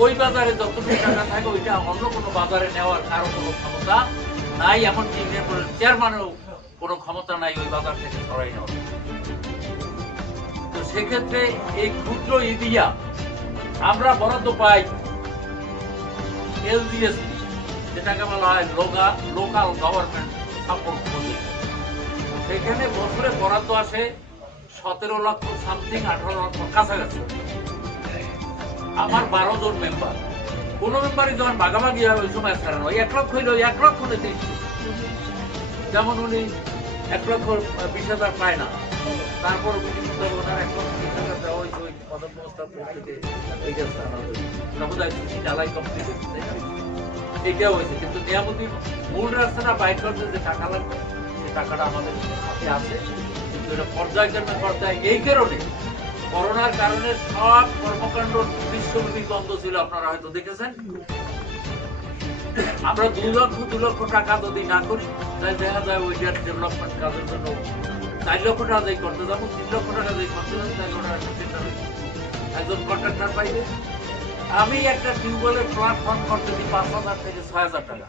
ওই বাজারে যতটুকু টাকা থাকে, ওইটা অন্য কোনো বাজারে নেওয়ার কারো কোনো ক্ষমতা নাই। এমনকি ইউনিয়ন পরিষদের চেয়ারম্যানেরও কোনো ক্ষমতা নাই ওই বাজার থেকে সরাই নেওয়ার। তো সেক্ষেত্রে এই ক্ষুদ্র ইদিয়া আমরা বরাদ্দ পাই এলজিএসপি, যেটাকে বলা হয় লোকাল গভর্নমেন্ট সাপোর্ট প্রজেক্ট। সেখানে বছরে বরাদ্দ আসে 17 লক্ষ সামথিং, 18 লক্ষ কাছাকাছি। আমার 12 জন মেম্বার, কোন মেম্বারই যখন ভাগাভাগি হয় ওই সময় ছাড়ানো, ওই 1 লক্ষ হইলে ওই 1 লক্ষ নিতে ইচ্ছুক। যেমন উনি 1,20,000 পায় না, তারপর ওনার 1,20,000 দেওয়া হয়েছে ওই পদক ব্যবস্থা থেকে, ঢালাই কমপ্লিট হয়েছে, এইটাও হয়েছে। কিন্তু নিয়ামতি মূল রাস্তাটা বাইর করতে যে টাকা লাগবে, সেই টাকাটা আমাদের হাতে আছে, কিন্তু এটা পর্যায়ক্রমে করতে হয়। এই কারণে করোনার কারণে সব কর্মকাণ্ড বিশ্বব্যাপী বন্ধ ছিল, আপনারা হয়তো দেখেছেন। আমরা 2 লক্ষ টাকা যদি না করি, তাই দেখা যায় ওইটার ডেভেলপমেন্ট কাজের জন্য 4 লক্ষ টাকা যাই করতে যাবো, 3 লক্ষ টাকা যাই করতে যাবো, তাই ওটা একটা টেন্ডার হয়েছে। একজন কন্ট্রাক্টর পাইবে, আমি একটা টিউবওয়েলের প্ল্যাটফর্ম করতে দিই 5,000 থেকে 6,000 টাকা,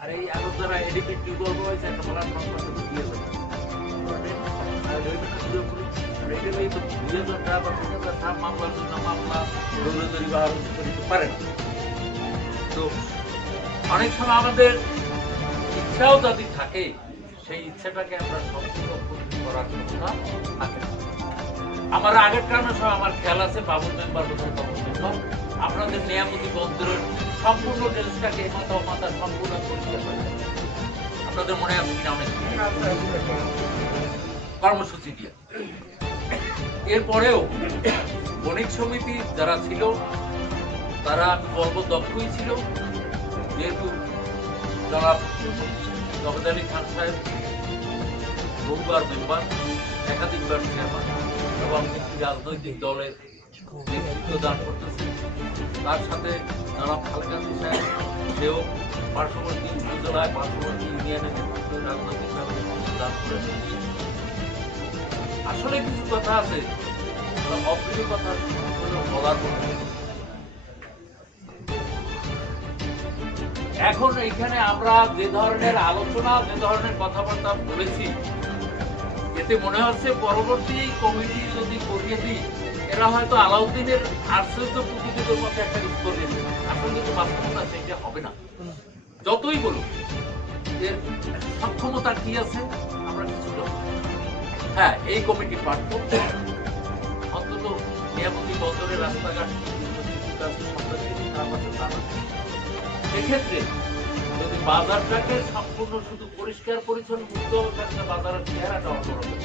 আর এই এখন যারা এডিপি টিউবওয়েল হয়েছে একটা প্ল্যাটফর্ম করতে 2,000 টাকা। এই তো 2,000 টাকা বা 3,000 টাকা মামলার জন্য মামলা দৌড়াদৌড়ি বা আরো করতে পারে না। তো অনেক সময় আমাদের ইচ্ছাও যদি থাকে, সেই ইচ্ছাটাকে আমরা সম্পূর্ণ পূরণ করার ক্ষমতা থাকে না। আমার আগের কারণে সব আমার খেয়াল আছে, বাবুল মেম্বার মেম্বার আপনাদের নিয়ামতি বন্দরের সম্পূর্ণ ড্রেসটাকে মাথা মাথা সম্পূর্ণ পরিষ্কার করে আপনাদের মনে আছে কিনা, অনেক কর্মসূচি দিয়ে এরপরেও বণিক সমিতি যারা ছিল তারা আমি বলবো দক্ষই ছিল, যেহেতু যারা জবেদ আলী খান সাহেব বহুবার মেম্বার, একাধিকবার চেয়ারম্যান এবং একটি রাজনৈতিক দলের নেতৃত্ব দান করতেছে। তার সাথে জনাব খালেকান্দি সাহেব, সেও পার্শ্ববর্তী উপজেলায় পার্শ্ববর্তী ইউনিয়নের নেতৃত্ব রাজনৈতিকভাবে দান করেছে। আসলে কিছু কথা আছে, অপ্রিয় কথা বলার পর এখন এখানে আমরা যে ধরনের আলোচনা, যে ধরনের কথাবার্তা বলেছি, এতে মনে হচ্ছে পরবর্তী কমিটি যদি করিয়ে দিই, এরা হয়তো আলাউদ্দিনের আশ্চর্য প্রতিযোগের মধ্যে একটা স্কোর দেবে। আসলে কিন্তু বাস্তবতা সেটা হবে না। যতই বলুন এর সক্ষমতা কি আছে আমরা কিছু জানি। হ্যাঁ, এই কমিটি পারত অন্তত নিয়ামতি বন্দরের রাস্তাঘাট এক্ষেত্রে যদি বাজারটাকে সম্পূর্ণ শুধু পরিষ্কার পরিচ্ছন্ন মুক্ত অবস্থায় বাজারের চেহারাটা অন্যরকম।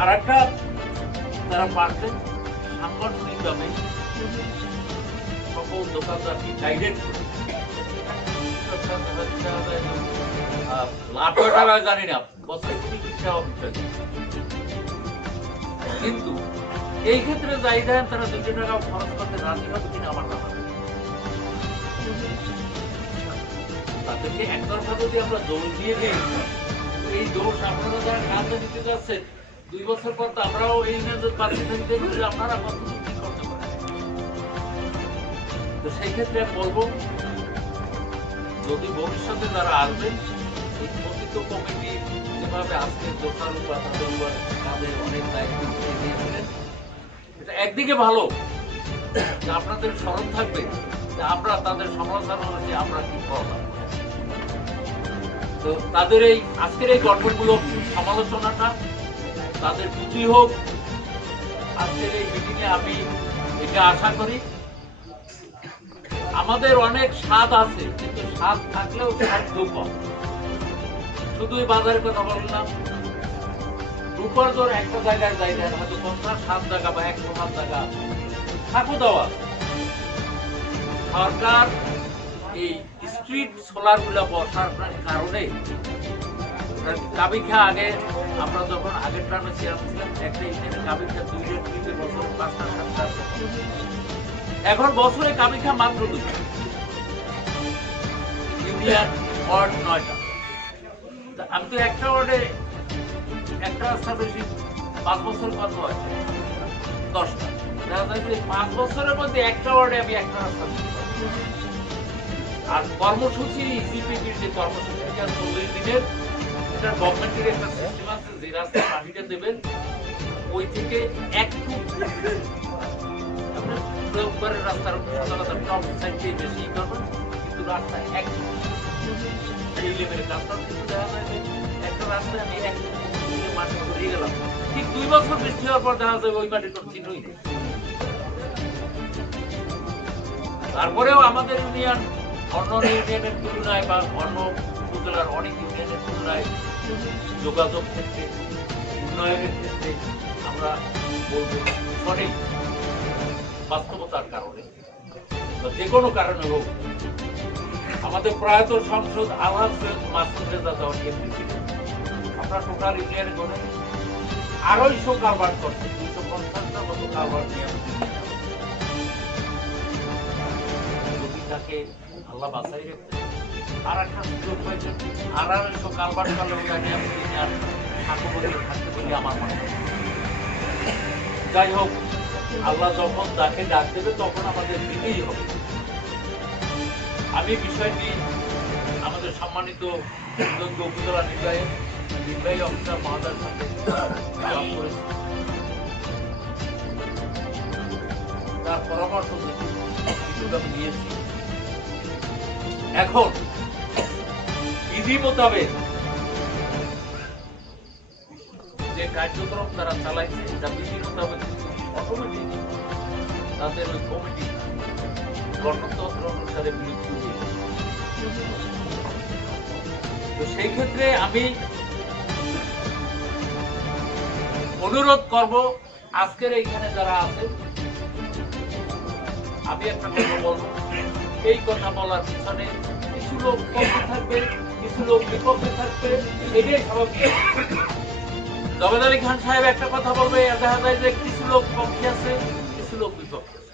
আর একটা তারা পারতেন সাংগঠনিকভাবে সকল দোকানদারকে গাইডেড করে, লাখ টাকা জানি না বছরে কিন্তু এই ক্ষেত্রে যাই দেন তারা 2 টাকা খরচ করতে রাজি হবে কিনা আমার জানা নেই। তাদেরকে একতরফা যদি আমরা দৌড় দিয়ে দিই, এই দৌড় আপনারা যারা কাজে নিতে যাচ্ছেন 2 বছর পর তো আমরাও এই বাচ্চা আপনারা কতটুকু কি করতে পারেন। তো সেই ক্ষেত্রে বলবো যদি ভবিষ্যতে যারা আসবেন এই কথিত কমিটি যেভাবে আজকে দোষারোপ বা তাদের উপর তাদের অনেক দায়িত্ব দিয়েছিলেন, এটা একদিকে ভালো যে আপনাদের স্মরণ থাকবে যে আমরা তাদের সমালোচনা হচ্ছে আমরা কি করলাম। তো তাদের এই আজকের এই গঠনমূলক সমালোচনাটা তাদের পুঁজি হোক আজকের এই মিটিংয়ে, আমি এটা আশা করি। আমাদের অনেক স্বাদ আছে, কিন্তু স্বাদ থাকলেও খাদ্য কম। শুধুই বাজারের কথা বললাম, রূপার দর একটা জায়গায় যাই দেন হয়তো 50-60 টাকা বা 100 টাকা থাকো দেওয়া। সরকার এই স্ট্রিট সোলার গুলা বসার কারণে কাবিখা আগে আমরা যখন আগের টার্মে চেয়ারম্যান ছিলাম একটা ইউনিয়নে কাবিখা 2 রেট দিতে বছর 5টা 7টা, এখন বছরে কাবিখা মাত্র 2 ইউনিয়ন ওয়ার্ড 9টা। আমি তো একটা ওয়ার্ডে একটা রাস্তা বেশি 5 বছর কত হয় 10টা, দেখা যায় যে 5 বছরের মধ্যে একটা ওয়ার্ডে আমি একটা রাস্তা। আর কর্মসূচি ইসিপির যে কর্মসূচি 40 দিনের, এটা গভর্নমেন্টের একটা সিস্টেম আছে যে রাস্তা পাঠিয়ে দেবেন ওই থেকে একটু উপরের রাস্তার সাধারণত টপ সাইডে বেশি করবেন, কিন্তু রাস্তা একটু এই লেভেলের রাস্তা কিন্তু দেখা যায় যে একটা রাস্তায় আমি একটু মাটি ঘুরিয়ে গেলাম, ঠিক 2 বছর বৃষ্টি হওয়ার পর দেখা যায় ওই মাটির কোনো চিহ্নই নেই। তারপরেও আমাদের ইউনিয়ন অন্য ইউনিয়নের তুলনায় বা অন্য উপজেলার অনেক ইউনিয়নের তুলনায় যোগাযোগ ক্ষেত্রে, উন্নয়নের ক্ষেত্রে আমরা বলবো সঠিক বাস্তবতার কারণে বা যে কোনো কারণে হোক আমাদের প্রয়াত সংসদ আলহাজ সৈয়দ মাসুদ রেজা যখন এমপি ছিলেন, আমরা টোটাল ইউনিয়নে গণে 250 কারবার করছে, 250টা মতো কারবার নিয়ে যদি তাকে আল্লাহ বাঁচাই রাখতে আর একটা সুযোগ পাইছে 250 কারবার করলে ওখানে আমি আর থাকতে বলি আমার মনে হয়। যাই হোক, আল্লাহ যখন তাকে ডাক দেবে তখন আমাদের দিতেই হবে। আমি বিষয়টি আমাদের সম্মানিত উপজেলা নির্বাহী অফিসার মহোদয়ের সাথে আলাপ করেছি, তার পরামর্শ আমি নিয়েছি। এখন বিধি মোতাবেক যে কার্যক্রম তারা চালাইছে যা বিধি মোতাবেক অটোমেটিক তাদের ওই কমিটি গঠনতন্ত্র অনুসারে মৃত্যু হয়ে গেছে। তো সেই ক্ষেত্রে আমি অনুরোধ করব আজকের এইখানে যারা আছেন, আমি একটা কথা বলবো, এই কথা বলার পিছনে কিছু লোক পক্ষে থাকবে, কিছু লোক বিপক্ষে থাকবে, এটাই স্বাভাবিক। জবেদ আলী খান সাহেব একটা কথা বলবে, দেখা যায় যে কিছু লোক পক্ষে আছে, কিছু লোক বিপক্ষে আছে।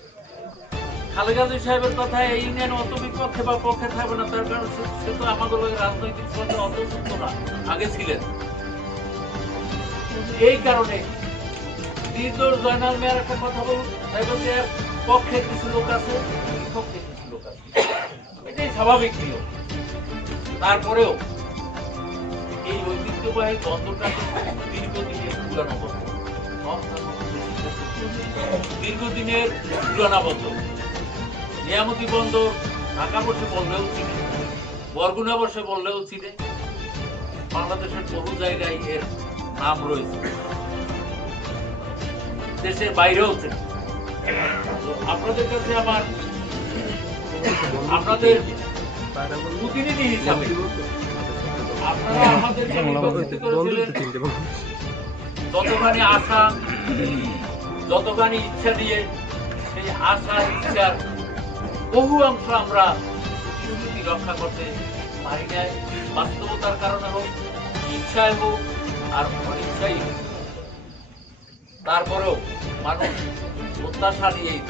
খালেদা জিয়া সাহেবের কথা এই ইউনিয়ন অত বিপক্ষে বা পক্ষে থাকবে না, তার কারণ সে তো আমাদের রাজনৈতিক সঙ্গে অত যুক্ত না, আগে ছিলেন। এই কারণে নির্দোষ জয়নাল মেয়ার একটা কথা বলুন, পক্ষে কিছু লোক আছে, বিপক্ষে কিছু লোক আছে, এটাই স্বাভাবিক নিয়ম। তারপরেও এই ঐতিহ্যবাহী বন্দরটাকে দীর্ঘদিনের পুরানাবদ্ধ নিয়ামতি বন্দর ঢাকা বসে বললেও চিনে, বরগুনা বসে বললেও চিনে, বাংলাদেশের বহু জায়গায় এর নাম রয়েছে, দেশের বাইরেও চিনে। আপনাদের কাছে আমার, আপনাদের প্রতিনিধি হিসাবে আপনারা আমাদেরকে নির্বাচিত করেছিলেন, যতখানি আশা, যতখানি ইচ্ছা দিয়ে, সেই আশা ইচ্ছার বহু অংশ আমরা প্রতিশ্রুতি রক্ষা করতে পারি নাই, বাস্তবতার কারণে হোক, ইচ্ছায় হোক আর অনিচ্ছাই হোক। তারপরেও মানুষ প্রত্যাশা নিয়েই,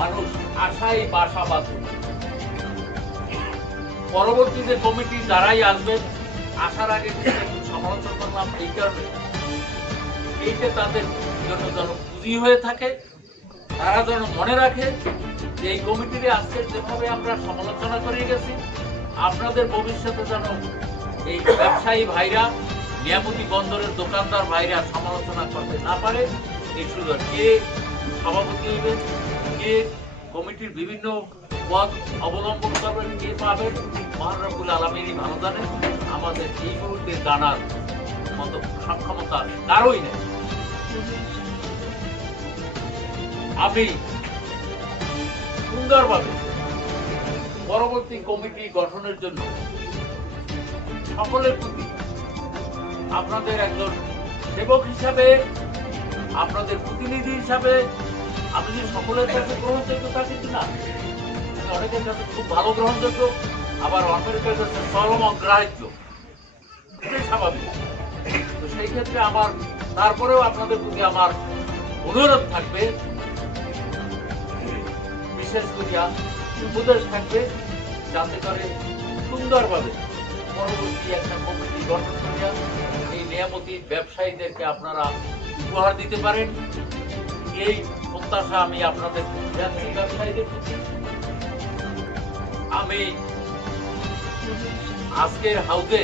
মানুষ আশায় বাসাবাদ। পরবর্তী যে কমিটি যারাই আসবেন, আসার আগে একটু সমালোচনা করলাম এই কারণে, এইটা তাদের জন্য যেন পুঁজি হয়ে থাকে, তারা যেন মনে রাখে যে এই কমিটিতে আজকে যেভাবে আমরা সমালোচনা করে গেছি, আপনাদের ভবিষ্যতে যেন এই ব্যবসায়ী ভাইরা, নিয়ামতি বন্দরের দোকানদার ভাইরা সমালোচনা করতে না পারে। এই সুযোগ কে সভাপতি হইবে, কে কমিটির বিভিন্ন পদ অবলম্বন করবেন, কে পাবেন, মহান রব্বুল আলামিনই ভালো জানেন। আমাদের এই মুহূর্তে জানার মতো সক্ষমতা কারোই নেই। আমি সুন্দরভাবে পরবর্তী কমিটি গঠনের জন্য সকলের প্রতি আপনাদের একজন সেবক হিসাবে, আপনাদের প্রতিনিধি হিসাবে, আমি যে সকলের কাছে গ্রহণযোগ্য তা কিন্তু না, অনেকের কাছে খুব ভালো গ্রহণযোগ্য, আবার অনেকের কাছে চরম অগ্রাহ্য, এটাই স্বাভাবিক। তো সেই ক্ষেত্রে আমার তারপরেও আপনাদের প্রতি আমার অনুরোধ থাকবে, বিশেষ করিয়া উপদেশ থাকবে, যাতে করে সুন্দরভাবে পরবর্তী একটা কমিটি গঠন করিয়া এই নিয়ামতি ব্যবসায়ীদেরকে আপনারা উপহার দিতে পারেন। এই প্রত্যাশা আমি আপনাদের ব্যবসায়ীদের প্রতি। আমি আজকের হাউজে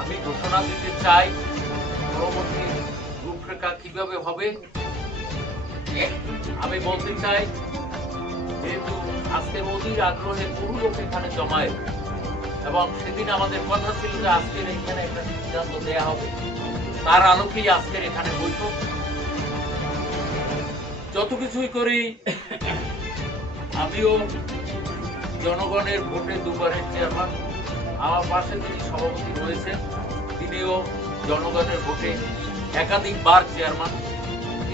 আমি ঘোষণা দিতে চাই পরবর্তী রূপরেখা কিভাবে হবে। আমি বলতে চাই, যেহেতু আজকের অধীর আগ্রহে বহু লোক এখানে জমায়, এবং সেদিন আমাদের কথা ছিল যে আজকের এখানে একটা সিদ্ধান্ত দেয়া হবে, তার আলোকেই আজকের এখানে বৈঠক। যত কিছুই করি, আমিও জনগণের ভোটে দুবারের চেয়ারম্যান, আমার পাশে যিনি সভাপতি রয়েছেন তিনিও জনগণের ভোটে একাধিকবার চেয়ারম্যান।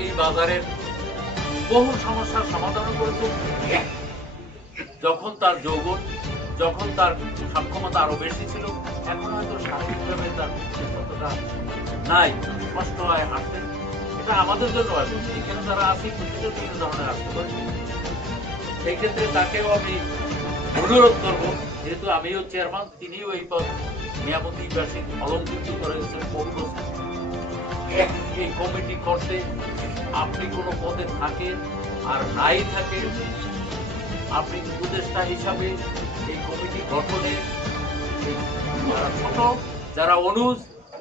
এই বাজারের বহু সমস্যার সমাধান করেছেন, যখন তার যৌবন, যখন তার সক্ষমতা আরো বেশি ছিল। এখন হয়তো শারীরিকভাবে তার সুস্থতা নাই, কষ্ট হয় হাঁটতে, এটা আমাদের জন্য আছে, এখানে যারা আছি প্রত্যেকের বিভিন্ন ধরনের আসতে পারে। সেই ক্ষেত্রে তাকেও আমি অনুরোধ করবো, যেহেতু আমিও চেয়ারম্যান, তিনিও এই পদ নিয়ামতিবাসী অলঙ্কৃত করে গেছেন বহু বছর। এই কমিটি করতে আপনি কোনো পদে থাকেন আর নাই থাকেন, আপনি উপদেষ্টা হিসাবে এই কমিটি গঠনে যারা ছোট, যারা অনুজ,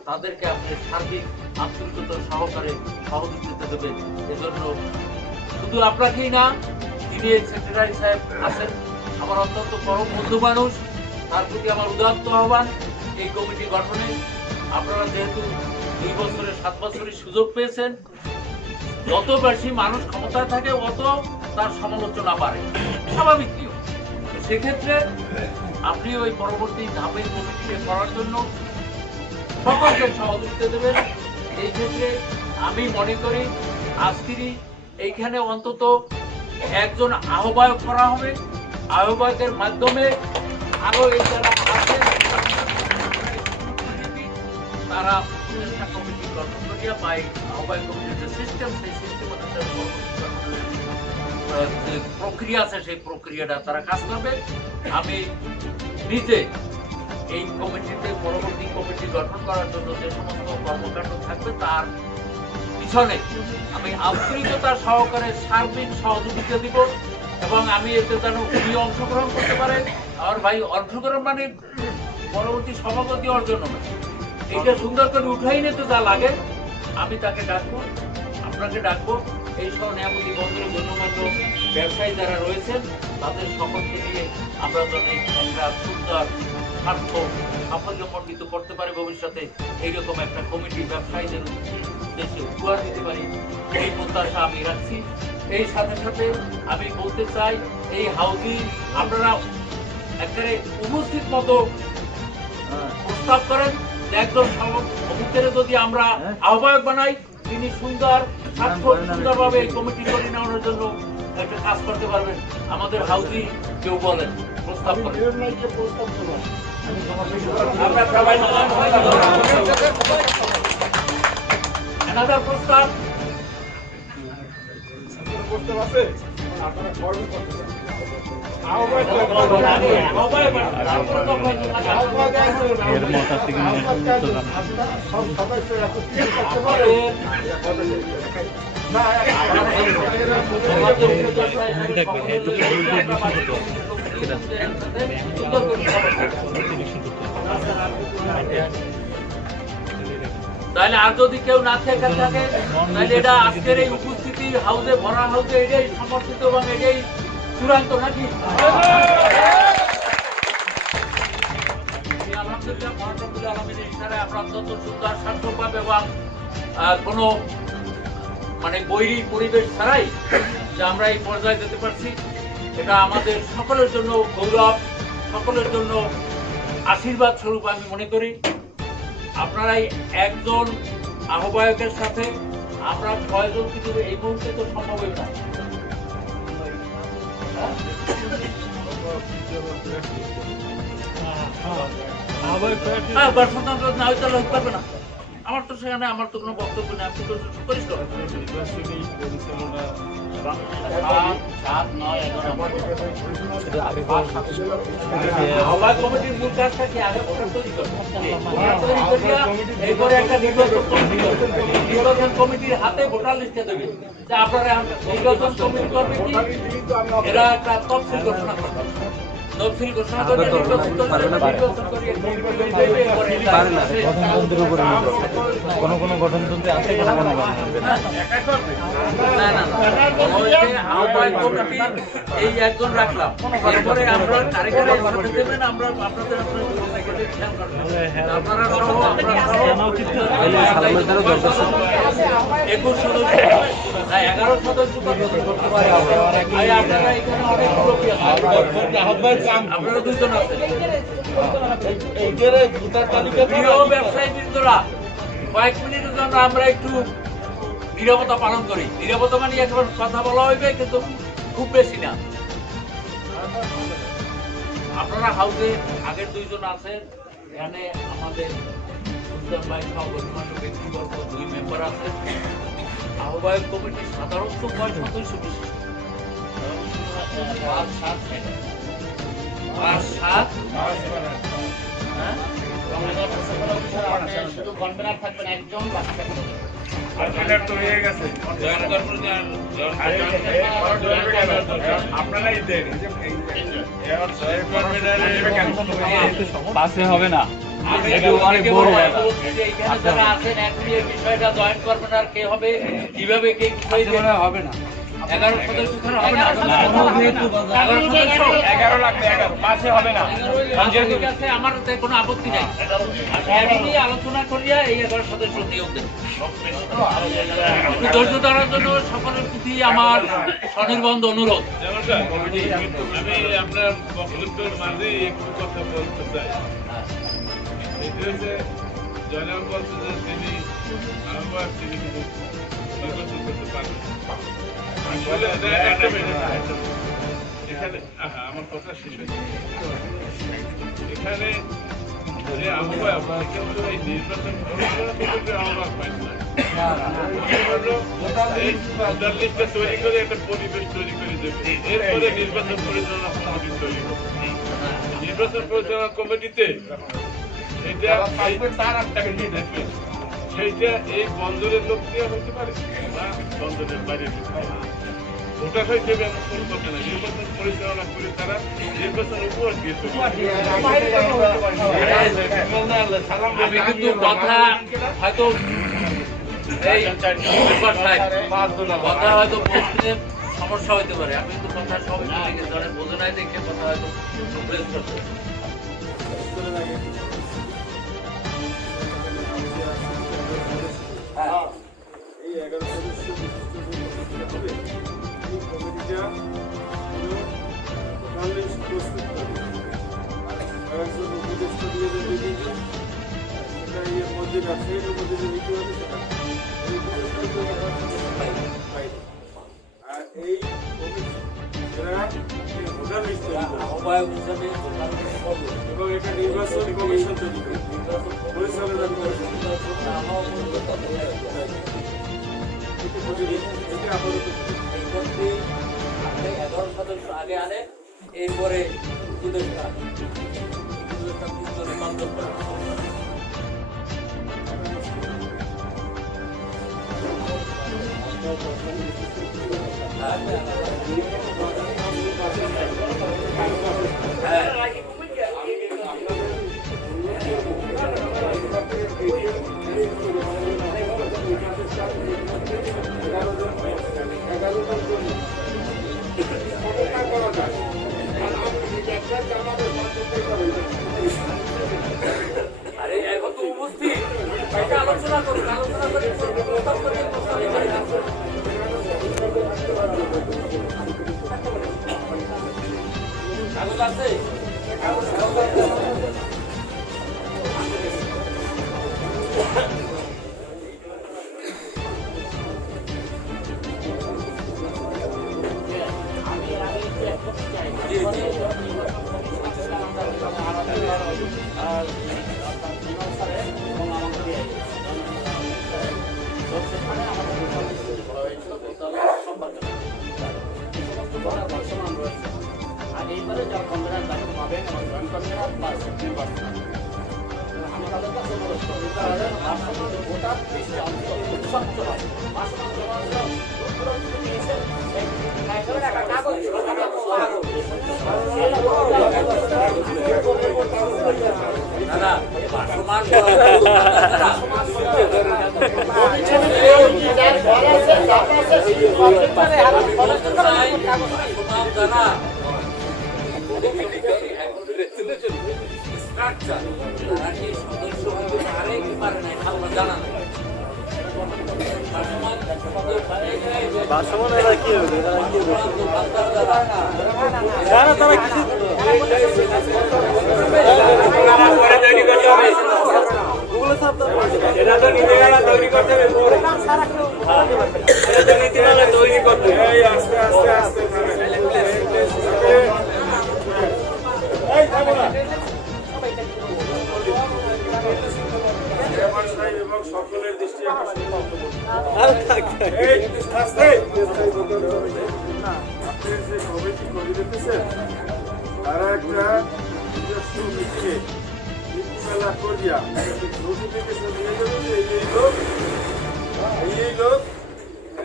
তাদেরকে আপনি সার্বিক আন্তরিকতা সহকারে সহযোগিতা দেবেন। এজন্য শুধু আপনাকেই না, যিনি সেক্রেটারি সাহেব আছেন, আমার অত্যন্ত পরম বন্ধু মানুষ, তার প্রতি আমার উদাত্ত আহ্বান এই কমিটি গঠনে। আপনারা যেহেতু 2 বছরের 7 বছরের সুযোগ পেয়েছেন, যত বেশি মানুষ ক্ষমতায় থাকে অত তার সমালোচনা বাড়ে, স্বাভাবিক নিয়ম। সেক্ষেত্রে আপনি ওই পরবর্তী ধাপের কমিটিকে করার জন্য সকলকে সহযোগিতা দেবেন। এই ক্ষেত্রে আমি মনে করি আজকেরই এইখানে অন্তত একজন আহ্বায়ক করা হবে। আহ্বায়কের মাধ্যমে আরো এই যারা আছেন তারা উপদেষ্টা কমিটি গঠন করিয়া বা আহ্বায়ক কমিটির যে সিস্টেম, সেই সিস্টেম প্রক্রিয়া আছে, সেই প্রক্রিয়াটা তারা কাজ করবে। আমি নিজে এই কমিটিতে পরবর্তী কমিটি গঠন করার জন্য যে সমস্ত কর্মকাণ্ড থাকবে তার পিছনে আমি আন্তরিকতার সহকারে সার্বিক সহযোগিতা দিব এবং আমি এতে যেন উনি অংশগ্রহণ করতে পারেন। আর ভাই অংশগ্রহণ মানে পরবর্তী সভাপতি অর্জন না, এটা সুন্দর করে উঠাই নিতে যা লাগে আমি তাকে ডাকবো, আপনাকে ডাকবো। এই সহ নিয়ামতি বন্দরে গণ্যমান্য ব্যবসায়ী যারা রয়েছেন তাদের সকলকে নিয়ে আমরা যেন একটা সুন্দর স্বার্থ সাফল্যমণ্ডিত করতে পারি, ভবিষ্যতে এইরকম একটা কমিটি ব্যবসায়ীদের দেশে উপহার দিতে পারি, এই প্রত্যাশা আমি রাখছি। এই সাথে সাথে আমি বলতে চাই এই হাউজি আপনারা একেবারে উপস্থিত মতো প্রস্তাব করেন যে একজন সভাপতির যদি আমরা আহ্বায়ক বানাই, তিনি সুন্দরভাবে এই কমিটি করে নেওয়ার জন্য একটা কাজ করতে পারবেন। আমাদের হাউজি কেউ বলেন প্রস্তাব করেন। আমরা সবাই প্রস্তাব তাহলে আর যদি কেউ না থেকে থাকে তাহলে এটা আজকের এই উপস্থিতি হাউসে ভরা হাউসে এটাই সমর্থিত এবং এটাই চূড়ান্ত নাকি? আলহামদুলিল্লাহ মহানবুল আলমীর ইশারায় আমরা অত্যন্ত সুন্দর স্বার্থপাত এবং কোনো মানে বৈরী পরিবেশ ছাড়াই যে আমরা এই পর্যায়ে যেতে পারছি, এটা আমাদের সকলের জন্য গৌরব, সকলের জন্য আশীর্বাদ স্বরূপ আমি মনে করি। আপনারাই একজন আহ্বায়কের সাথে আমরা কয়জন কিছু এই মুহূর্তে তো সম্ভব না। না হইতে হইতে পারবে না, আমার তো সেখানে আমার তো কোনো বক্তব্য নেই। আপনি তো সুপারিশ করেন আহ্বায়ক কমিটির মূল কাজটা কি আগে তৈরি করিয়া এরপরে একটা নির্বাচন কমিটির হাতে ভোটার লিস্টে দেবে যে আপনারা নির্বাচন কমিটি করবে কি, এরা একটা তফসিল ঘোষণা করবে। তফসিল ঘোষণা করে নির্বাচন কোনো গঠনতন্ত্রে আছে আহ্বায়ক কমিটি এই একজন রাখলাম, তারপরে আমরা কারিগরি দেবেন, আমরা আপনাদের আপনারা সহ 21 সদস্য 11 সদস্য আপনারা এখানে অনেক মুরব্বী আছেন, আপনারা দুজন আছেন। প্রিয় ব্যবসায়ী বৃন্দরা, কয়েক মিনিটের জন্য আমরা একটু নীরবতা পালন করি। নীরবতা মানে একবার কথা বলা হইবে কিন্তু খুব বেশি না। আপনারা হাউসে আগের দুইজন আছেন, এখানে আমাদের সুলতান ভাই সহ গণ্যমান্য ব্যক্তিবর্গ 2 মেম্বার আছে। আহ্বায়ক কমিটি সাধারণত 6 সদস্য বিশিষ্ট, 5-7 শুধু কনভেনার থাকবেন একজন, পাশে হবে না, বিষয়টা জয়েন্ট কনভেনার কে হবে, কিভাবে কে হবে না। 11 সদস্য ছাড়া হবে না, 11 লাগবে, 11 পাশে হবে না। ঠিক আছে, আমার কোনো আপত্তি নাই। আমি আলোচনা করিয়া এই 11 সদস্য নিয়োগ দেব। ধৈর্য ধরার জন্য সকলের প্রতি আমার স্বনির্বন্ধ অনুরোধ। আমি আপনার বক্তব্যের মাঝে একটু কথা বলতে চাই। জয়নাল বলছে যে তিনি আহ্বায়ক, তিনি কিন্তু নির্বাচন করতে পারবেন। আসলে একটা মিনিট, এখানে আমার কথা শেষ হয়েছে। এখানে যে আহ্বায়ক কিন্তু এই নির্বাচন কমিটির আহ্বায়ক পায় না। এই ভোটার লিস্টটা তৈরি করে একটা পরিবেশ তৈরি করে দেবে, এরপরে নির্বাচন পরিচালনা কমিটি তৈরি হবে। নির্বাচন পরিচালনা কমিটিতে সেইটা এই বন্দরের লোক দিয়ে হইতে পারে না বন্দরের বাইরে ওটা হইতে হবে এমন কোনো কথা না। নির্বাচন পরিচালনা করে তারা নির্বাচন উপহার দিয়ে আমি কিন্তু কথা হয়তো কথা হয়তো বলতে সমস্যা হইতে পারে, আমি কিন্তু কথা সবই বুঝে গেছি, অনেক বোঝে নাই দেখে কথা হয়তো প্রেস করতে এই 11 সদস্য বিশিষ্ট হবে এই কমিটিটা প্রস্তুত করবে। একজন উপদেষ্টা দিয়ে দেবে কিন্তু সেটা এর মধ্যে ব্যবসায়ীদের মধ্যে যে নীতি হবে সেটা এই আর এই কমিটি এরা ভোটার লিস্ট তৈরি করবে এবং এটা নির্বাচন কমিশন তৈরি করবে, পরিচালনা কমিশন। আপনি 11 সদস্য আগে আনে, এরপরে উপদেষ্টা বান্ধব করা। আরে এখন তো উপস্থিত, আলোচনা করুন, আলোচনা করে প্রস্তাব করে কাগজ আছে। আর এইবারে যারা কনভেনার দায়িত্ব পাবেন এবং জয়েন্ট কনভেনার প্লাস নির্বাচন আমি তাদের কাছে অনুরোধ করব ভোটার লিস্টে স্বচ্ছ হবে। এবং সকলের দৃষ্টি আপনি যে কমিটি করে দিতেছেন তারা একটা নিজস্ব মিটিংয়ে নীতিমেলা করিয়া নোটিফিকেশন দিয়ে দেবে যে এই লোক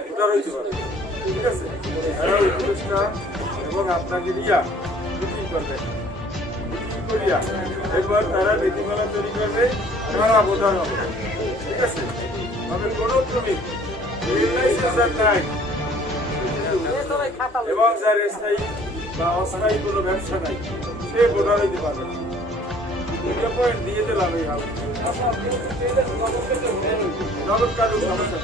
ভোটার হইতে পারে, ঠিক আছে? তারা উপদেষ্টা এবং আপনাকে দিয়া মিটিং করবে, মিটিং করিয়া এরপর তারা নীতিমেলা তৈরি করবে, তারা ভোটার হবে, ঠিক আছে? তবে কোনো শ্রমিক নাই এবং যার স্থায়ী বা অস্থায়ী কোনো ব্যবসা নাই সে ভোটার হইতে পারবে না। দুটো পয়েন্ট দিয়ে দিলাম এই হবে নগদ কাজু সমস্যা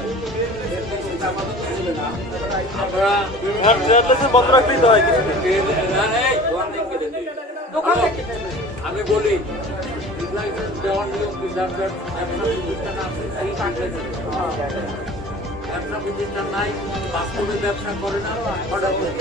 আমি বলি লাইসেন্স দেওয়ার নিয়ম কি যার যার ব্যবসা প্রতিষ্ঠান আছে সেই টাকা ব্যবসা প্রতিষ্ঠান নাই, বাস্তবে ব্যবসা করে না, হঠাৎ করে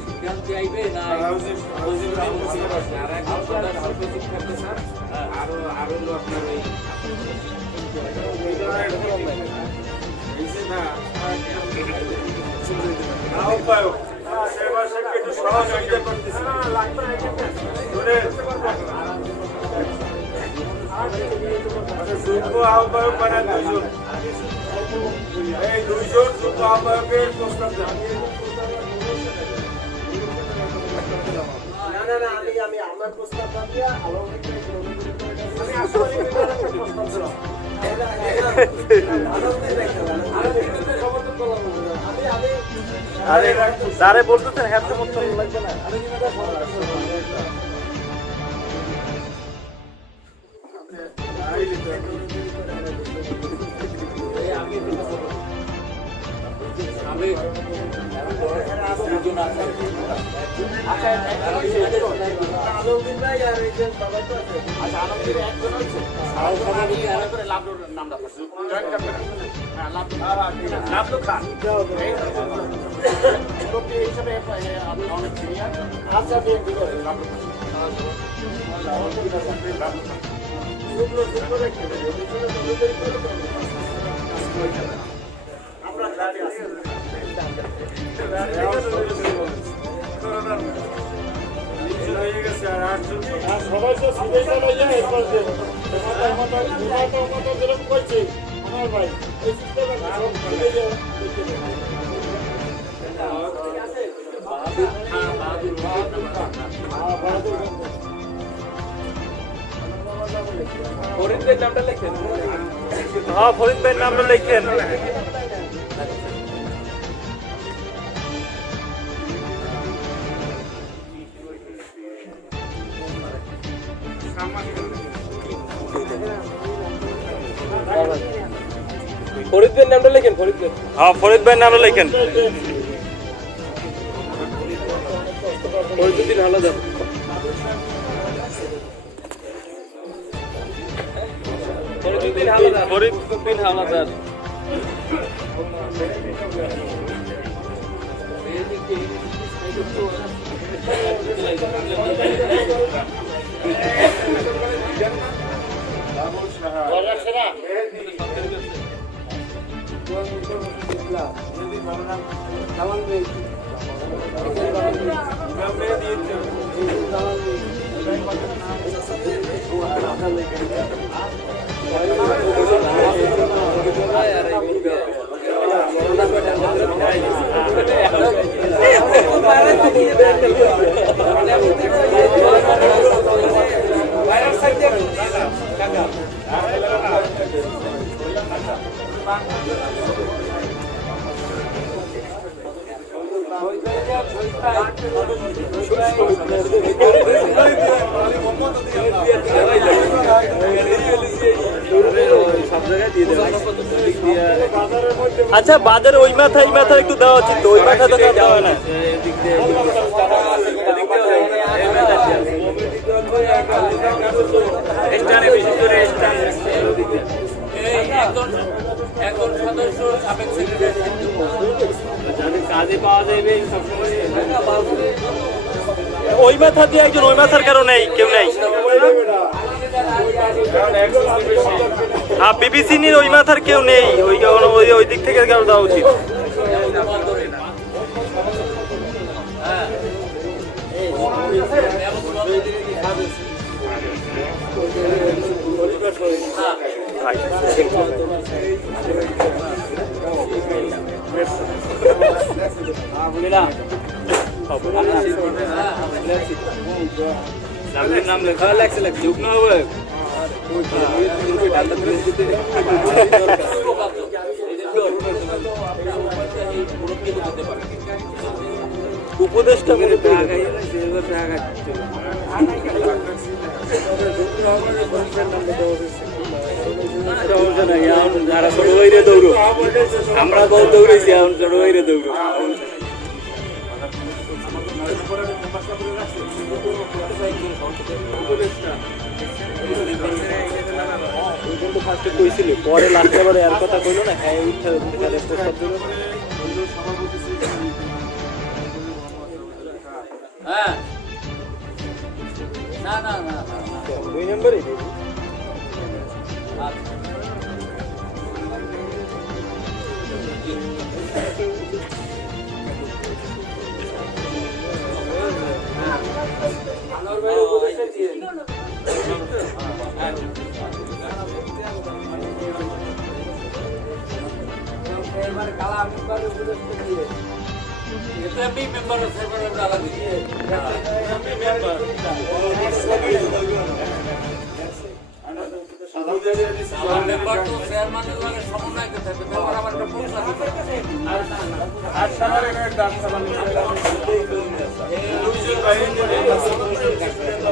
সিদ্ধান্তে আইবে না আরো হলো আপনার ওই যোগ্য আহ্বায়ক বানান দুইজন, এই দুইজন যোগ্য আহ্বায়কের প্রস্তাব দেন। না না না, আমি আমার প্রস্তাব দিয়ে আরে যারে বলতেছেন হ্যাঁ সমর্থন লাগবে না। সবাই তো সিধে চলে যায় এরপর যেরকম করছে আমার ভাই এই ফরিদ নামটা লেখেন। হ্যাঁ ফরিদ ভাইয়ের নামটা লেখেন। ফরিদ ভাইয়ের নামটা লেখেন। ফরিদ ভাই, হ্যাঁ ফরিদ ভাইয়ের নামটা লেখেন। ফরিদুদ্দিন হাওলাদার। ফরিদুদ্দিন হাওলাদার। আচ্ছা বাজারে ওই মাথা এই মাথা একটু দেওয়া উচিত, ওই মাথা তো দেওয়া হয় না। একজন সদস্য সাবেক সেক্রেটারি যাদের কাজে পাওয়া যাবে সবসময় ওই মাথা দিয়ে একজন ওই মাথার কারণে কেউ নেই। হ্যাঁ, বিবিসি নিয়ে ওই মাথার কেউ নেই, ওই দিক থেকে কারো দেওয়া উচিত। নাম লেখা লাগছে যুগ্ন হবে উপদেশটা মেরে যারা ছোট ভাইরে দৌড়ো, আমরা বহু দৌড়েছি, এখন ছোট ভাইরে দৌড়ো। পরে লাস্টে আবার এর কথা কইলো না, হ্যাঁ উঠতে হ্যাঁ না না না 2 নম্বরই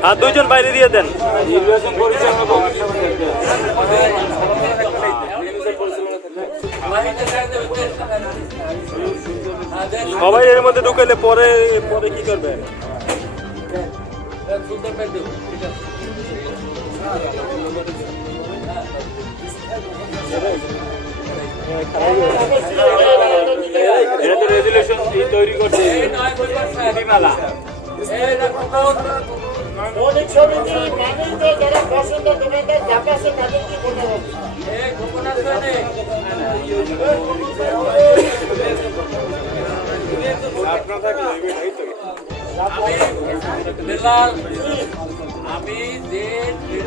আর 2 জন বাইরে দিয়ে দেন। সবাই এর মধ্যে ঢুকাইলে পরে পরে কি করবে? এটা তো রেজুলেশন তৈরি করছে বিমালা। মৌলিক সমিতি মানিত যারা পছন্দ দোকানদার যাতে আছে তাদেরকে করতে হবে। আমি যে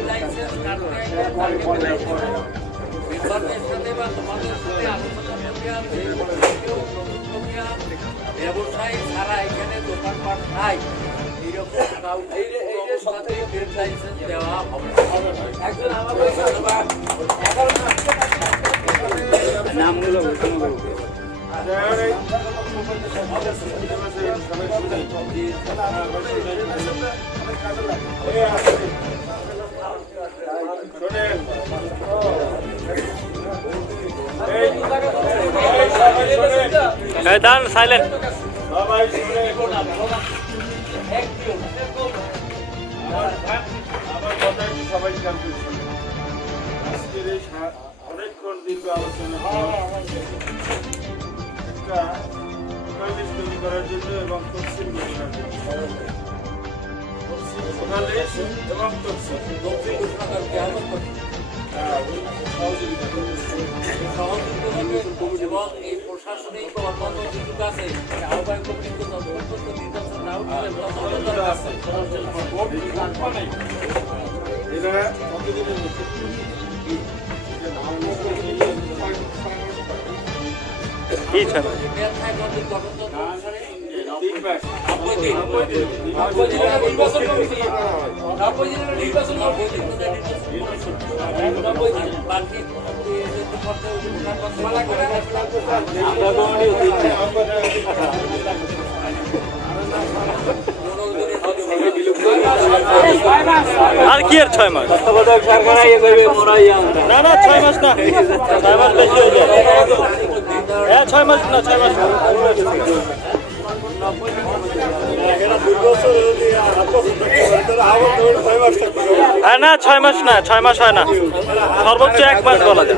লাইসেন্স কাটতে মেম্বারদের সাথে বা তোমাদের সাথে আলোচনা ব্যবসায়ী ছাড়া এখানে দোকানপাট নাই, এইরকম সাথে লাইসেন্স দেওয়া হবে। নামগুলো দান সাইলেন্ট। সবাই জানতে আজকের এই অনেকক্ষণ দীর্ঘ আলোচনা একটা পরিবেশ তৈরি করার জন্য এবং তফসিল ঘোষণার জন্য এবং তফসিল এবং এই প্রশাসনিক কর্মরত যেটুকু আছে আহ্বায়ক কমিটিকে অত্যন্ত নির্বাচন না উঠলে এরা কতদিনের মধ্যে আর কি আর 6 মাস? না না 6 মাস না, 6 মাস বেশি হয়ে যায়। 6 মাস না, 6 মাস না, 6 মাস না, 6 মাস হয় না, সর্বোচ্চ 1 মাস বলা যায়।